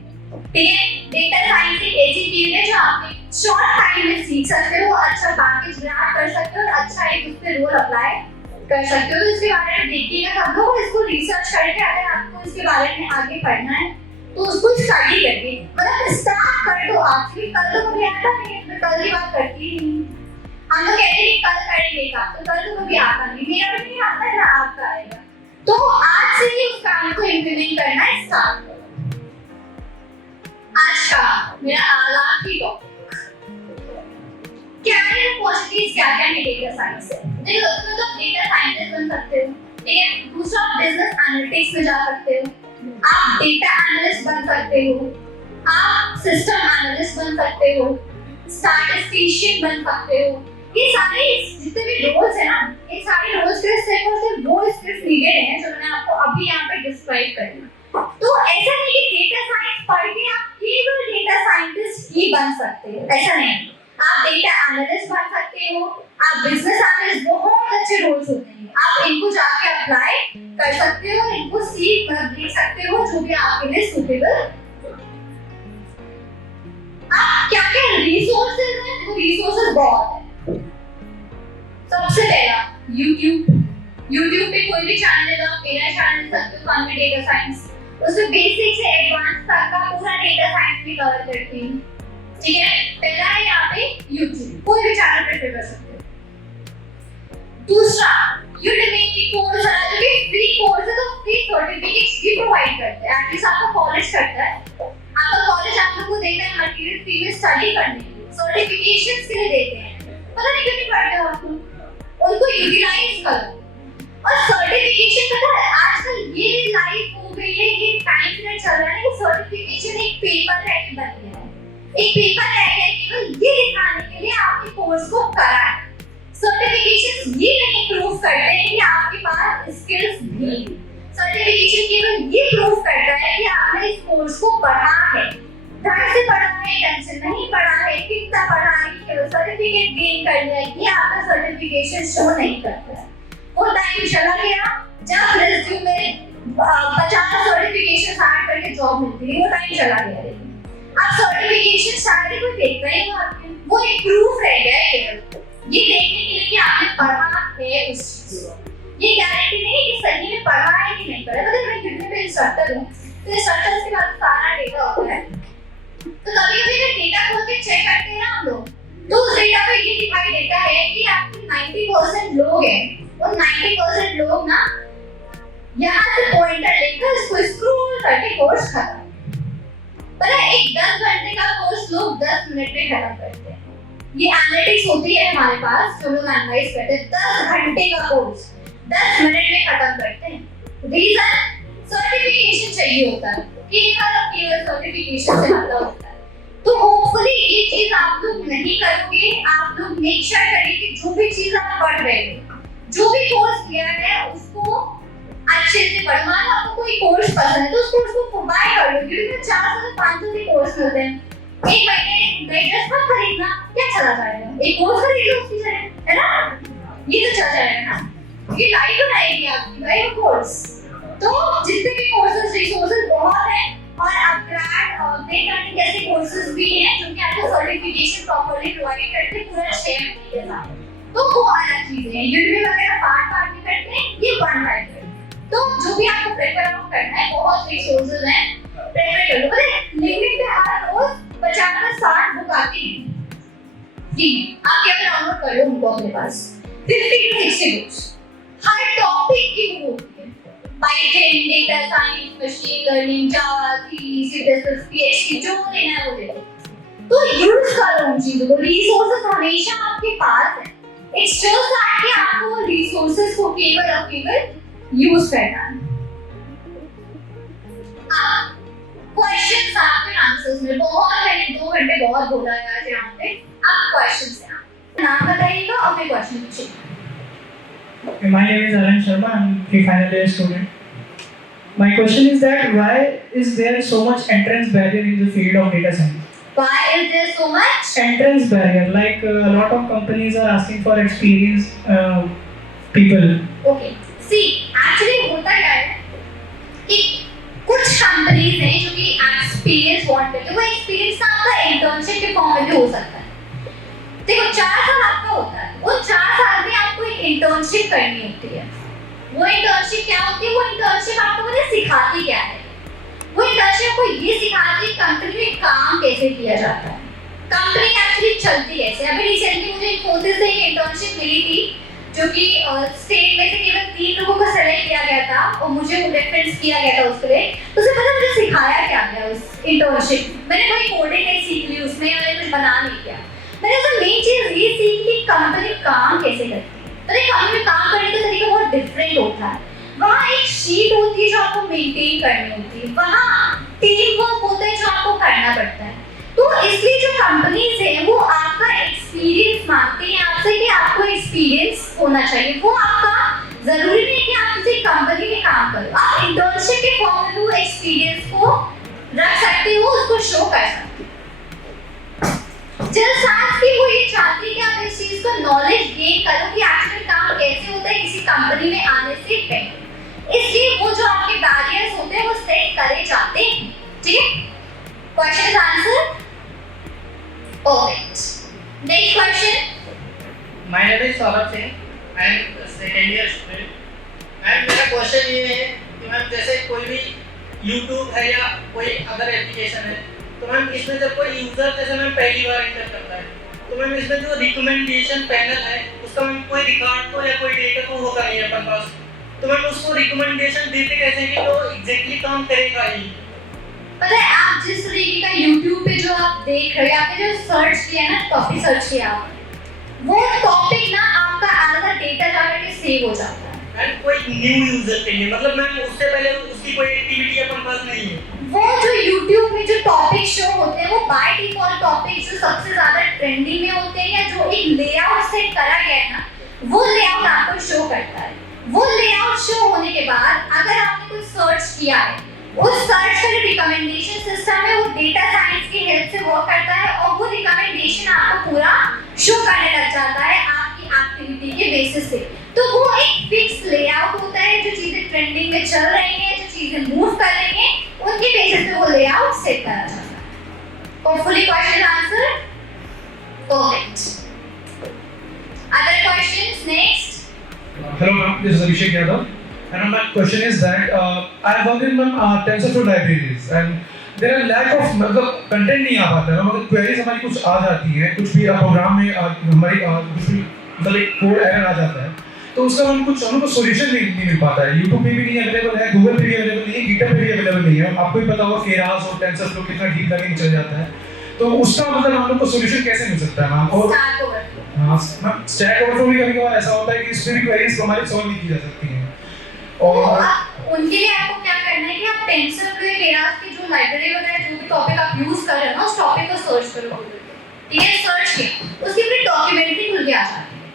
ठीक है, डेटा साइंस एक ऐसी चीज है जो आपने शॉर्ट टाइम में सीख सकते हो, अच्छा पैकेज ग्रैब कर सकते हो और अच्छा एक उस पे रोल अप्लाई कर सकते हो। तो इसके बारे में देखिएगा सब लोग, इसको रिसर्च करके अगर आपको इसके बारे में आगे पढ़ना है तो उसको स्टडी करके, मतलब स्टार्ट कर दो आज भी। कल तो कभी आता नहीं है, मैं कल की बात करती ही नहीं। हम तो कहते हैं कल करेंगे काम, तो कल तो कभी आता नहीं, मेरा भी नहीं आता है ना आपका आएगा। तो आज से ही उस काम को इम्प्लीमेंट करना स्टार्ट करो। आज का मेरा आखिरी टॉपिक कैरियर अपॉर्चुनिटीज क्या क्या है डेटा साइंस से। देखो उसमें तो डेटा साइंटिस्ट बन सकते हो, ठीक है। दूसरा बिजनेस एनालिटिक्स में जा सकते हो, आप डेटा एनालिस्ट बन सकते हो, आप सिस्टम एनालिस्ट बन सकते हो, स्टैटिस्टिशियन बन सकते हो। ये सारे जितने भी रोल्स है ना, ये सारे रोल्स के सिर्फ और सिर्फ वो स्किल्स नीडेड हैं जो मैंने आपको अभी यहाँ पे डिस्क्राइब करना। तो ऐसा नहीं कि डेटा साइंस पढ़ के आप केवल डेटा साइंटिस्ट ही बन सकते हो, ऐसा नहीं। आप डेटा एनालिस्ट बन सकते हो, आप बिजनेस एनालिस्ट, बहुत अच्छे रोल्स होते हैं, आप इनको जाके अप्लाई कर सकते हो, इनको सीख देख सकते हो जो भी आपके लिए सूटेबल। आप क्या क्या रिसोर्सेज हैं, वो रिसोर्सेज बहुत है। सबसे पहला YouTube पे कोई भी चैनल है, आप मेरा चैनल सकते हो, फन में डेटा साइंस, उसमें बेसिक से एडवांस तक का पूरा डेटा साइंस भी कवर करती हूँ, ठीक है। पहला है यहाँ पे YouTube, कोई भी चैनल प्रेफर कर सकते हो। दूसरा Udemy की कोर्स है, जो कि फ्री कोर्स है, तो फ्री सर्टिफिकेट्स भी प्रोवाइड करते हैं। एटलीस्ट आपका कॉलेज करता है, आपका कॉलेज आप लोगों को देता है मटेरियल फ्री में स्टडी करने के लिए, सर्टिफिकेशंस के लिए देते हैं। पता नहीं क्यों नहीं पढ़ते हो आप लोग, उनको यूटिलाइज करो। और सर्टिफिकेशन पता है आजकल ये लाइफ हो गई है, ये टाइम पीरियड चल रहा है कि सर्टिफिकेशन एक पेपर रेडी बन गया है, एक पेपर रेडी है केवल ये दिखाने के लिए आपने कोर्स को करा है। सर्टिफिकेशंस ये नहीं प्रूव करते हैं कि आपके पास स्किल्स भी, सर्टिफिकेशन केवल ये प्रूव करता है कि आपने इस कोर्स को पढ़ा है, ढंग से पढ़ा है, ढंग से नहीं पढ़ा है, कितना पढ़ा है, केवल सर्टिफिकेट गेन कर लिया, ये आपका सर्टिफिकेशन शो नहीं करता है। वो टाइम चला गया जब रेज्यूमे में 50 सर्टिफिकेशन ऐड करके जॉब मिलती है, वो टाइम चला गया। अब सर्टिफिकेशन शायद कोई देखता ही नहीं आपके, वो एक प्रूफ रह गया है ये देखने के लिए कि आपने पढ़ा है उस चीज को। ये गारंटी नहीं कि सही में पढ़ा है कि नहीं पढ़ा। मतलब मैं कितने पे स्ट्रक्चर हूँ, तो स्ट्रक्चर के बाद सारा डेटा होता है। तो कभी-कभी अगर डेटा खोल के चेक करते हैं ना हम लोग, तो उस डेटा पे ये दिखाई देता है कि आपके 90% लोग हैं, और 90% लोग ना यहाँ से पॉइंटर लेकर इसको स्क्रॉल करके कोर्स खत्म। पर एक 10 घंटे का कोर्स लोग 10 मिनट में खत्म करते हैं। ये एनालिटिक्स होती है हमारे पास, जो लोग एनालाइज करते हैं, 10 घंटे का कोर्स 10 मिनट में खत्म करते हैं। रीजन सर्टिफिकेशन चाहिए होता है, केवल सर्टिफिकेशन से मतलब होता है। तो होपफुली ये चीज आप लोग नहीं करोगे। आप लोग मेक श्योर करिए कि जो भी चीज आप पढ़ रहे हो, जो भी कोर्स लिया है, उसको अच्छे से पढ़ो। मान लो आपको कोई कोर्स पसंद है तो उस कोर्स को बाय कर लो, क्योंकि 400 से 500 के कोर्स मिलते हैं। एक महीने नई ड्रेस मत खरीदना, क्या चला जाएगा, एक कोर्स खरीद लो उसकी जगह, है ना, ये तो चल जाएगा ना, ये लाइफ बनाएगी आपकी भाई वो कोर्स। तो जितने भी कोर्सेज रिसोर्सेज बहुत हैं, और अपग्रेड अपडेट करने जैसे कोर्सेज भी हैं जो कि आपको सर्टिफिकेशन प्रॉपर्ली प्रोवाइड करते हैं पूरा 6 महीने के साथ। तो वो अलग चीजें हैं, यूट्यूब वगैरह पार्ट में करते हैं, ये वन टाइम करते हैं। तो जो भी आपको प्रेफर करना है, बहुत रिसोर्सेज हैं, प्रेफर कर लो। पता लिमिट पे हर रोज 50 से 60 बुक आती है जी, आप केवल डाउनलोड कर लो उनको अपने पास, 50 to 60 बुक्स हर टॉपिक की बुक होती है। Python, data science, machine learning, Java, C, सी++, PHP, जो लेना है वो ले लो। तो यूज करो उन चीजों को, रिसोर्सेज हमेशा आपके पास है। इट्स जस्ट दैट कि आपको रिसोर्सेज को केवल और केवल यूज करना है। क्वेश्चंस आपके आंसर्स में बहुत, मैंने 2 घंटे बहुत बोला है आज यहाँ पे। आप क्वेश्चंस हैं, नाम बताइएगा और फिर क्वेश्चन पूछिए। My name is Alan Sharma. I'm a final year student. My question is that why is there so much entrance barrier in the field of data science? Why is there so much Entrance barrier, like a lot of companies are asking for experienced people. Okay. See, actually होता क्या है कि कुछ companies हैं जो कि experience want करते हैं। वो एक्सपीरियंस ना आपका इंटर्नशिप के फॉर्म में भी हो सकता है। देखो 4 साल आपका होता है, वो 4 साल में आपको एक इंटर्नशिप करनी होती है। वो इंटर्नशिप क्या होती है? वो इंटर्नशिप आपको मुझे सिखाती क्या है? वो इंटर्नशिप आपको ये सिखाती है कंपनी में काम कैसे किया जाता है, कंपनी एक्चुअली चलती कैसे। अभी रिसेंटली मुझे इन्फोसिस से एक इंटर्नशिप मिली थी जो कि स्टेट में से केवल 3 लोगों को सेलेक्ट किया गया था और मुझे रेफरेंस किया गया था उसके लिए। तो उससे पता मुझे सिखाया क्या गया उस इंटर्नशिप। मैंने कोई कोडिंग नहीं सीख ली उसमें, मैंने कुछ बना नहीं किया। मैंने उसमें मेन चीज ये सीखी कि कंपनी काम कैसे करती है। तो कंपनी में काम करने का तरीका बहुत डिफरेंट होता है। वहाँ एक शीट होती है जो आपको मेंटेन करनी होती है, वहाँ टीम वर्क होता है जो आपको करना पड़ता है। तो इसलिए जो कंपनीज है वो आपका एक्सपीरियंस मांगती है आपसे कि आपको एक्सपीरियंस होना चाहिए। वो आपका जरूरी नहीं कि आप किसी कंपनी में काम करो, आप इंटर्नशिप के फॉर्म में वो एक्सपीरियंस को रख सकते हो, उसको शो कर सकते हो। जस्ट साथ ही वो ये चाहती है कि आप इस चीज को नॉलेज गेन करो कि एक्चुअली काम कैसे होता है किसी कंपनी में आने से पहले। इसलिए वो जो आपके बैरियर्स होते हैं वो सेट करे जाते हैं। ठीक है, question answer. Perfect. Next question. My name is Saurabh Singh. I am second year student. And मेरा क्वेश्चन ये है कि मैम जैसे कोई भी YouTube है या कोई अदर एप्लीकेशन है, तो मैम इसमें जब कोई यूजर जैसे मैम पहली बार एंटर करता है, तो मैम इसमें जो रिकमेंडेशन पैनल है उसका मैम कोई रिकॉर्ड तो या कोई डेटा तो होता नहीं है अपन पास। तो मैम उसको रिकमेंडेशन देते कैसे कि वो एग्जैक्टली काम करेगा ही। पता है आप जिस तरीके का YouTube पे जो आप देख रहे हो, आपने जो सर्च किया ना, टॉपिक सर्च किया, वो टॉपिक ना आपका आधा डेटा जाकर के सेव हो जाता है। एंड कोई न्यू यूजर के लिए मतलब मैम उससे पहले उसकी कोई एक्टिविटी अपन पास नहीं है। वो जो YouTube में जो टॉपिक शो होते हैं वो बाय डिफॉल्ट टॉपिक जो सबसे ज्यादा ट्रेंडिंग में होते हैं या जो एक लेआउट सेट करा गया है ना, वो लेआउट आपको शो करता है। वो लेआउट शो होने के बाद अगर आपने कोई सर्च किया है, उस सर्च का जो रिकमेंडेशन सिस्टम है वो डेटा साइंस की हेल्प से वर्क करता है और वो रिकमेंडेशन आपको पूरा शो करने लग जाता है आपकी एक्टिविटी के बेसिस पे। तो वो एक फिक्स लेआउट होता है, जो चीजें ट्रेंडिंग में चल रही हैं, जो चीजें मूव कर रही हैं, उनके बेसिस पे वो लेआउट सेट करा जाता है। Hopefully question answer perfect. Other questions next. Hello ma'am, this is Abhishek Yadav And my question is that I work in TensorFlow libraries and there are lack of मतलब कंटेंट नहीं आ पाता है, मतलब क्वेरीज हमारी कुछ आ जाती हैं, कुछ भी प्रोग्राम में हमारी कुछ भी मतलब एक कोड एरर आ जाता है, तो उसका हमको सॉल्यूशन नहीं मिल पाता है। यूट्यूब पे भी नहीं अवेलेबल है, गूगल पे भी अवेलेबल नहीं है, गिटहब पे भी अवेलेबल नहीं है। आपको भी पता होगा केरास और टेंसरफ्लो कितना डीप लर्निंग चल जाता है, तो उसका मतलब हम लोग को सॉल्यूशन कैसे मिल सकता है मैम? और स्टैक ओवरफ्लो। हाँ, स्टैक ओवरफ्लो भी कभी कभार ऐसा होता है कि इस पे भी क्वेरीज हमारी सॉल्व नहीं की जा सकती हैं। और उनके लिए आपको क्या करना है कि आप टेंसरफ्लो या केरास की जो लाइब्रेरी वगैरह जो भी टॉपिक आप यूज कर रहे हो ना, उस टॉपिक को सर्च करो गूगल पे। ठीक है, सर्च किया, उसकी फिर डॉक्यूमेंट्री खुल के आ जाती है।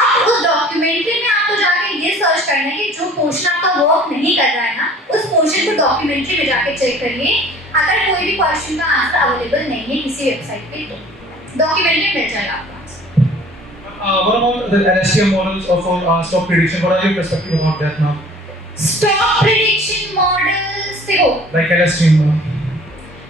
अब उस डॉक्यूमेंट्री में आपको जाके ये सर्च करना है कि जो पोर्शन आपका वर्क नहीं कर रहा है ना, उस पोर्शन को डॉक्यूमेंट्री में जाके चेक करिए। अगर कोई भी क्वेश्चन का आंसर अवेलेबल नहीं है किसी वेबसाइट पे, तो डॉक्यूमेंट्री मिल जाएगा आपको answer. what about the LSTM models or for stock prediction? What are your perspective about that now? Stock prediction models Like LSTM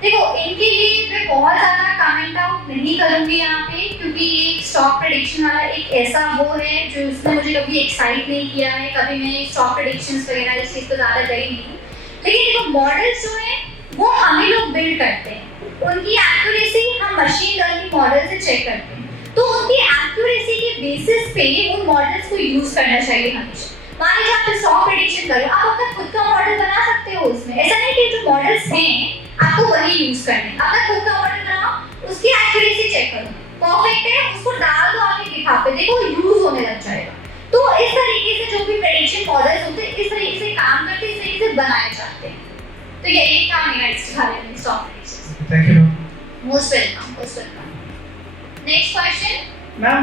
देखो, इनके लिए मैं बहुत ज़्यादा कमेंट आउट नहीं करूँगी यहाँ पे, क्योंकि ये स्टॉक प्रेडिक्शन वाला एक ऐसा वो है जो उसने मुझे कभी एक्साइट नहीं किया है, कभी मैं स्टॉक प्रेडिक्शंस वगैरह इस चीज़ पर ज़्यादा गई नहीं हूँ। लेकिन देखो, मॉडल्स जो हैं वो हमें लोग बिल्ड करते हैं, उनकी एक्यूरेसी हम मशीन लर्निंग मॉडल से चेक करते हैं, तो उनकी एक्यूरेसी के बेसिस पे उन मॉडल्स को यूज़ करना चाहिए हमेशा। मान लीजिए आप स्टॉक प्रेडिक्शन कर रहे हो, आप अपना खुद का मॉडल बना सकते हो उसमें, ऐसा नहीं कि जो मॉडल्स हैं आपको वही यूज करने हैं। अपना खुद का मॉडल बनाओ, उसकी एक्यूरेसी चेक करो, परफेक्ट है, उसको डाल दो आगे दिखा पे, देखो यूज होने लग जाएगा। तो इस तरीके से जो भी प्रेडिक्शन मॉडल्स होते हैं इस तरीके से काम करते हैं, इस तरीके से बनाए जाते हैं। तो यही काम मेरा इस बारे में stock prediction. Thank you, ma'am. Most welcome, most welcome. Next question Ma'am,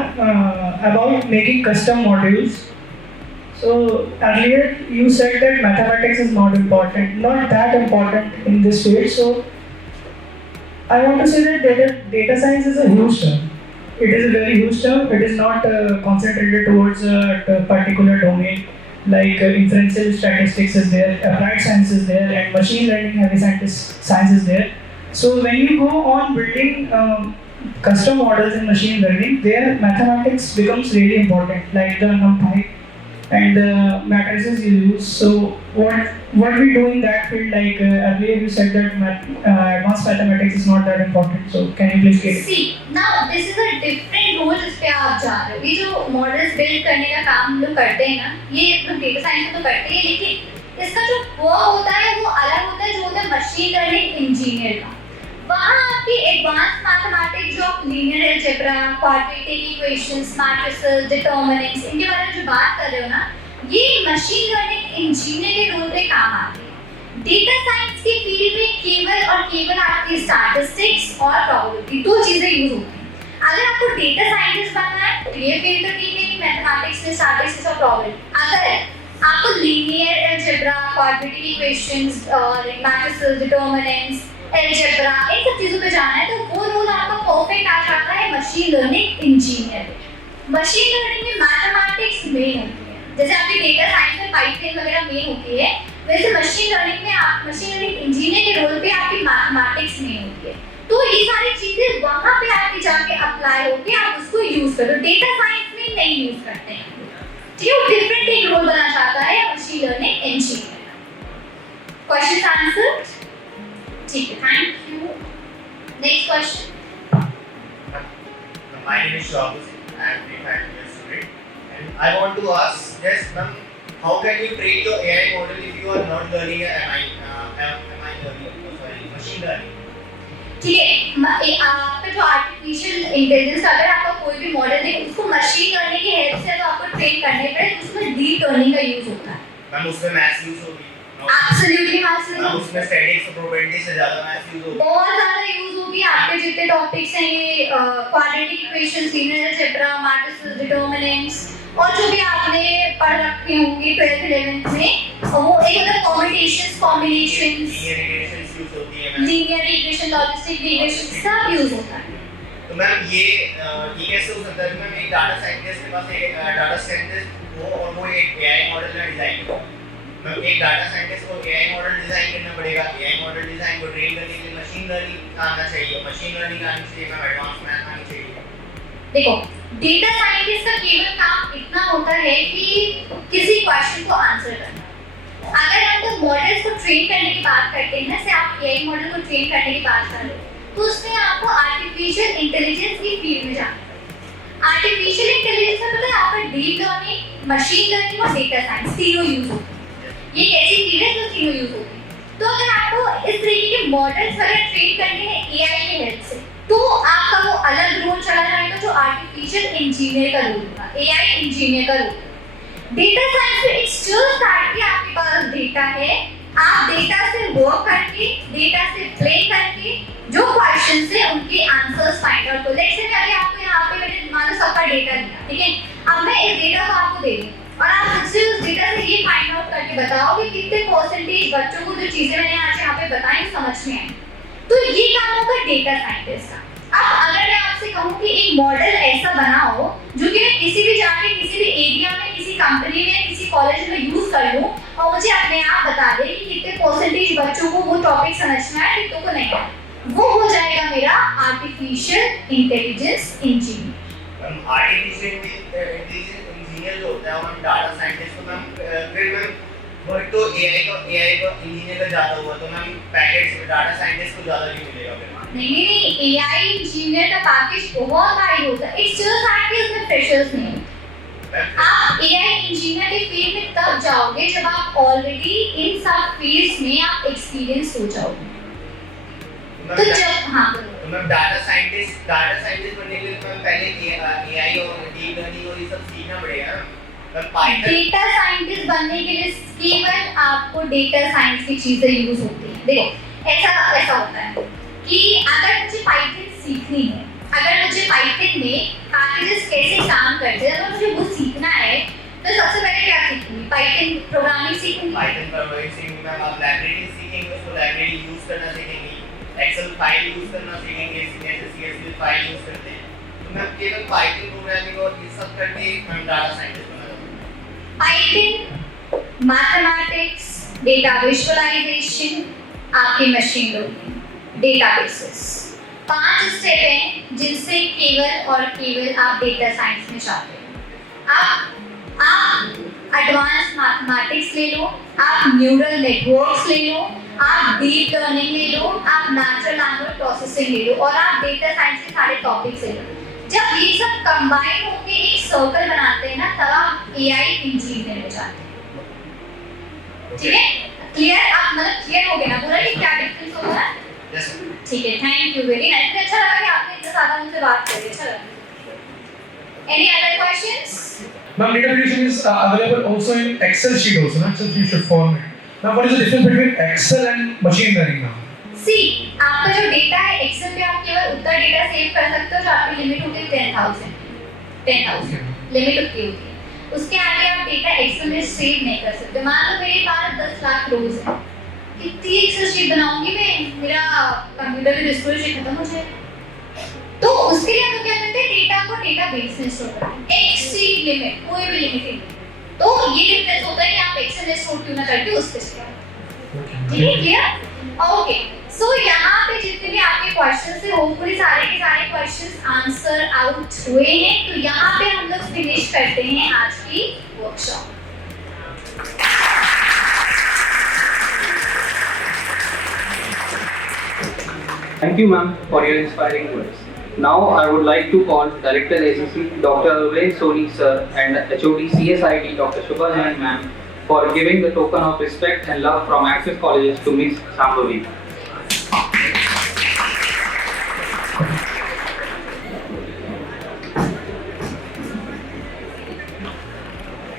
about making custom modules. So earlier you said that mathematics is not important, not that important in this field. So I want to say that data science is a huge term. It is a very huge term. It is not concentrated towards a particular domain. Like inferential statistics is there, applied science is there, and machine learning heavy science is there. So when you go on building custom models in machine learning, there mathematics becomes really important, like the NumPy and the matrices you use. So what we do in that field, like earlier you said that advanced mathematics is not that important. So can you please get it? See, now this is a different role जिस पे आप जा रहे हो। ये जो models build करने का काम हम लोग करते हैं ना, ये हम डेटा साइंस में तो करते हैं, लेकिन इसका जो वर्क होता है वो अलग होता है, जो होता है मशीन लर्निंग इंजीनियर का। वहाँ आपकी एडवांस मैथमेटिक्स जो आप linear algebra, quadratic equations, matrices, determinants, इनके बारे में जो बात कर रहे हो ना, ये मशीन लर्निंग इंजीनियर के रोल पे काम आते हैं। डेटा साइंस की फील्ड में केवल आपकी स्टैटिस्टिक्स और प्रोबेबिलिटी दो चीजें यूज होती हैं। अगर आपको डेटा साइंटिस्ट बनना है तो ये फील्ड तो ठीक है, मैथमेटिक्स में स्टैटिस्टिक्स और प्रोबेबिलिटी। अगर आपको लीनियर अलजेब्रा, क्वाड्रेटिक इक्वेशंस और मैट्रिसेस, डिटरमिनेंट्स, अलजेब्रा, इन सब चीजों पे जाना है, तो वो रोल आपका परफेक्ट आ जाता है machine learning engineer. Machine learning में मैथमेटिक्स मेन होती है, जैसे आपकी डेटा साइंस में पाइथन वगैरह मेन होती है, वैसे मशीन लर्निंग में आप मशीन लर्निंग इंजीनियर के रोल पे आपकी मैथमेटिक्स मेन होती है। तो ये सारी चीजें वहां पे आपकी जाके अप्लाई होके आप उसको यूज करो, डेटा साइंस में नहीं यूज करते हैं। ठीक है, वो डिफरेंट एक रोल बना चाहता है machine learning engineer. Question answer ठीक है, thank you. Next question. My name is Shravu Singh. I am a 5 year student, and I want to ask, yes, ma'am, how can you train your AI model if you are not learning machine learning? ठीक है, आपका जो artificial intelligence अगर आपका कोई भी model है उसको मशीन लर्निंग की हेल्प से तो आपको ट्रेन करने पड़े, तो उसमें डीप लर्निंग का यूज होता है। मैम उसमें मैथ्स यूज होगी, एब्सोल्युटली मैथ्स यूज मैम उसमें स्टैटिस्टिक्स प्रोबेबिलिटी से ज्यादा मैथ्स यूज होगी, बहुत ज्यादा यूज होगी। आपके जितने टॉपिक्स हैं ये quadratic equations, linear algebra, matrices, determinants और जो भी आपने पढ़ रखे होंगे 12th 11th में, वो एक होता है combinations, combinations, linear equation, logistic regression, सब यूज होता है। तो मैम ये कैसे हो सकता है कि मैम एक डाटा साइंटिस्ट के पास एक डाटा साइंटिस्ट हो और वो एक एआई मॉडल का डिजाइन करे। मैम एक डाटा साइंटिस्ट को एआई मॉडल डिजाइन करना पड़ेगा, एआई मॉडल डिजाइन को ट्रेन करने के लिए मशीन लर्निंग आना चाहिए, मशीन लर्निंग आनी चाहिए, मैम एडवांस मैथ आनी चाहिए। देखो, डेटा साइंटिस्ट का केवल काम इतना होता है कि किसी क्वेश्चन को आंसर करना। अगर हम तो मॉडल्स को ट्रेन करने की बात करते हैं ना, जैसे आप एआई मॉडल को ट्रेन करने की बात कर रहे हो, तो उसमें आपको आर्टिफिशियल इंटेलिजेंस की फील्ड में जाना है। आर्टिफिशियल इंटेलिजेंस में पता है यहाँ पर डीप लर्निंग, मशीन लर्निंग और डेटा साइंस तीनों यूज होते हैं। ये एक ऐसी फील्ड है जो तीनों यूज होती है। तो अगर आपको इस तरीके के मॉडल्स वगैरह ट्रेन करने हैं एआई की हेल्प से, तो आपका वो अलग रोल चला जाएगा जो आर्टिफिशियल इंजीनियर का रोल होगा, एआई इंजीनियर का रोल। डेटा साइंस में इट्स जस्ट दैट कि आपके पास डेटा है, आप डेटा से वर्क करके, डेटा से प्ले करके जो क्वेश्चंस है उनके आंसर्स फाइंड आउट करो। लेट्स से मैं आपको यहाँ पे मैंने मान लो सबका डेटा दिया, ठीक है, अब मैं इस डेटा को आपको दे दूँ और आप मुझसे उस डेटा से ये फाइंड आउट करके बताओ कि कितने परसेंटेज बच्चों को जो चीजें मैंने आज यहाँ पे बताई समझ में आई। तो ये काम होगा डेटा साइंटिस्ट का। अब अगर मैं आपसे कहूँ कि एक मॉडल ऐसा बनाओ जो कि मैं किसी भी जाके किसी भी एरिया में, किसी कंपनी में, किसी कॉलेज में यूज कर लूँ और मुझे अपने आप बता दे कि कितने परसेंटेज बच्चों को वो टॉपिक समझ में आया, कितनों को नहीं आया, वो हो जाएगा मेरा artificial intelligence engineer. Artificial intelligence engineer जो होता है, हम डाटा साइंटिस्ट को मैम फिर मैम वर्क तो एआई का इंजीनियर का ज़्यादा हुआ, तो मैम पैकेज डाटा साइंटिस्ट को ज़्यादा नहीं मिलेगा फिर। नहीं, एआई इंजीनियर का पैकेज बहुत हाई होता है। इट्स जस्ट दैट कि उसमें फ्रेशर्स नहीं है। आप एआई इंजीनियर के फील्ड में तब जाओगे जब आप ऑलरेडी इन सब फील्ड्स में आप एक्सपीरियंस हो जाओगे। तो जब तो मैम डाटा साइंटिस्ट बनने के लिए मैम पहले एआई और डीप लर्निंग और ये सब सीखना पड़ेगा। डेटा साइंटिस्ट बनने के लिए केवल आपको डेटा साइंस की चीजें यूज होती हैं। देखो ऐसा होता है कि अगर मुझे पाइथन सीखनी है, अगर मुझे पाइथन में पैकेजेस कैसे काम करते हैं, अगर मुझे वो सीखना है, तो सबसे पहले क्या सीखूंगी? पाइथन प्रोग्रामिंग सीखूंगी। पाइथन प्रोग्रामिंग सीखेंगे मैम, आप लाइब्रेरी सीखेंगे, उसको लाइब्रेरी यूज करना सीखेंगे, एक्सेल फाइल यूज करना सीखेंगे, जैसे सीएसवी फाइल यूज करते हैं। तो मैम केवल पाइथन प्रोग्रामिंग और ये सब करके मैम डाटा साइंटिस्ट बना जाओगे। पाइथन, मैथमेटिक्स, डेटा विजुअलाइजेशन, आपकी मशीन लर्निंग, डेटाबेसेस, 5 स्टेप हैं जिनसे केवल और केवल आप डेटा साइंस में जाते हो। आप एडवांस मैथमेटिक्स ले लो, आप न्यूरल नेटवर्क्स ले लो, आप डीप लर्निंग ले लो, आप नेचुरल लैंग्वेज प्रोसेसिंग ले लो और आप डेटा साइंस के सारे टॉपिक्स ले लो। जब ये सब कंबाइन होकर एक सर्कल बनाते हैं ना, तब आप एआई इंजीनियर हो जाते हैं। ठीक है, क्लियर? आप मतलब क्लियर हो गया ना पूरा कि क्या डिफरेंस होगा? यस। ठीक है, थैंक यू वेरी नाइस। अच्छा लगा कि आपने इतना ज़्यादा मुझसे बात करी। अच्छा लगा। Any other questions? Ma'am, data creation is available also in Excel sheet also, na? Excel sheet should format. Now, what is the difference between Excel and machine learning now? सी, आपका जो डेटा है एक्सेल पे आप केवल उतना data save कर सकते हो जो आपकी लिमिट होती है 10,000 लिमिट होती है। उसके आगे आप डेटा एक्सेल में सेव नहीं कर सकते। मान लो मेरे पास 10 लाख रोज है, कितनी एक्सेल शीट बनाऊंगी मैं? मेरा कंप्यूटर की स्टोरेज खत्म हो जाएगा। तो उसके लिए हम क्या करते हैं, डेटा को डेटाबेस में स्टोर करते हैं, एक्सीड लिमिट, कोई भी लिमिट नहीं। तो ये डिफरेंस होता है कि आप एक्सेल में स्टोर क्यों ना करके उस पे स्टोर। ठीक है, क्लियर? ओके, सो यहाँ पे जितने भी आपके क्वेश्चंस थे, होपफुली सारे के सारे क्वेश्चंस आंसर आउट हुए हैं। तो यहाँ पे हम लोग फिनिश करते हैं आज की workshop. Thank you, ma'am, for your inspiring words. Now, I would like to call Director SEC Dr. Arvind Soni sir and HOD CSIT Dr. Shubha Jain ma'am for giving the token of respect and love from Access Colleges to Miss Sambhavi.